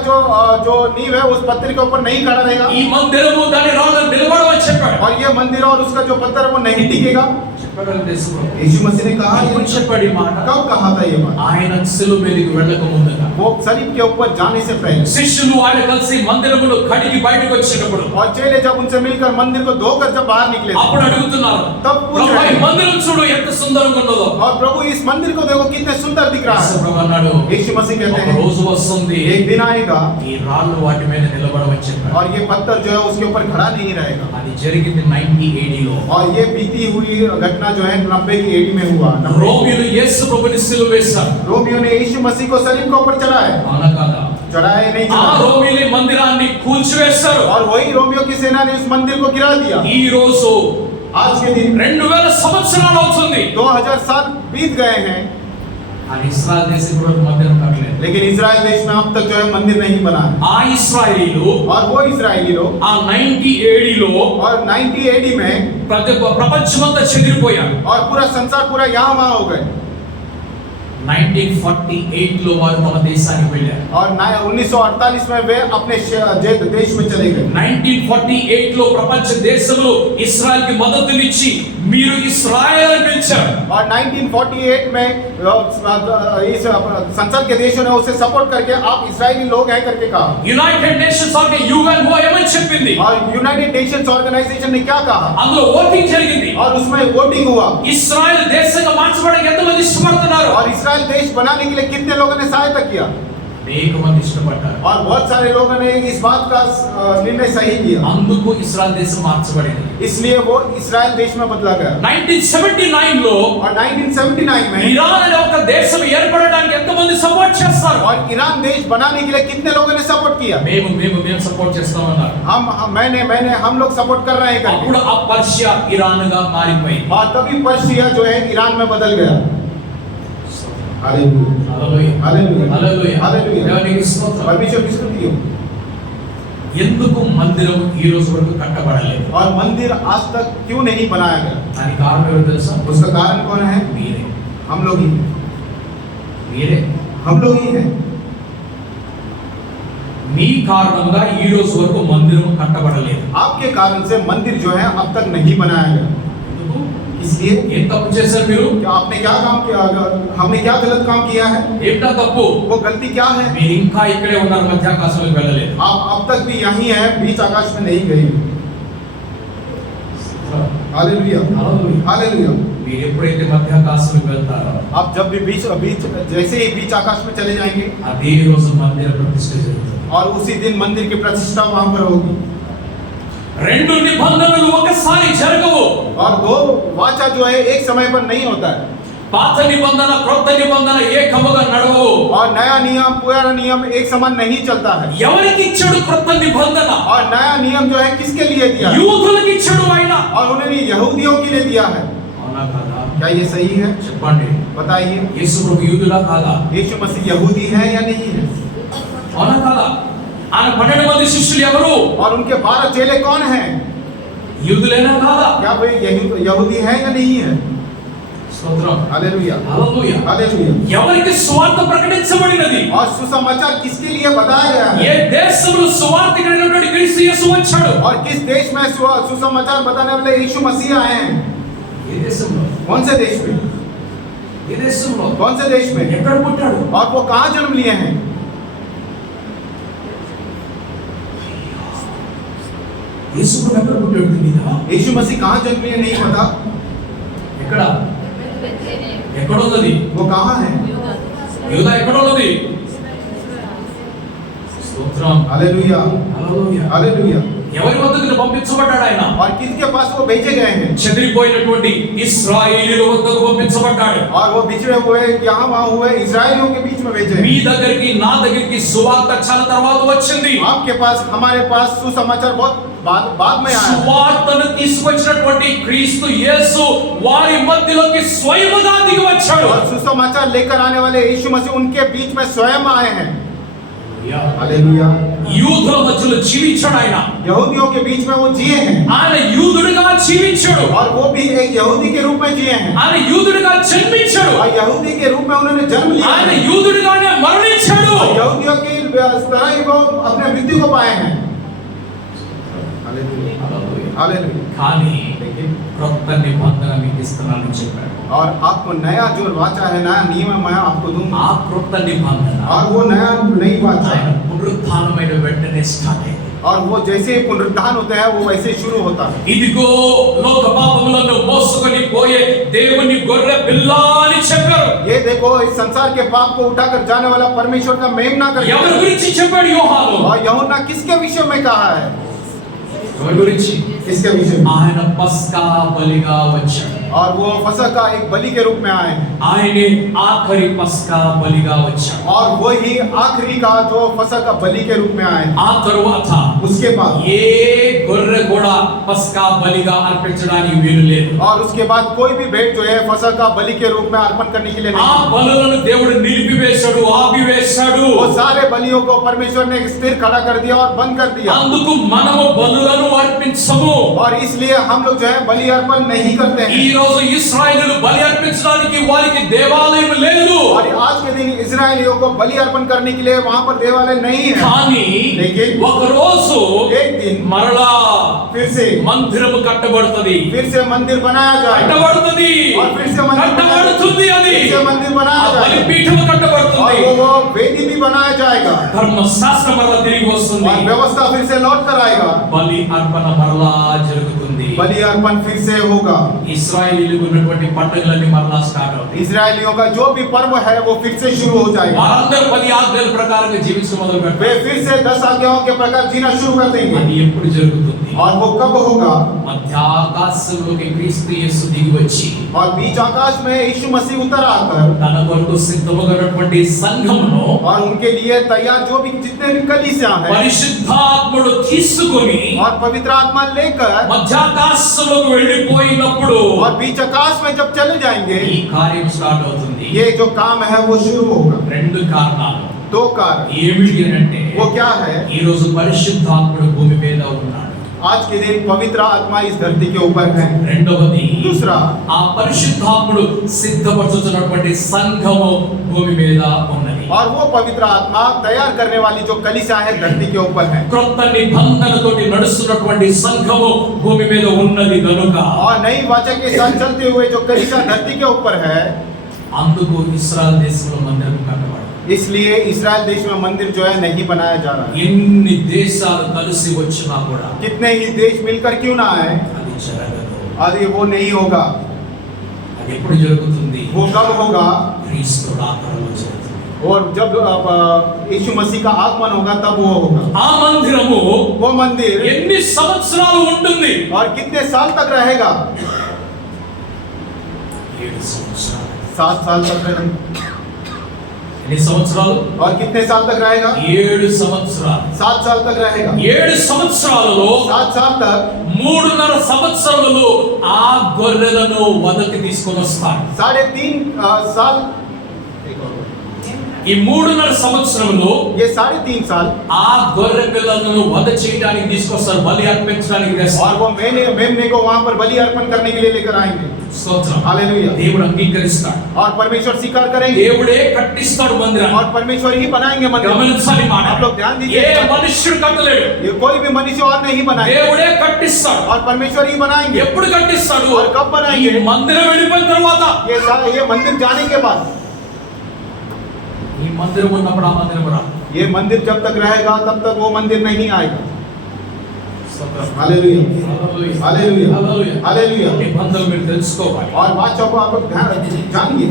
जो नींव है उस पत्थर के ऊपर नहीं खड़ा रहेगा. ఈ మందిరము దాని రాళ్ళు నిలబడవని చెప్పాడు. और ये मंदिर और उसका जो पत्थर है वो नहीं टिकेगा. చెప్పాడు యేసు ప్రభు. यीशु मसीह ने कहा. ఎప్పుడు చెప్పాడు ఈ మాట? कब कहा था ये बात? ఆయన శిలువ మీదకి వెళ్ళక ముందుగా वो सलीब के ऊपर जाने से पहले. శిష్యులు ఆయన కలిసి మందిరమును కడిగి బయటకు వచ్చినప్పుడు और चेले जब उनसे मिलकर मंदिर को धोकर जब बाहर निकले थे, అప్పుడు అడుగుతున్నారు, तब पूछ ప్రభు रहे ఈ हैं, మందిరం చూడు ఎంత సుందరంగా ఉన్నదో. और प्रभु इस मंदिर को देखो कितने सुंदर दिख रहा యేసు है. ప్రభు అన్నాడు, यीशु मसीह कहते ఒక हैं రోజు వస్తుంది एक दिन आएगा ఈ రాళ్ళు వాటి మీద నిలబడవని చెప్పాడు. और ये पत्थर जो है उसके ऊपर खड़ा नहीं रहेगा. అది జరిగింది 90 AD లో. और ये बीती हुई घटना जो है 90 की एडी में हुआ. రోమీయులు యేసు ప్రభుని సిలువ వేశారు. रोमियो ने यीशु मसीह को सलीब के ऊपर चढ़ाया. అవునా కాదా? चढ़ाया नहीं ఆ चढ़ाया. రోమీయులు మందిరాన్ని కూల్చివేశారు. और वही रोमियो की सेना ने उस मंदिर को गिरा दिया. ఈ రోజు आज के दिन 2000 సంవత్సరాలు అవుతుంది. 2000 साल बीत गए हैं. కానీ ఇశ్రాయేల్ దేశం కూడా మందిరం కట్టలేదు. लेकिन इजराइल देश में अब तक जो है मंदिर नहीं बना है. ఆ ఇశ్రాయేలీలు और वो इजरायली लोग ఆ 90 AD లో और 90 एडी में ప్రపంచమంతా చెదిరిపోయారు. और पूरा संसार पूरा यहाँ वहाँ हो गए. 1948 లో వారు తమ దేశానికి వెళ్ళారు. और 1948 में वे अपने देश में चले गए. 1948 లో ప్రపంచ దేశములు ఇశ్రాయేల్ కి మద్దతునిచ్చి మీరు ఇశ్రాయేల్ అని పిలిచారు. और 1948 में इस संसार के देशों ने उसे सपोर्ट करके आप इस्राएली लोग हैं करके कहा. యునైటెడ్ నేషన్స్ ఆర్గనైజేషన్ యుఎన్ఓ ఏమని చెప్పింది? और यूनाइटेड नेशंस ऑर्गेनाइजेशन ने क्या कहा? అందులో ఓటింగ్ జరిగింది. और उसमें वोटिंग हुआ. ఇశ్రాయేల్ దేశంగా మార్చబడడానికి ఎంతమంది ఇష్టపడుతున్నారు? और इस्राएल देश बनाने के लिए कितने लोगों ने सहायता किया? అనేక మంది ఇష్టపడ్డారు. और बहुत सारे लोगों ने इस बात का निर्णय सही लिया. అందుకు ఇశ్రాయేల్ దేశం మార్చబడింది. इसलिए वो इस्राएल देश में बदला गया. 1979 లో और 1979 में ఇరాన్ అనే ఒక దేశం ఏర్పడడానికి ఎంతమంది సపోర్ట్ చేస్తారు? और ईरान देश बनाने के लिए कितने लोगों ने सपोर्ट किया? మేము సపోర్ట్ చేస్తామన్నారు. मैंने हम लोग सपोर्ट कर रहे हैं करके. అప్పుడు ఆ పర్షియా ఇరాన్ గా మారిపోయింది. और तभी पर्शिया जो है ईरान में बदल गया. Hallelujah hallelujah hallelujah. దేవునికి స్తోత్రం. परमेश्वर की स्तुति हो. ఎందుకు మందిరం ఈ రోజు వరకు కట్టబడలేదు? और मंदिर आज तक क्यों नहीं बनाया गया? దానికి కారణం ఎవరు తెలుసా? उसका कारण कौन है? మీరే. हम लोग ही हैं. మీ కారణంగా ఈ రోజు వరకు మందిరం కట్టబడలేదు. आपके कारण से मंदिर जो है अब तक नहीं बनाया गया. ఎందుకు? इसलिए ఏం తప్పు చేశారు మీరు? क्या आपने क्या काम किया? हमने क्या गलत काम किया है? ఏంటా తప్పు? वो गलती क्या है? మీరు ఇంకా ఇక్కడే ఉన్నారు, మధ్యాకాశంలోకి వెళ్ళలేదు. आप अब तक भी यहीं हैं, बीच आकाश में नहीं गए. Hallelujah hallelujah. మీరు ఎప్పుడైతే మధ్యాకాశంలోకి వెళ్తారో आप जब भी बीच जैसे ही बीच आकाश में चले जाएंगे అదే రోజు మందిర ప్రతిష్ఠ జరుగుతుంది. और उसी दिन मंदिर की प्रतिष्ठा वहां पर होगी. రెండు నిబంధనలు ఒకసారి జరగవు. और दो वाचा जो है एक समय पर नहीं होता है. పాత నిబంధన క్రొత్త నిబంధన ఏకముగా నడవవు. और नया नियम पुराना नियम एक समान नहीं चलता है. ఎవరికి ఇచ్చాడు క్రొత్త నిబంధన? और नया नियम जो है किसके लिए दिया? యూదులకు ఇచ్చాడు ఆయన. और उन्होंने यहूदियों के लिए दिया है. అవునా కాదా? क्या ये सही है? చెప్పండి. बताइए. యేసు ప్రభు యూదులా కాదా? यीशु मसीह यहूदी है या नहीं है? అవునా కాదా? ఆయన 12 మంది శిష్యులు ఎవరు? और उनके 12 चेले कौन हैं? యూదులేనా కాదా? क्या वे यहूदी है या नहीं है? స్తోత్రం. Hallelujah hallelujah. हालेलुया. ఎవరికి సువార్త ప్రకటించబడినది? और सुसमाचार किसके लिए बताया गया है? ఏ దేశంలో సువార్తికుడైనటువంటి క్రీస్తు యేసు వచ్చాడు? और किस देश में सुसमाचार बताने वाले यीशु मसीह आए हैं? ఏ దేశంలో? कौन से देश में? ఏ దేశంలో? कौन से देश में? ఎక్కడ పుట్టాడు? और वो कहाँ जन्म लिए हैं? యేసు ప్రభు ఎక్కడ పుట్టాడు తెలీదా? यीशु मसीह कहाँ जन्म लिए नहीं पता. ఎక్కడ? ఎక్కడ ఉన్నది? वो कहाँ है? యూదా ఎక్కడ ఉన్నది? స్తోత్రం. Hallelujah hallelujah. हालेलुया. ఎవరి వద్దకు పంపించబడ్డాడు ఆయన? और किसके पास वो भेजे गए हैं? చెదిరిపోయినటువంటి ఇశ్రాయేలీయుల వద్దకు పంపించబడ్డాడు. और वो बिछड़े हुए यहाँ वहाँ हुए इस्राएलियों के बीच में भेजे. మీ దగ్గరికి నా దగ్గరికి సువార్త చాలా తర్వాత వచ్చింది. आपके पास हमारे पास सुसमाचार बहुत बाद में आया. సువార్తను తీసుకొచ్చినటువంటి క్రీస్తు యేసు వారి మధ్యలోకి స్వయముగా దిగి వచ్చాడు. और सुसमाचार लेकर आने वाले यीशु मसीह उनके बीच में स्वयं आए हैं. हालेलुया. యూదుల మధ్యలో జీవించాడు ఆయన. यहूदियों के बीच में वो जिए हैं. ఆయన యూదుడిగా జీవించాడు. और वो भी एक यहूदी के रूप में जिए हैं. ఆయన యూదుడిగా జన్మించాడు. और यहूदी के रूप में उन्होंने जन्म लिया. ఆయన యూదుడిగానే మరణించాడు. और यहूदियों की तरह ही वो अपने मृत्यु को पाए हैं. हालेलुया. కానీ క్రొత్త నిబంధన మీకు ఇస్తున్నానని చెప్పాడు. और आपको नया जो वाचा है, नया नियम मैं आपको दूंगा. ఆ క్రొత్త నిబంధన और वो नया नई वाचा ఆయన है. పునరుత్థానమైన వెంటనే స్టార్ట్ అయింది. और वो जैसे ही पुनरुत्थान होता है वो वैसे ही शुरू होता है. ఇదిగో లోక పాపములను మోసుకొని పోయే దేవుని గొర్రె పిల్ల అని చెప్పారు. ये देखो इस संसार के पाप को उठाकर जाने वाला परमेश्वर का मेमना करके. ఎవరి గురించి చెప్పాడు యోహాను? और यूहन्ना किसके विषय में कहा है? ఎవరి గురించి? किसके विषय में? ఆయన పస్కా బలిగా వచ్చాడు. और वो फसह का एक बलि के रूप में आए हैं. ఆయనే ఆఖరి పస్కా బలిగా వచ్చాడు. और वो ही आखिरी का जो फसह का बलि के रूप में आए हैं. ఆ తరువాత उसके बाद ఏ గొర్రె కూడా పస్కా బలిగా అర్పించడానికి వీలు లేదు. और उसके बाद कोई भी भेंट जो है फसह का बलि के रूप में अर्पण करने के लिए ఆ नहीं. బలులను దేవుడు నిలిపివేశాడు, ఆపివేశాడు. वो सारे बलियों को परमेश्वर ने स्थिर खड़ा कर दिया और बंद कर दिया. అందుకు మనము బలులను అర్పించము. और इसलिए हम लोग जो है बलि अर्पण नहीं करते हैं. ఈ రోజు ఇశ్రాయేలీయులు బలి అర్పించడానికి వారికి దేవాలయం లేదు. और आज के दिन इजरायलियों को बलि अर्पण करने के लिए वहां पर देवालय नहीं है, కానీ लेकिन ఒక రోజు एक दिन మరలా फिर से మందిరము కట్టబడుతుంది. मंदिर बनाया जाएगा, కట్టబడుతుంది, और फिर से मंदिर కట్టబడుతుంది. అది फिर से मंदिर ఆ बनाया जाएगा, బలిపీఠము और కట్టబడుతుంది. वो वेदी भी बनाया जाएगा, ధర్మశాస్త్రం మరలా తిరిగి వస్తుంది. और व्यवस्था फिर से लौट कर आएगा, బలి అర్పణ మరలా జరుగుతుంది. बलि अर्पण फिर से होगा। ఇశ్రాయేలీయులకు ఉన్నటువంటి పండుగలన్నీ మరలా స్టార్ట్ అవుతాయి. इजरायलियों का जो भी पर्व है वो फिर से शुरू हो जाएगा, వారందరూ 10 ఆజ్ఞల ప్రకారంగా జీవించడం మొదలు वे పెడతారు. फिर से 10 आज्ञाओं के प्रकार जीना शुरू कर देंगे। అది ఎప్పుడు జరుగుతుంది? और वो कब होगा? మధ్యాకాశంలోకి క్రీస్తు యేసు దిగి వచ్చి और बीच आकाश में यीशु मसीह उतर आकर తన కొరకు సిద్ధముగా ఉన్నటువంటి సంఘమును और उनके लिए तैयार जो भी जितने भी कलीसिया हैं పరిశుద్ధాత్ముడు తీసుకొని और पवित्र आत्मा लेकर మధ్యాకాశంలోకి వెళ్ళిపోయినప్పుడు और बीच आकाश में जब चले जाएंगे ఈ కార్యం స్టార్ట్ అవుతుంది. ये जो काम है वो शुरू होगा। రెండు కారణాలు. 2 कारण ఏమిటి అంటే वो क्या है? ఈ రోజు పరిశుద్ధాత్ముడు భూమి మీద ఉన్నాడు. आज के दिन पवित्र आत्मा इस धरती के ऊपर है। రెండవది दूसरा ఆ పరిశుద్ధాత్ముడు సిద్ధపరచుతున్నటువంటి సంఘము భూమి మీద ఉన్నది. और वो पवित्र आत्मा तैयार करने वाली जो कलीसिया है धरती के ऊपर है। క్రొత్త నిబంధనతోటి నడుస్తున్నటువంటి సంఘము భూమి మీద ఉన్నది కనుక और नई वाचा के साथ चलते हुए जो कलीसिया धरती के ऊपर है, అందుకు ఇశ్రాయేల్ దేశంలో మందిరం కట్టబడింది. इसलिए इस्राएल देश में मंदिर जो है नहीं बनाया जा रहा है। ఎన్ని దేశాలు కలిసి వచ్చినా కూడా कितने ही देश मिलकर क्यों ना आए, అది జరగదు. और वो नहीं होगा। అది ఎప్పుడు జరుగుతుంది? वो कब होगा? క్రీస్తు రాకడలో జరుగుతుంది. और जब यीशु मसीह का आगमन होगा तब वो होगा। ఆ మందిరము वो मंदिर ఎన్ని సంవత్సరాలు ఉంటుంది? और कितने साल तक रहेगा? 7 సంవత్సరాలు. 7 साल तक रहेगा। ఎన్ని సంవత్సరాలు? और कितने साल तक रहेगा? 7 సంవత్సరాలు. 7 साल तक रहेगा। 7 సంవత్సరాలలో 7 साल तक 3.5 సంవత్సరాలలో ఆ గొర్రెలను వదకి తీసుకొని వస్తారు. 3.5 साल ఈ 3.5 సంవత్సరంలో ये 3.5 साल ఆ గొర్రె పిల్లలను వధ చేయడానికి తీసుకొస్తారు, బలి అర్పించడానికి और తెస్తారు. वो मेमने को वहां पर बलि अर्पण करने के लिए लेकर आएंगे। స్తోత్రం. हालेलुया। దేవుడు అంగీకరిస్తాడు. और परमेश्वर स्वीकार करेंगे దేవుడే కట్టిస్తాడు మందిరాన్ని. और परमेश्वर ही बनाएंगे मंदिर। గమనించాలి మాట. आप लोग ध्यान ఏ दीजिए, మనుష్యుడు కట్టలేడు. ये कोई भी मनुष्य और नहीं बनाएगा, దేవుడే కట్టిస్తాడు. और परमेश्वर ही बनाएंगे। ఎప్పుడు కట్టిస్తాడు? और कब ఈ बनाएंगे? మందిరం వెళ్ళిపోయిన తర్వాత. ये मंदिर जाने के बाद, ఈ మందిరం ఉన్నప్పుడు ఆ మందిరం రాదు. ये मंदिर जब तक रहेगा तब तक वो मंदिर नहीं आएगा। స్తోత్రం. हालेलुया। हालेलुया। హల్లెలూయా. हालेलुया। నిబంధనలు మీరు తెలుసుకోవాలి. और वाचा को आप लोग ध्यान जानिए,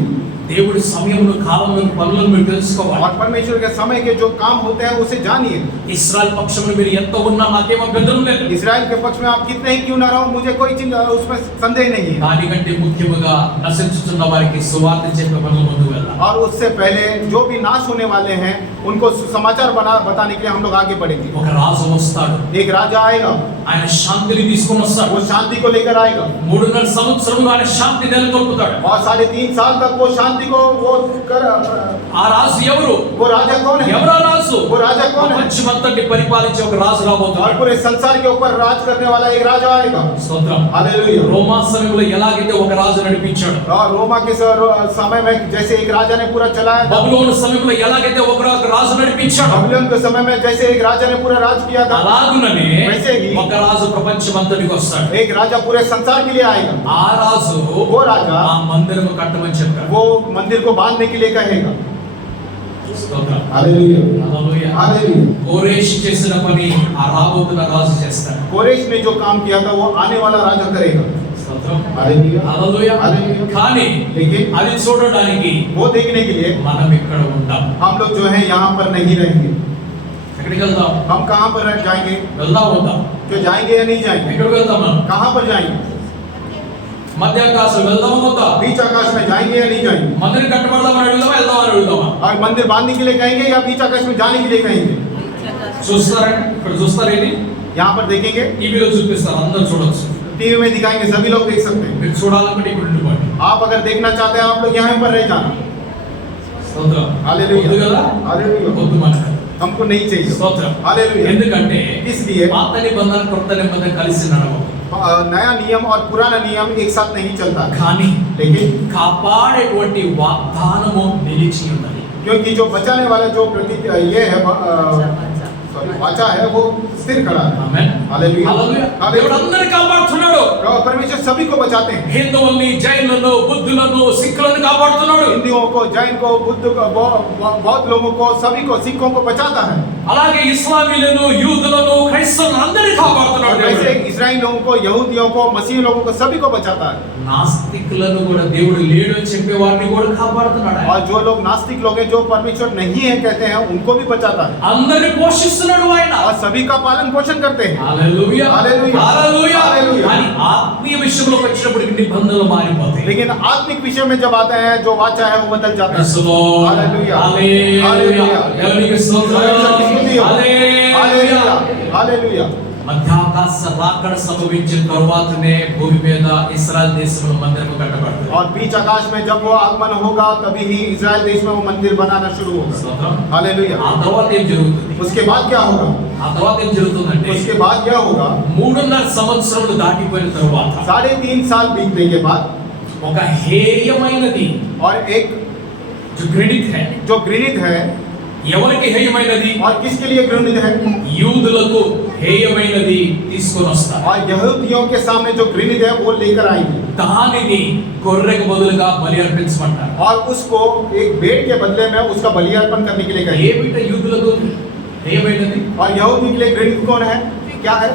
దేవుడి సమయంలో కాలంలో పనులను మీరు తెలుసుకోవాలి. और परमेश्वर के समय के जो काम होते हैं उसे जानिए। ఇశ్రాయేల్ పక్షంలో మీరు ఎంత ఉన్నా నాకేం అభ్యంతరం లేదు. इस्राएल के पक्ष में आप कितने ही क्यों ना रहो, मुझे कोई चीज उसमें संदेह नहीं है। దానికంటే ముఖ్యముగా నశించుతున్న వారికి సువార్త చెప్పే పనులు ముందుకు వెళ్ళాలి. और उससे पहले जो भी नाश होने वाले हैं उनको समाचार बताने के लिए हम लोग आगे बढ़ेंगे। ఒక రాజు వస్తాడు, एक राजा आएगा, ఆయన శాంతిని తీసుకొని వస్తాడు. वो शांति को लेकर आएगा, 3.5 సంవత్సరంలో ఆయన శాంతి నెలకొల్పుతాడు. और 3.5 साल तक वो शांति को वो कर। ఆ రాజు ఎవరు? वो राजा कौन है? ఎవరా రాజు? वो राजा कौन है? ప్రపంచమంతటి పరిపాలించే ఒక రాజు और రాబోతున్నాడు. पूरे संसार के ऊपर राज करने वाला एक राजा आएगा। స్తోత్రం. हालेलुया। రోమా సమయంలో ఎలాగైతే ఒక రాజు నడిపించాడు, और रोमा के समय में जैसे एक राजा ने पूरा चलाया था, బబులోను సమయంలో ఎలాగైతే ఒక రాజు నడిపించాడు, बबुलोन के समय में जैसे एक राजा ने पूरा राज किया था, అలాగుననే वैसे ही ఒక రాజు ప్రపంచమంతటికి వస్తాడు. एक राजा पूरे संसार के लिए आएगा। ఆ రాజు वो राजा ఆ మందిరము కట్టమని చెప్పాడు. वो मंदिर को बांधने के लिए कहेगा। స్తోత్రం. हालेलुया। హల్లెలూయా. हालेलुया। కోరేష్ చేసిన పని ఆ రాబోతున్న రాజు చేస్తాడు. कोरेश ने जो काम किया था वो आने वाला राजा करेगा। స్తోత్రం. हालेलुया। హల్లెలూయా. हालेलुया। కానీ लेकिन అది చూడడానికి वो देखने के लिए మనం ఇక్కడ ఉంటాం. हम लोग जो है यहाँ पर नहीं रहेंगे। ఎక్కడికి వెళ్దాం? हम कहाँ पर जाएंगे? వెళ్దాం వద్దాం? क्या जाएंगे या नहीं जाएंगे? ఎక్కడికి వెళ్దాం మనం? कहाँ पर जाएंगे? మధ్యాకాశం వెళ్దామా వద్దా? बीच आकाश में जाएंगे या नहीं जाएंगे? మందిరం కట్టబడదామని వెళ్దామా, వెళ్దామని వెళ్దామా? और मंदिर बांधने के लिए कहेंगे या बीच आकाश में जाने के लिए कहेंगे? చూస్తారండి, ఇక్కడ చూస్తారేంటి? यहाँ पर देखेंगे, టీవీలో చూపిస్తారు, అందరూ చూడొచ్చు. टीवी में दिखाएंगे, सभी लोग देख सकते हैं। మీరు చూడాలనుకుంటే ఇక్కడ ఉండిపోండి. आप अगर देखना चाहते हैं आप लोग यहाँ पर रह जाना। స్తోత్రం. हालेलुया। వద్దు కదా? हालेलुया। వద్దు మనకు. हमको नहीं चाहिए। స్తోత్రం. हालेलुया। ఎందుకంటే इसलिए పాత నిబంధన కొత్త నిబంధన కలిసి నడవవు. नया नियम और पुराना नियम एक साथ नहीं चलता, కానీ लेकिन కాపాడేటువంటి వాగ్దానము నిలిచి ఉన్నది. क्योंकि जो बचाने वाला जो ये है सॉरी वाचा है वो स्थिर खड़ा है। ఆమేన్. Hallelujah hallelujah. దేవుడు అందరిని కాపాడుతున్నాడు. परमेश्वर सभी को बचाते हैं, హిందువుల్ని, జైనులను, బుద్ధులను, సిక్కులను కాపాడుతున్నాడు. हिंदुओं को, जैन को, बुद्ध को, बौद्ध लोगों को, सभी को, सिखों को बचाता है। అలాగే ఇస్లామీయులను, యూదులను, క్రైస్తవులను అందరిని కాపాడుతున్నాడు और దేవుడు. वैसे इस्राएल लोगों को, यहूदियों को, मसीह लोगों को, सभी को बचाता है। నాస్తికులను కూడా దేవుడు లేడు అని చెప్పే వారిని కూడా కాపాడుతున్నాడు ఆయన. और जो लोग नास्तिक लोग हैं, जो परमेश्वर नहीं है कहते हैं, उनको भी बचाता है అందరిని పోషిస్తున్నాడు ఆయన. और सभी का पालन पोषण करते हैं। హల్లెలూయా. హల్లెలూయా. హల్లెలూయా. హల్లెలూయా. కానీ ఆత్మీయ విషయంలోకి వచ్చినప్పుడు నిబంధనలు మారిపోతాయి. लेकिन आत्मिक विषय में जब आते हैं, जो वाचा है वो बदल जाता है। Praise the Lord. Hallelujah. Hallelujah. Hallelujah. దేవునికి స్తోత్రం. हालेलुया। హల్లెలూయా. हालेलुया। మధ్యాకాశ రాకడ సంభవించిన తరువాతనే భూమి మీద ఇశ్రాయేల్ దేశంలో మందిరం కట్టబడుతుంది. और बीच आकाश में जब वो आगमन होगा, तभी ही इस्राएल देश में वो मंदिर बनाना शुरू होगा। స్తోత్రం. हालेलुया। ఆ తర్వాత ఏం జరుగుతుంది? उसके बाद क्या होगा? ఆ తర్వాత ఏం జరుగుతుందంటే उसके बाद क्या होगा? 3.5 సంవత్సరాలు దాటిపోయిన తరువాత 3.5 साल बीतने के बाद ఒక హేయమైనది और एक जो घृणित है, जो घृणित है, ఎవరికి హేయమైనది? और किसके लिए घृणित है? యూదులకు హేయమైనది తీసుకొని వస్తారు. और यहूदियों के सामने जो घृणित है वो लेकर आएंगे దానిని గొర్రెకు బదులుగా బలి అర్పించమంటారు. और उसको एक भेड़ के बदले में उसका बलिदान करने के लिए कहेंगे। ఏమిట యూదులకు హేయమైనది? और यहूदी के लिए घृणित कौन है? क्या है?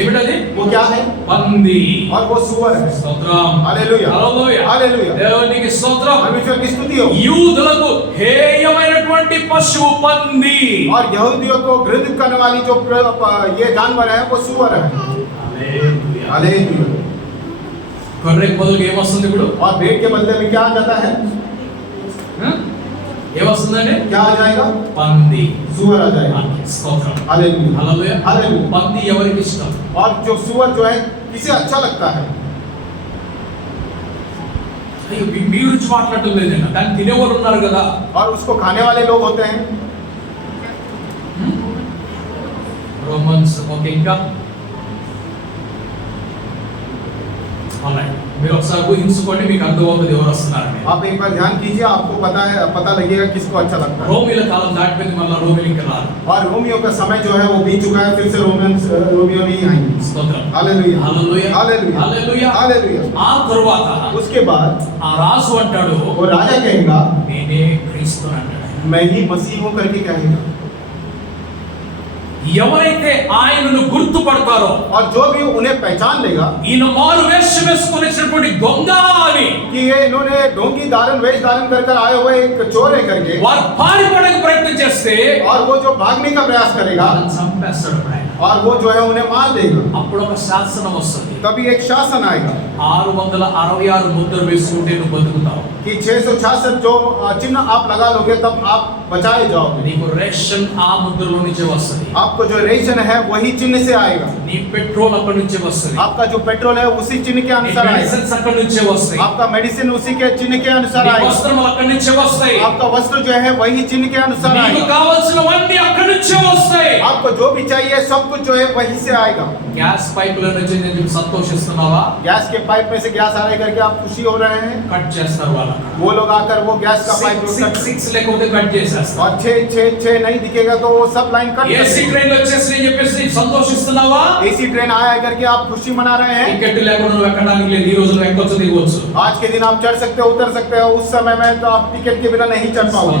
ఏమిటది? वो क्या है? పంది. और वो सूअर है। స్తోత్రం. हालेलुया। హల్లెలూయా. हालेलुया। దేవునికి స్తోత్రం. परमेश्वर की स्तुति हो। యూదులకు హేయమైనటువంటి పశువు పంది. और यहूदियों को घृणित करने वाली जो ये जानवर है वो सूअर है। హల్లెలూయా. हालेलुया। గొర్రెకు బదులుగా ఏమొస్తుంది ఇప్పుడు? और भेड़ के बदले में क्या आ जाता है? ఏమొస్తుందండి? क्या आ जाएगा? పంది. सूअर आ जाएगा। స్తోత్రం. हालेलुया। హల్లెలూయా. हालेलुया। పంది ఎవరికి ఇష్టం? और जो सूअर जो है किसे अच्छा लगता है? అయ్యో మీ గురించి మాట్లాడటం లేదండి, కానీ తినేవారు ఉన్నారు కదా. और उसको खाने वाले लोग होते हैं। రోమన్స్. ఓకే, ఇంకా మీరు ఒకసారి ఊహించుకోండి, మీకు అర్థమవుతుంది ఎవరు వస్తున్నారని. आप एक बार ध्यान कीजिए, आपको पता लगेगा किसको अच्छा लगता है। రోమిల కాలం దాటిపోయింది, మళ్ళీ రోమిలికి రారు. और रोमियो का समय जो है वो बीत चुका है, फिर से रोमियो नहीं आएंगे। స్తోత్రం. Hallelujah. Hallelujah. Hallelujah. Hallelujah. Hallelujah. ఆ తరువాత उसके बाद ఆ రాజు అంటాడు, वो राजा कहेगा, నేనే క్రీస్తుని అంటాడు. मैं ही मसीह हूं करके कहेगा। ఎవరైతే ఆయనను గుర్తుపడతారో, और जो भी उन्हें पहचान लेगा ఈయన మారు వేషం వేసుకునేటటువంటి దొంగ అని कि ये इन्होंने ढोंगी वेश धारण कर आए हुए एक चोर है करके, వారు పారిపోవడానికి ప్రయత్నం చేస్తే और वो जो भागने का प्रयास करेगा వాళ్ళని చంపేస్తాడు ఆయన. और वो जो है उन्हें मार देगा। అప్పుడు ఒక శాసనం వస్తుంది, तभी एक शासन आएगा 666 ముద్ర వేసుకుంటే నువ్వు బతుకుతావు. कि 666 जो चिन्ह आप लगा लोगे तब आप बचाए जाओगे। నీకు రేషన్ ఆ ముద్రలో నుంచే వస్తుంది, आपको जो रेशन है वही चिन्ह से आएगा। నీ పెట్రోల్ అక్కడి నుంచే వస్తుంది, आपका जो पेट्रोल है उसी चिन्ह के నీ अनुसार आएगा। మెడిసిన్స్ అక్కడి నుంచే వస్తాయి, आपका मेडिसिन उसी के चिन्ह के अनुसार నీ आएगा। వస్త్రములు అక్కడి నుంచే వస్తాయి, आपका वस्त्र जो है वही चिन्ह के अनुसार నీకు आएगा। కావాల్సినవన్నీ అక్కడి నుంచే వస్తాయి. आपको जो भी चाहिए सब कुछ जो है वही से आएगा। గ్యాస్ పైపుల నుంచి నేను సంతోషిస్తున్నావా? गैस के पाइप में से गैस आ रहा है करके आप खुशी हो रहे हैं? కట్ చేస్తారు వాళ్ళు. वो लोग आकर वो गैस का पाइप 6 లేకపోతే కట్ చేసేస్తారు. और 6 नहीं दिखेगा तो वो सब लाइन कट ఏసీ ట్రైన్ వచ్చేసి అని చెప్పేసి సంతోషిస్తున్నావా? एसी ट्रेन आया है करके आप खुशी मना रहे हैं? టికెట్ లేకుండా నువ్వు ఎక్కడానికి లేదు, ఈ రోజు నువ్వు ఎక్కొచ్చు దిగొచ్చు. आज के दिन आप चढ़ सकते हो उतर सकते हो, उस समय में तो आप टिकट के बिना नहीं चढ़ पाओगे।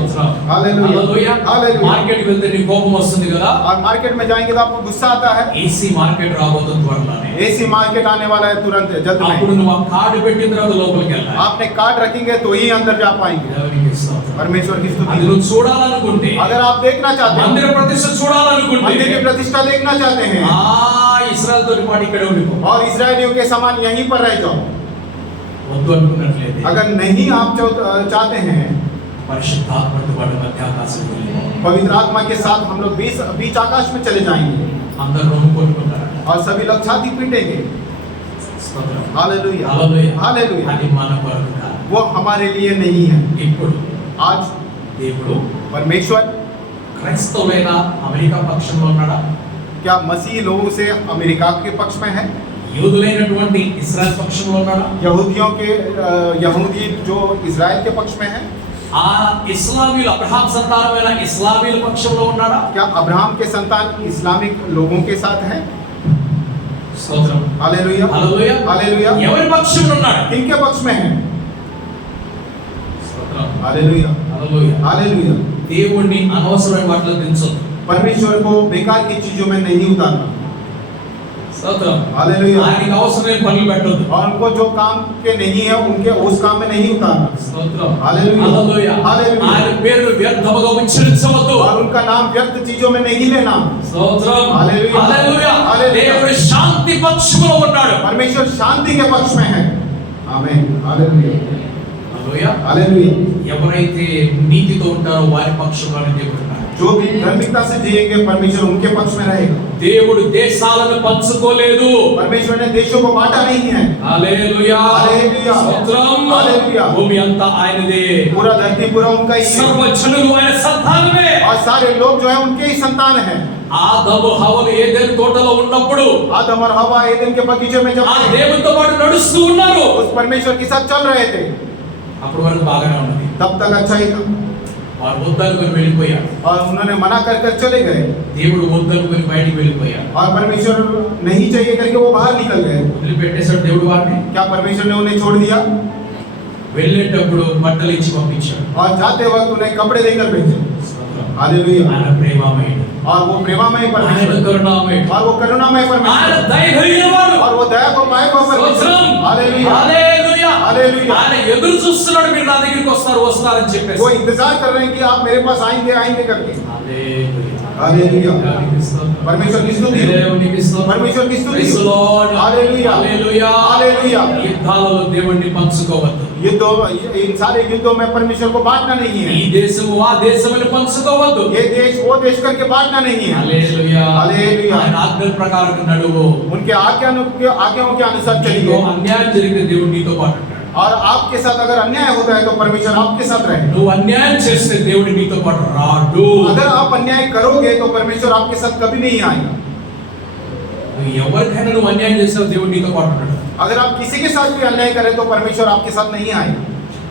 హల్లెలూయా. हालेलुया। మార్కెట్ కి వెళ్తే నీ కోపం వస్తుంది కదా. और मार्केट में जाएंगे तो आपको गुस्सा आता है। ఏసీ మార్కెట్ రాబోతుంది త్వరలోనే. एसी मार्केट आने वाला है तुरंत जल्द అప్పుడు में। నువ్వు ఆ కార్డు పెట్టిన తర్వాత లోపలికి వెళ్ళాలి. आपने कार्ड रखेंगे तो ही अंदर जा पाएंगे। దేవునికి స్తోత్రం. परमेश्वर की అది स्तुति। నువ్వు చూడాలనుకుంటే, अगर आप देखना चाहते మందిర हैं, ప్రతిష్ఠ చూడాలనుకుంటే, मंदिर की प्रतिष्ठा देखना चाहते हैं, ఇస్రాయల్ తోటి పాటు ఇక్కడ ఉండిపో. और इस्राएलियों के समान यहीं पर रह जाओ। వద్దు అనుకున్నట్లయితే अगर नहीं आप चाहते हैं, పరిశుద్ధాత్మతో పాటు మధ్యాకాశంలో వెళ్ళిపో. पवित्र आत्मा के साथ हम लोग बीच आकाश में चले जाएंगे అందరూ రొమ్ము కొట్టుకుంటారు. और सभी लोग छाती पीटेंगे। స్తోత్రం. हालेलुया। హల్లెలూయా. हालेलुया। అది మన కొరకు కాదు. वो हमारे लिए नहीं है। ఇప్పుడు आज దేవుడు परमेश्वर క్రైస్తవులైన అమెరికా పక్షంలో ఉన్నాడా? क्या मसीह लोगों से अमेरिका के पक्ष में है? యూదులైనటువంటి ఇశ్రాయేల్ పక్షంలో ఉన్నాడా? यहूदियों के यहूदी जो इजराइल के पक्ष में है, ఆ ఇస్లామీయులు అబ్రహాం సంతానమైన ఇస్లామీయుల పక్షంలో ఉన్నాడా? क्या अब्राहम के संतान इस्लामिक लोगों के साथ हैं? స్తోత్రం. Hallelujah hallelujah. हालेलुया। ఎవరి పక్షంలో ఉన్నాడు? किनके पक्ष में है? స్తోత్రం. Hallelujah hallelujah. हालेलुया। దేవుణ్ణి అనవసరమైన వాటిలో దించొద్దు. परमेश्वर को बेकार की चीजों में नहीं उतारना। స్తోత్రం. हालेलुया। ఆయనకి అవసరమైన పనులు పెట్టొద్దు. और उनको जो काम के नहीं है उनके उस काम में नहीं उतारना। స్తోత్రం. Hallelujah hallelujah. हालेलुया। ఆయన పేరు వ్యర్థముగా ఉచ్చరించవద్దు. और उनका नाम व्यर्थ चीजों में नहीं लेना। స్తోత్రం. హల్లెలూయా. హల్లెలూయా. హల్లెలూయా. దేవుడు శాంతి పక్షంలో ఉన్నాడు. परमेश्वर शांति के पक्ष में है। आमीन हालेलुया హల్లెలూయా. हालेलुया। ఎవరైతే నీతితో ఉంటారో వారి పక్షంలోనే దేవుడు ఉన్నాడు. जो भी धार्मिकता से जिएंगे परमेश्वर उनके पक्ष में रहेगा। దేవుడు దేశాలను పంచుకోలేదు. परमेश्वर ने देशों को बांटा नहीं है। హల్లెలూయా. హల్లెలూయా. స్తోత్రం. హల్లెలూయా. భూమి అంతా ఆయనదే. पूरा धरती पूरा उनका ही है సర్వజనులు ఆయన సంతానమే. और सारे लोग जो है उनके ही संतान हैं। ఆదము హవ్వలు ఏదెను తోటలో ఉన్నప్పుడు आदम और हवा एदन के बगीचे में जब ఆ దేవునితో పాటు నడుస్తూ ఉన్నారు. उस परमेश्वर के साथ चल रहे थे అప్పుడు వరకు బాగానే ఉన్నది. तब तक अच्छा ही था వారు వద్దనుకొని వెళ్ళిపోయారు. और उन्होंने मना कर कर चले गए దేవుడు వద్దనుకొని బయటికి వెళ్ళిపోయారు. और परमेश्वर नहीं चाहिए करके वो बाहर निकल गए। వదిలిపెట్టేశాడు దేవుడు వారిని. क्या परमेश्वर ने उन्हें छोड़ दिया? వెళ్ళేటప్పుడు బట్టలు ఇచ్చి పంపించాడు. और जाते वक्त उन्हें कपड़े देकर भेजे। हालेलुया। ఆయన ప్రేమమయుడు. और वो प्रेमामय ఆయన परमेश्वर కరుణామయుడు. और वो करुणामय ఆయన परमेश्वर దయ కలిగిన వాడు. और वो दया को पाए को परमेश्वर। స్తోత్రం. Hallelujah hallelujah. हालेलुया। ఆయన ఎదురు చూస్తున్నాడు మీరు నా దగ్గరికి వస్తారని చెప్పేసి. वो इंतजार कर रहे हैं कि आप मेरे पास आएंगे आएंगे करके। హల్లెలూయా. हालेलुया। దేవునికి స్తోత్రం. परमेश्वर की स्तुति हो। దేవునికి స్తోత్రం. परमेश्वर की स्तुति Praise the हो। Lord. Hallelujah hallelujah. हालेलुया। యుద్ధాలలో దేవుణ్ణి పంచుకోవద్దు. युद्धों इन सारे युद्धों में परमेश्वर को बांटना नहीं ఈ है। దేశము ఆ దేశమని పంచుకోవద్దు. ये देश वो देश करके बांटना नहीं है। హల్లెలూయా. హల్లెలూయా. ఆయన ఆజ్ఞల ప్రకారం నడువు. उनके आज्ञाओं के अनुसार నీకు चलिए। అన్యాయం జరిగితే దేవుడు నీతో పాటు ఉంటాడు. और आपके साथ अगर अन्याय होता है तो परमेश्वर आपके साथ रहे। నువ్వు అన్యాయం చేస్తే దేవుడు నీతో పాటు రాడు. अगर आप अन्याय करोगे तो परमेश्वर आपके साथ कभी नहीं आएगा। నువ్వు ఎవరికైనా నువ్వు అన్యాయం చేస్తావు దేవుడు నీతో పాటు ఉంటాడు. अगर आप किसी के साथ भी अन्याय करें तो परमेश्वर आपके साथ नहीं आएगा।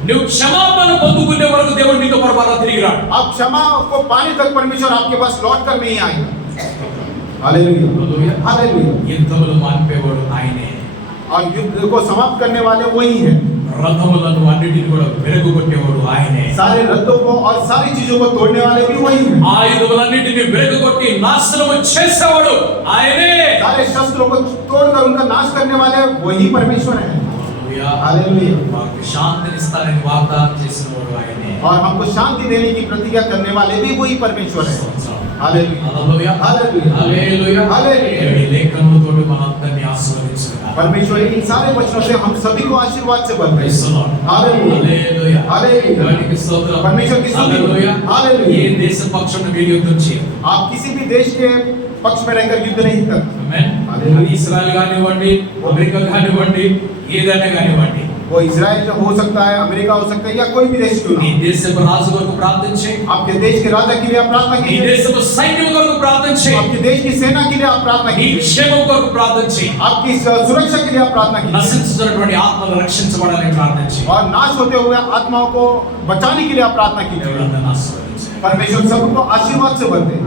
నువ్వు క్షమాపణ పొందుకునే వరకు దేవుడు నీతో పాటు మరలా తిరిగి రాడు. आप क्षमा को पाने तक परमेश्वर आपके पास लौट कर नहीं आएगा। Hallelujah hallelujah. యుద్ధములు మాన్పేవాడు ఆయనే. और युद्ध को समाप्त करने वाले वही हैं। రథములను అన్నిటిని కూడా విరగొట్టేవాడు ఆయనే. सारे रथों को और सारी चीजों को तोड़ने वाले भी वही हैं। ఆయుధములన్నిటిని విరగొట్టి నాశనము చేసేవాడు ఆయనే. सारे शस्त्रों को तोड़कर उनका नाश करने वाले वही परमेश्वर हैं। హల్లెలూయా. हालेलुया। మాకు శాంతినిస్తానని వాగ్దానం చేసినవాడు ఆయనే. और हमको शांति देने की प्रतिज्ञा करने वाले भी वही परमेश्वर है। Hallelujah hallelujah. Hallelujah hallelujah. Hallelujah. ఈ లేఖనములతోటి మనందరినీ ఆశీర్వదించుగాక. परमेश्वर इन सारे वचनों से हम सभी को आशीर्वाद से भर दे। Praise the Lord. Hallelujah hallelujah. Hallelujah. దేవునికి స్తోత్రం. परमेश्वर की स्तुति हो। హల్లెలూయా. हालेलुया। ఏ దేశ పక్షాన మీరు యుద్ధం చేయరు. आप किसी भी देश के पक्ष में रहकर युद्ध नहीं करते। ఆమేన్. హల్లెలూయా. ఇశ్రాయేల్ కానివ్వండి, అమెరికా కానివ్వండి, ఏదైనా కానివ్వండి, वो इजराइल हो सकता है, अमेरिका हो सकता है या कोई भी देश क्यों ఈ ना। దేశపు రాజు కొరకు ప్రార్థన చేయి. आपके देश के राजा के लिए आप प्रार्थना ఈ कीजिए। దేశపు సైన్యం కొరకు ప్రార్థన చేయి. आपके देश की सेना के लिए आप प्रार्थना ఈ कीजिए। క్షేమం కొరకు ప్రార్థన చేయి. आपकी सुरक्षा के लिए आप प्रार्थना कीजिए। నశించుతున్నటువంటి ఆత్మలు రక్షించబడాలని ప్రార్థన చేయి. और नाश होते हुए आत्माओं को बचाने के लिए आप प्रार्थना कीजिए। దేవుడు అందరిని ఆశీర్వదించాలి. परमेश्वर सबको आशीर्वाद से भर दे।